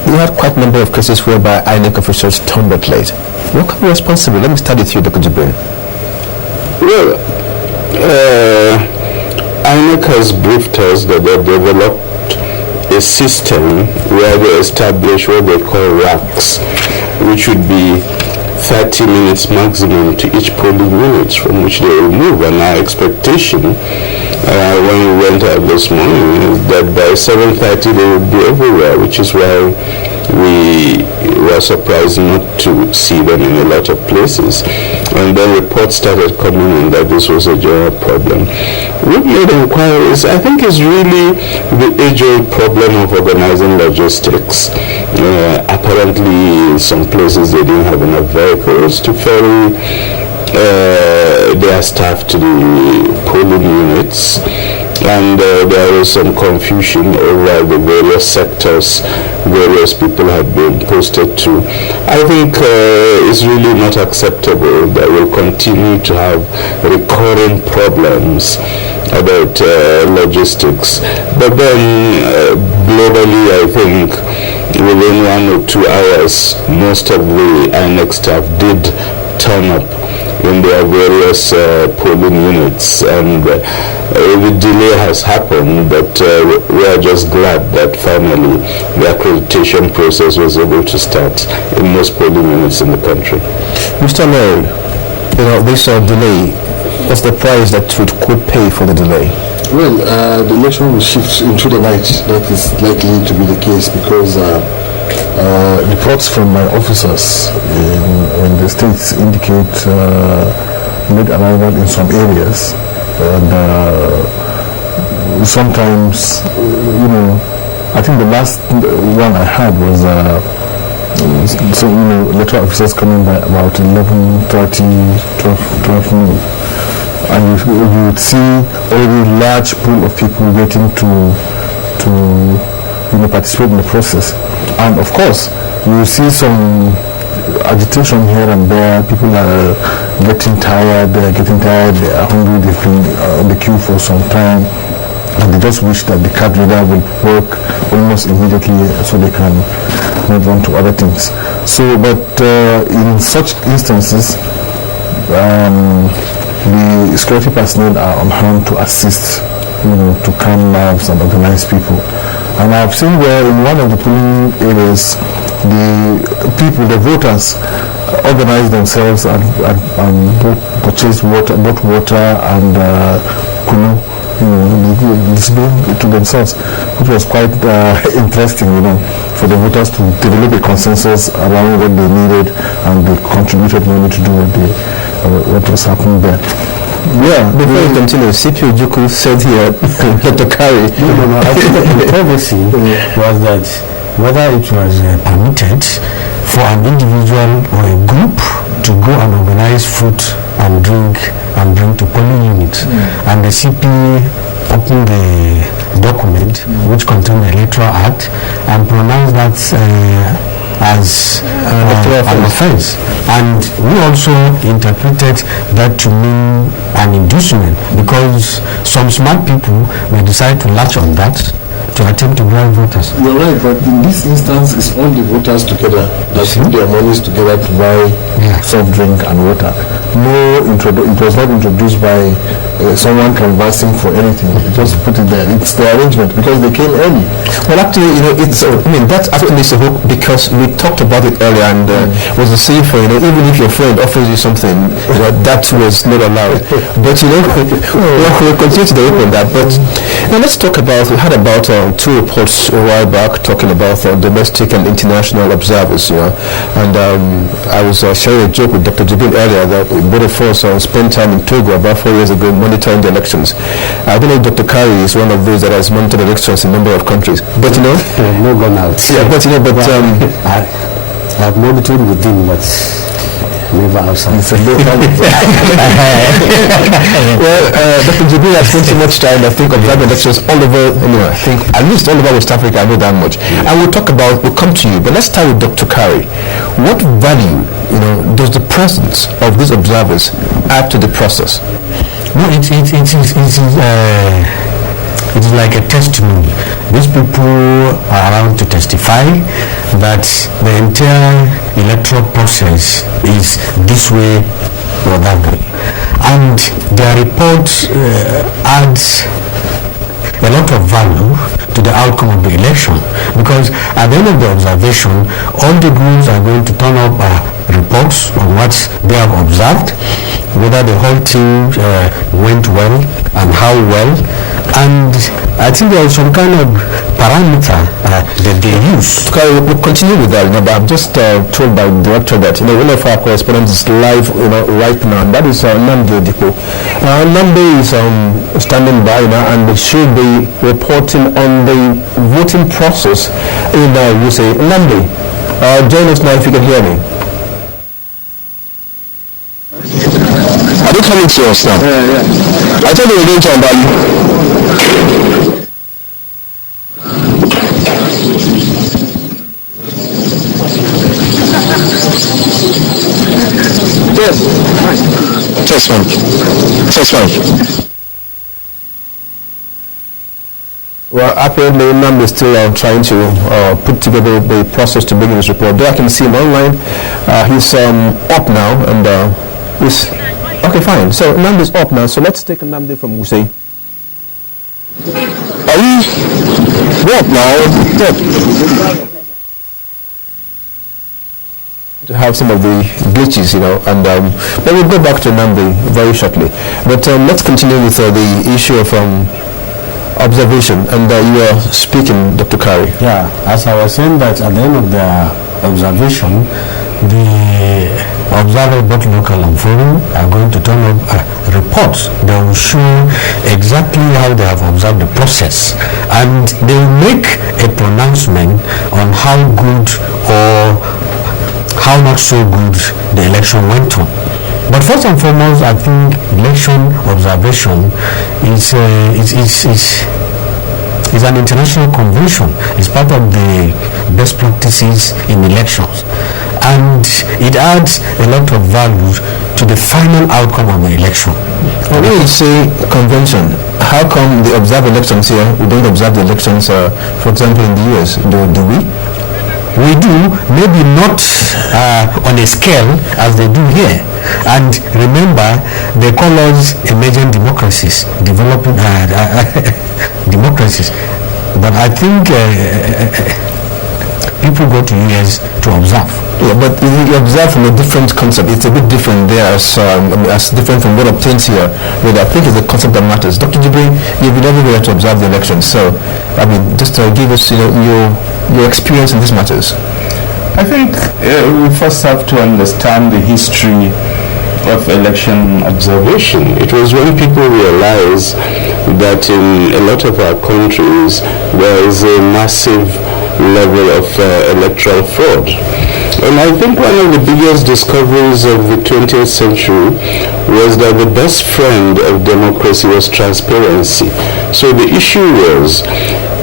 we had quite a number of cases whereby INEC officials turned up late. What can be responsible? Let me start with you, Dr. Jibrin. Well, INEC has briefed us that they developed a system where they establish what they call racks, which would be 30 minutes maximum to each polling unit from which they will move. And our expectation when we went out this morning is that by 7:30 they would be everywhere, which is why we were surprised not to see them in a lot of places. And then reports started coming in that this was a general problem. We've made inquiries. I think it's really the age-old problem of organizing logistics. Apparently in some places they didn't have enough vehicles to ferry their staff to the polling units, and there was some confusion over the various sectors various people have been posted to. I think it's really not acceptable that we'll continue to have recurring problems about logistics. But then globally, I think within 1 or 2 hours, most of the INEC staff did turn up in their various polling units, and the delay has happened, but we are just glad that finally the accreditation process was able to start in most polling units in the country. Mr. Mary, this delay, what's the price that could pay for the delay? Well, the election will shift into the night. That is likely to be the case because reports from my officers in the states indicate late arrival in some areas, and sometimes, I think the last one I had was electoral officers coming by about 11:30, 12 noon. And you would see already large pool of people waiting to participate in the process. And of course, you see some agitation here and there. People are getting tired, they are hungry, they've been in the queue for some time, and they just wish that the card reader will work almost immediately so they can move on to other things. So, but in such instances, the security personnel are on hand to assist, to calm nerves and organize people. And I've seen where in one of the polling areas, the voters organized themselves and purchased water and kunu, to themselves, which was quite interesting, for the voters to develop a consensus around what they needed, and they contributed money to do what was happening there. Yeah, before you continue, CPO Juku said here, Dr. Kari. No, I think the controversy was that whether it was permitted for an individual or a group to go and organize food and drink and bring to polling units. And the CP opened the document which contained the Electoral Act and pronounced that as an offense, and we also interpreted that to mean an inducement, because some smart people may decide to latch on that to attempt to bribe voters. You're right, but in this instance, it's all the voters together that put their monies together to buy soft drink and water. It was not introduced by someone canvassing for anything. Just put it there. It's the arrangement because they came early. Well, actually, that's actually a hook because we talked about it earlier and was the same for, even if your friend offers you something, that was not allowed. But, we'll continue to open that. But now let's talk about, we had about 2 reports a while back talking about domestic and international observers, and I was sharing a joke with Dr. Jibin earlier that both of us spent time in Togo about 4 years ago monitoring the elections. I don't know if Dr. Kari is one of those that has monitored elections in a number of countries, but no gone out. Yeah, but I've monitored within, but never outside. Well, Dr. Jibril has spent too much time, I think, observing elections all over, I think at least all over West Africa, I know that much. And we'll come to you, but let's start with Dr. Kari. What value, does the presence of these observers add to the process? No, it is like a testimony. These people are around to testify that the entire electoral process is this way or that way. And their report adds a lot of value to the outcome of the election, because at the end of the observation, all the groups are going to turn up reports on what they have observed, whether the whole team went well and how well. And I think there is some kind of parameter that they use. Okay, we'll continue with that, but I'm just told by the director that, one of our correspondents is live, right now, and that is Namde Dipo. Namde is standing by now, and they should be reporting on the voting process in USA. Namde, join us now if you can hear me. Are they coming to us now? Yeah. I thought they were going to Ambali. Yes. Test one. Well, apparently Nam is still trying to put together the process to bring in his report. Though I can see him online. He's up now, and he's... Okay, fine. So Namde is up now. So let's take Namde from Wuse. Are you up now? To have some of the glitches, and but we'll go back to Namde very shortly. But let's continue with the issue of observation. And you are speaking, Dr. Kari. Yeah, as I was saying that at the end of the observation, the observers, both local and foreign, are going to turn up reports. They will show exactly how they have observed the process, and they will make a pronouncement on how good or how not so good the election went on. But first and foremost, I think election observation is an international convention. It's part of the best practices in elections, and it adds a lot of value to the final outcome of the election. When you say convention, how come they observe elections here? We don't observe the elections, for example, in the US. Do we? We do, maybe not on a scale as they do here. And remember, they call us emerging democracies, developing democracies. But I think people go to US to observe. Yeah, but you observe from a different concept. It's a bit different there, as different from what obtains here. But I think it's the concept that matters. Dr. Jibril, you've been everywhere to observe the elections. So, just give us, your experience in these matters. I think we first have to understand the history of election observation. It was when people realized that in a lot of our countries there is a massive level of electoral fraud. And I think one of the biggest discoveries of the 20th century was that the best friend of democracy was transparency. So the issue was,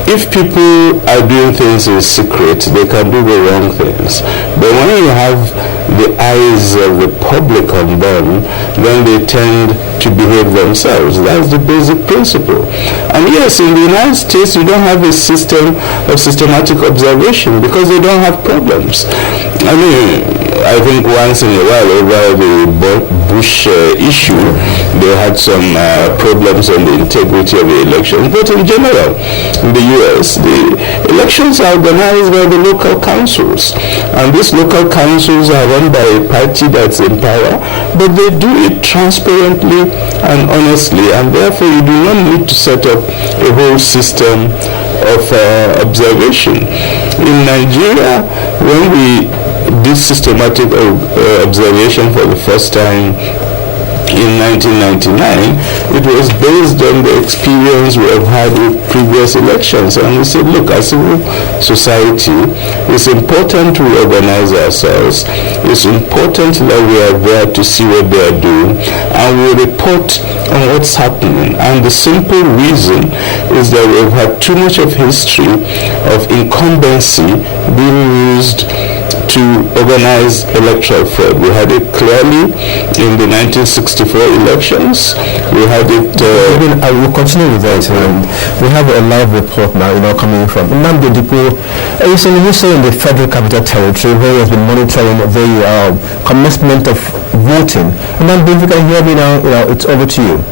if people are doing things in secret, they can do the wrong things. But when you have the eyes of the public on them, then they tend to behave themselves. That's the basic principle. And yes, in the United States, you don't have a system of systematic observation because they don't have problems. I mean, I think once in a while over the Bush issue, they had some problems on the integrity of the elections. But in general, in the U.S., the elections are organized by the local councils. And these local councils are run by a party that's in power, but they do it transparently and honestly, and therefore you do not need to set up a whole system of observation. In Nigeria, when we did systematic observation for the first time in 1999, it was based on the experience we have had with previous elections. And we said, look, as civil society, it's important to organize ourselves. It's important that we are there to see what they are doing, and we report on what's happening. And the simple reason is that we've had too much of history of incumbency being used to organize electoral fraud. We had it clearly in the 1964 elections. We had it... I will continue with that. We have a live report now, coming from Nnamdi Dipo. You say in the Federal Capital Territory, where he has been monitoring the commencement of voting. Nnamdi, if you can hear me now, it's over to you.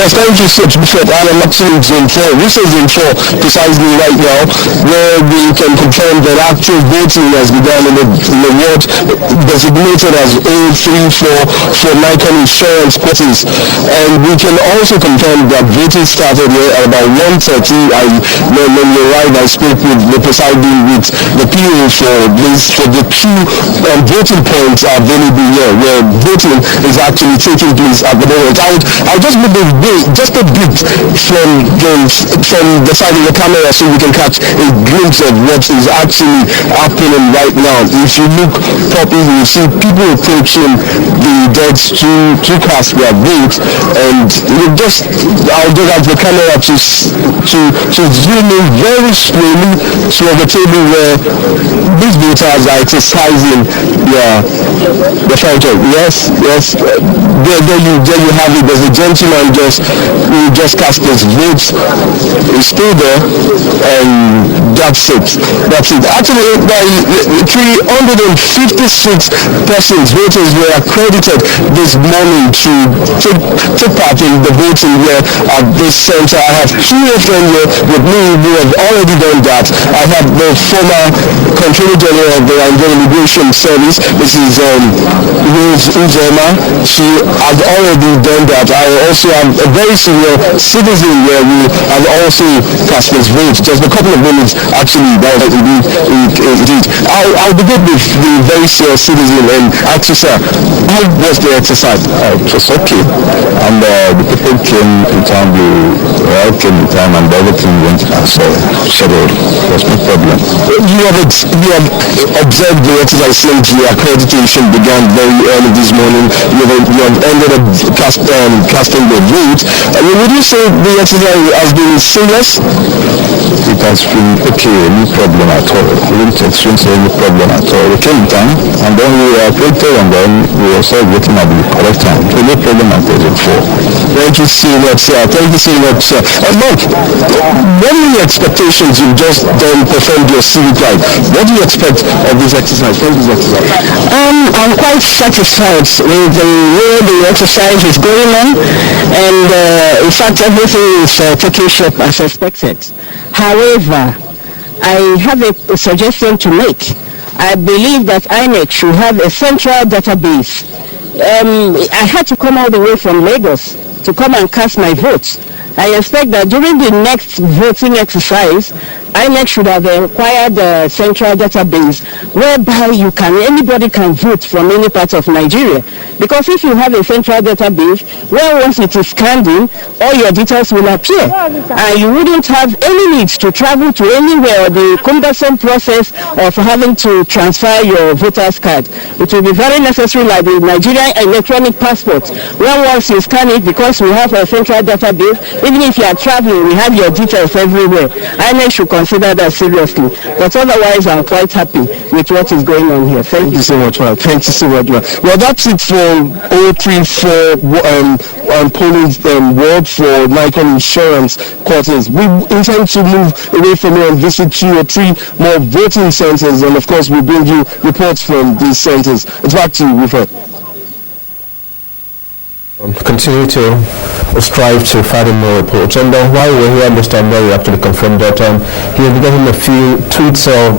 Yes, thank you so much, Bishop. I'm actually in Zone 4. This is Zone 4 precisely right now, where we can confirm that actual voting has begun in the ward designated as 034 for Nikon insurance parties. And we can also confirm that voting started here at about 1:30. When we arrived, I spoke with the presiding with the PO for the two voting points available here, where voting is actually taking place at the moment. I'll just move just a bit from the side of the camera so we can catch a glimpse of what is actually happening right now. If you look properly, you see people approaching the deads to cast their votes, and I'll just have the camera to zoom in very slowly to the table where these voters are exercising their franchise. Yes. There you have it. There's a gentleman who just cast his votes. He's still there, and that's it. Actually, 356 persons, voters, were accredited this morning to take part in the voting here at this center. I have two of them here with me who have already done that. I have the former Controller General of the Nigerian Immigration Service, this is Rose Uzoma. She has already done that. I also have a very senior citizen here who has also cast his vote. Just a couple of minutes, actually, that was indeed. I'll begin with the very senior citizen and ask you, sir, how was the exercise? It was okay, and the people came in time, and everything went as scheduled. There was no problem. You have observed the exercise since the accreditation began very early this morning. You have ended up casting the vote. Would you say the exercise has been seamless? It has been okay, no problem at all. We didn't experience any problem at all. We came in time, and then we were accredited, and then we were also waiting at the correct time. So no problem at all before. Thank you so much, sir. And Mark, what are the expectations? You've just performed your civic right. What do you expect of this exercise? I'm quite satisfied with the way the exercise is going on, and in fact everything is taking shape as expected. However, I have a suggestion to make. I believe that INEC should have a central database. I had to come all the way from Lagos to come and cast my vote. I expect that during the next voting exercise, INEC should have acquired a central database whereby anybody can vote from any part of Nigeria. Because if you have a central database, where once it is scanned in, all your details will appear. And you wouldn't have any need to travel to anywhere, or the cumbersome process of having to transfer your voter's card. It will be very necessary, like the Nigerian electronic passport, where once you scan it, because we have a central database, even if you are traveling, we have your details everywhere. INEC should consider that seriously. But otherwise, I'm quite happy with what is going on here. Thank you so much, man. Thank you so much, man. Well, that's it for 034 polling ward for Nikon Insurance quarters. We intend to move away from here and visit 2 or 3 more voting centers, and of course, we bring you reports from these centers. It's back to you, Rupert. Continue to strive to find more reports. And while we're here, Mr. Mary actually confirmed that he will be getting a few tweets or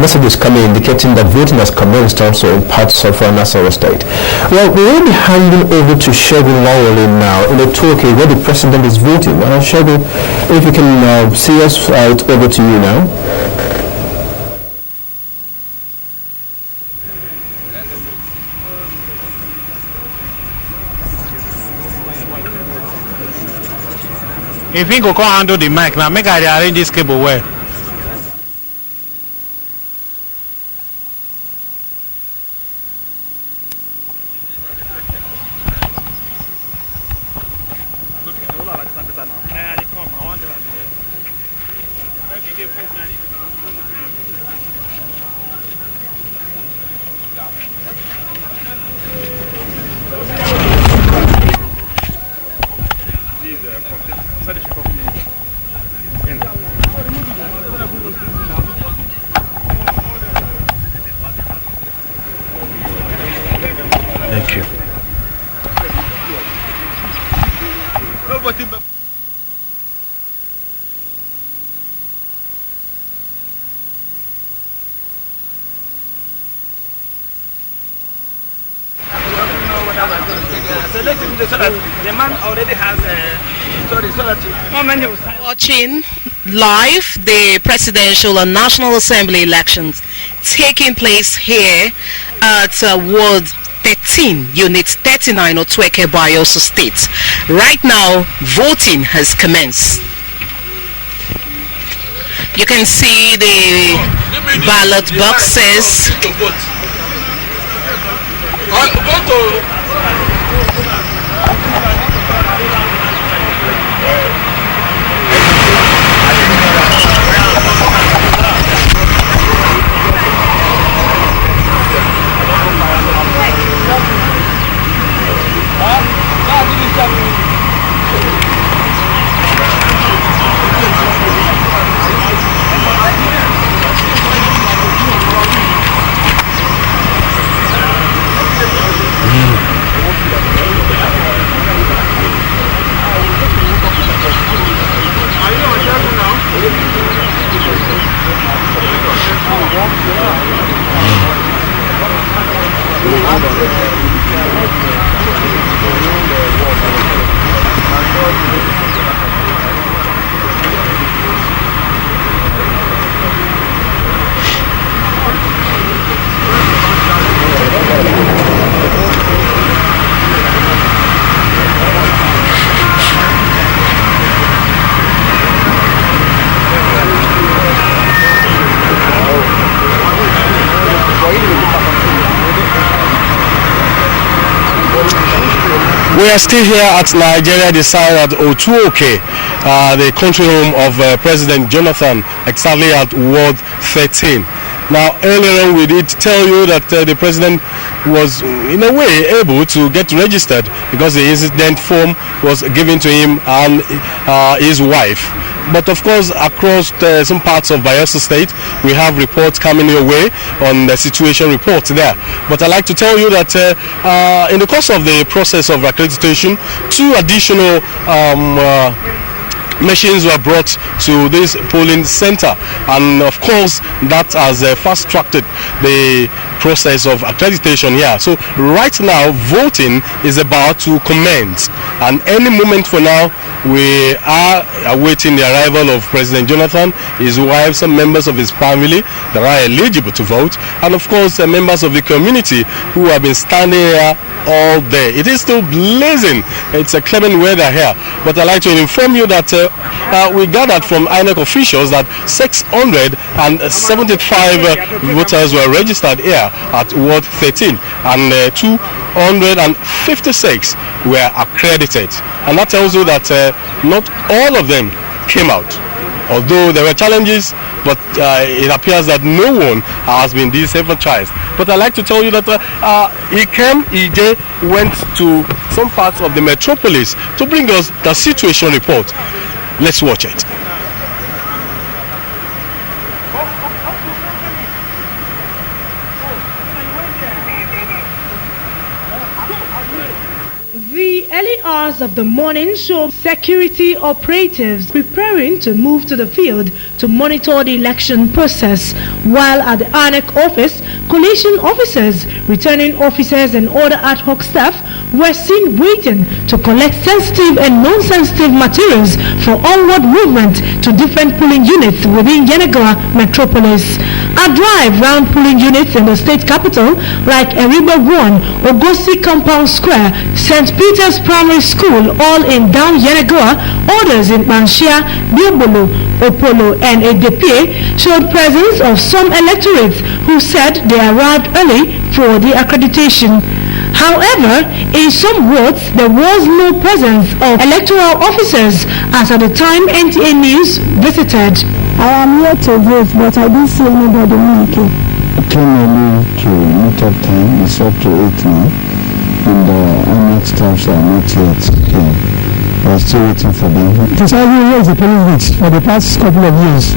messages coming indicating that voting has commenced also in parts of Nassau State. Well, we will be handing over to Shegun Lawley now in the Turkey where the president is voting. Shegun, if you can see us, it's over to you now. If he go handle the mic now, make I arrange this cable well. Thank you. The man already has watching live the presidential and national assembly elections taking place here at Ward 13, Unit 39 of Tweke Bayoso State. Right now, voting has commenced. You can see the ballot boxes. We are still here at Nigeria, the site at Otuoke, the country home of President Jonathan, exactly at Ward 13. Now, earlier on we did tell you that the president was in a way able to get registered because the incident form was given to him and his wife. But of course, across some parts of Bayelsa State, we have reports coming your way on the situation reports there. But I'd like to tell you that in the course of the process of accreditation, 2 additional machines were brought to this polling center, and of course that has fast-tracked the process of accreditation here. So right now voting is about to commence, and any moment for now we are awaiting the arrival of President Jonathan, his wife, some members of his family that are eligible to vote, and of course members of the community who have been standing here all day. It is still blazing. It's a clement weather here, but I'd like to inform you that we gathered from INEC officials that 675 voters were registered here at Ward 13, and 256 were accredited, and that tells you that not all of them came out. Although there were challenges, but it appears that no one has been disenfranchised. But I'd like to tell you that Ikem Ije went to some parts of the metropolis to bring us the situation report. Let's watch it. The early hours of the morning show security operatives preparing to move to the field to monitor the election process, while at the INEC office, collation officers, returning officers and other ad hoc staff were seen waiting to collect sensitive and non-sensitive materials for onward movement to different polling units within Yenagoa metropolis. A drive round polling units in the state capital like Eriba 1, Ogosi Compound Square, St. Peter's Primary School, all in down Yenagoa, others in Banshia, Biobolo, Opolo and Edepie showed presence of some electorates who said they arrived early for the accreditation. However, in some wards, there was no presence of electoral officers as at the time NTA News visited. I am here to vote, but I didn't see anybody making. I came early to meet up time. It's up to 8 now, and the INEC staffs are not yet here. We're still waiting for them. Precisely where is the polling units for the past couple of years.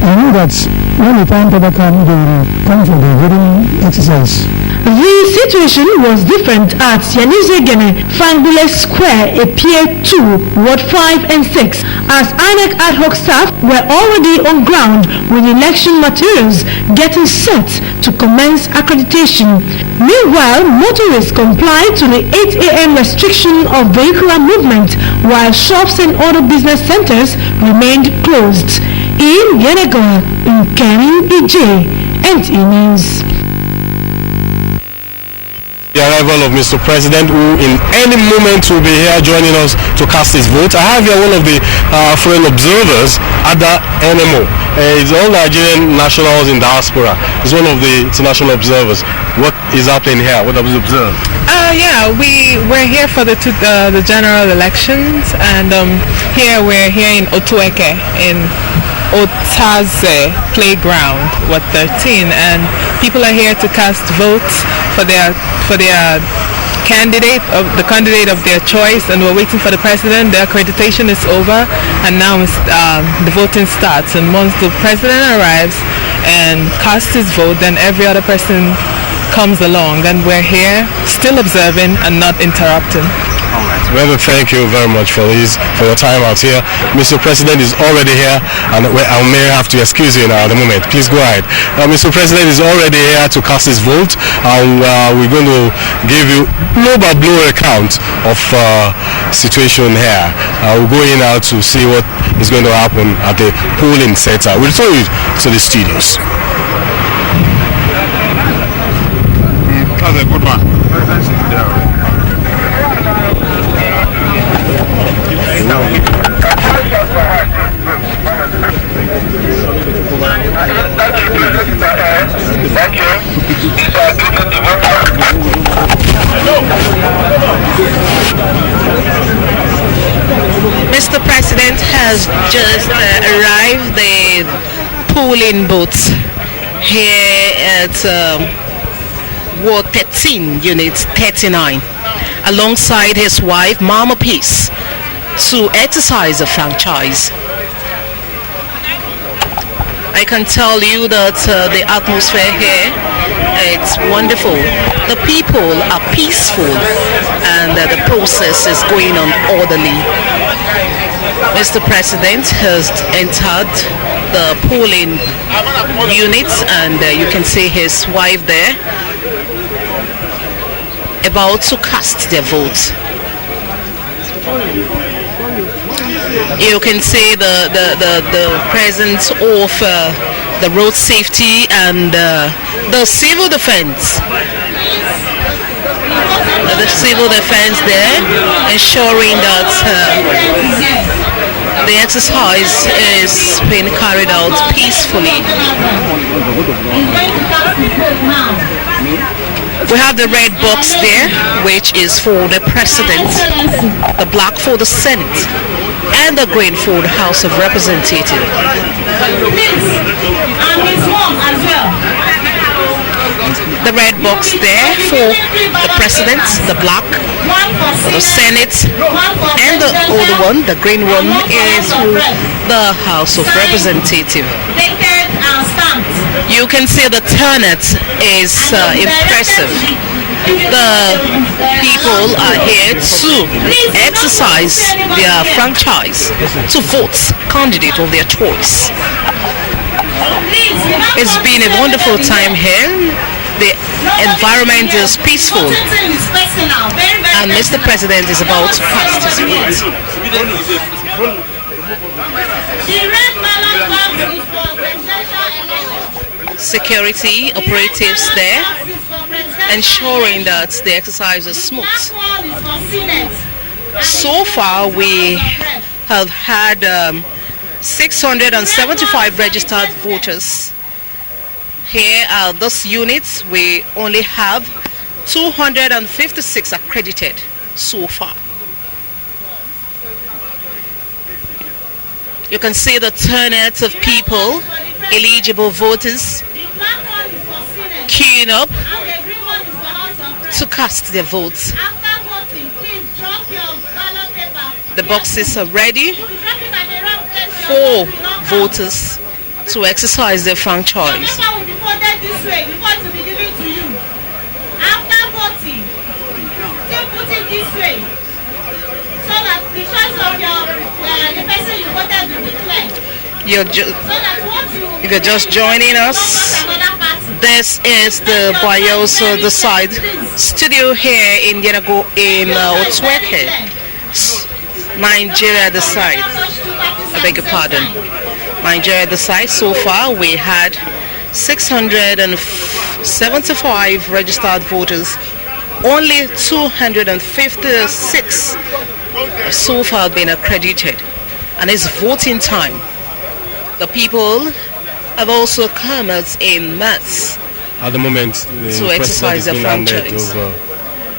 I know that when the time to come, they will come for the voting exercise. The situation was different at Yanizegene, Fangule Square, Epie 2, Ward 5 and 6, as INEC ad hoc staff were already on ground with election materials getting set to commence accreditation. Meanwhile, motorists complied to the 8 a.m. restriction of vehicular movement, while shops and other business centers remained closed. In Yenagoa, Ikem Ije, NTA News. The arrival of Mr. President, who in any moment will be here joining us to cast his vote. I have here one of the foreign observers at the NMO. He's all Nigerian nationals in diaspora. He's one of the international observers. What is happening here? What have you observed? Yeah, we're here for the general elections, and we're here in Otueke in Otaze Playground, Ward 13, and people are here to cast votes for their candidate, the candidate of their choice, and we're waiting for the president. The accreditation is over, and now the voting starts. And once the president arrives and casts his vote, then every other person comes along, and we're here still observing and not interrupting. All right. Well, thank you very much for your time out here. Mr. President is already here, and I may have to excuse you now at the moment. Please go ahead. Mr. President is already here to cast his vote, and we're going to give you blow-by-blow account of situation here. We'll go in now to see what is going to happen at the polling center. We'll return you to the studios. That's a good one. Mr. President has just arrived the polling booth here at Ward 13, Unit 39, alongside his wife, Mama Peace, to exercise a franchise. I can tell you that the atmosphere here, it's wonderful. The people are peaceful, and the process is going on orderly. Mr. President has entered the polling units, and you can see his wife there about to cast their votes. You can see the presence of the road safety and the civil defense. the civil defense there, ensuring that the exercise is being carried out peacefully. We have the red box there, which is for the president, the black for the Senate, and the green for the House of Representatives. The red box there for the president, the black for the Senate, and the other one, the green one, is for the House of Representatives. You can see the turnout is impressive. The people are here to exercise their franchise, to vote candidate of their choice. It's been a wonderful time here. The environment is peaceful, and Mr. President is about to cast his vote. Security operatives there, ensuring that the exercise is smooth. So far, we have had 675 registered voters. Here are those units. We only have 256 accredited so far. You can see the turnout of people, eligible voters, queuing up to cast their votes. The boxes are ready for voters to exercise their franchise. If you're just joining us, this is the Bayoso the side studio here in Yenago in Otweke, Nigeria the side. I beg your pardon. Nigeria the side. So far we had 675 registered voters. Only 256 so far been accredited, and it's voting time. The people have also come out in mass at the moment to exercise their franchise.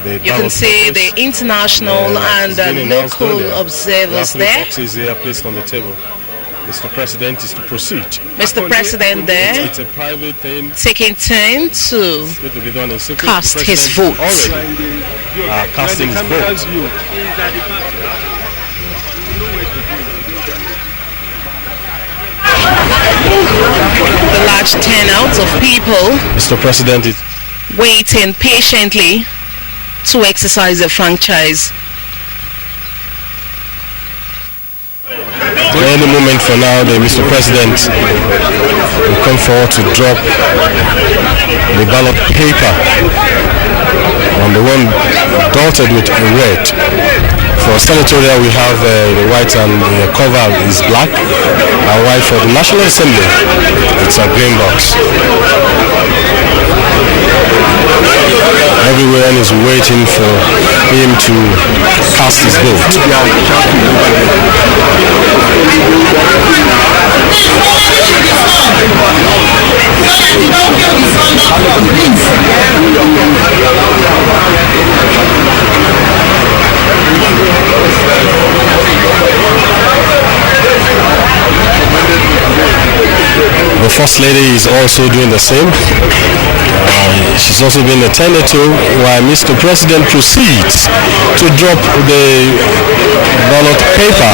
You can see the international and local observers there. Boxes they are placed on the table. Mr. President is to proceed. Mr. President there, it's a private thing, taking time to cast his vote. Casting his vote. The large turnout of people, Mr. President, is waiting patiently to exercise their franchise. Any moment for now, Mr. President will come forward to drop the ballot paper on the one dotted with red. For senatorial, we have the white, and the cover is black, and white for the National Assembly. It's a green box. Everyone is waiting for him to cast his vote. The First Lady is also doing the same. She's also been attended to while Mr. President proceeds to drop the ballot paper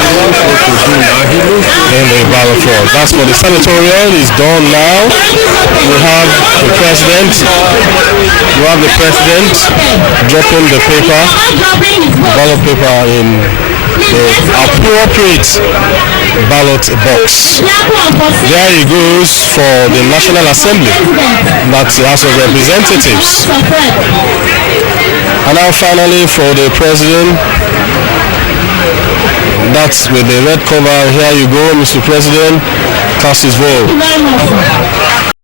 in the ballot roll. That's for the senatorial. Is done now. We have the president. Dropping the paper, ballot paper in the appropriate ballot box. There he goes for the National Assembly. That's the House of Representatives. And now finally for the president. That's with the red cover. Here you go, Mr. President. Cast his vote.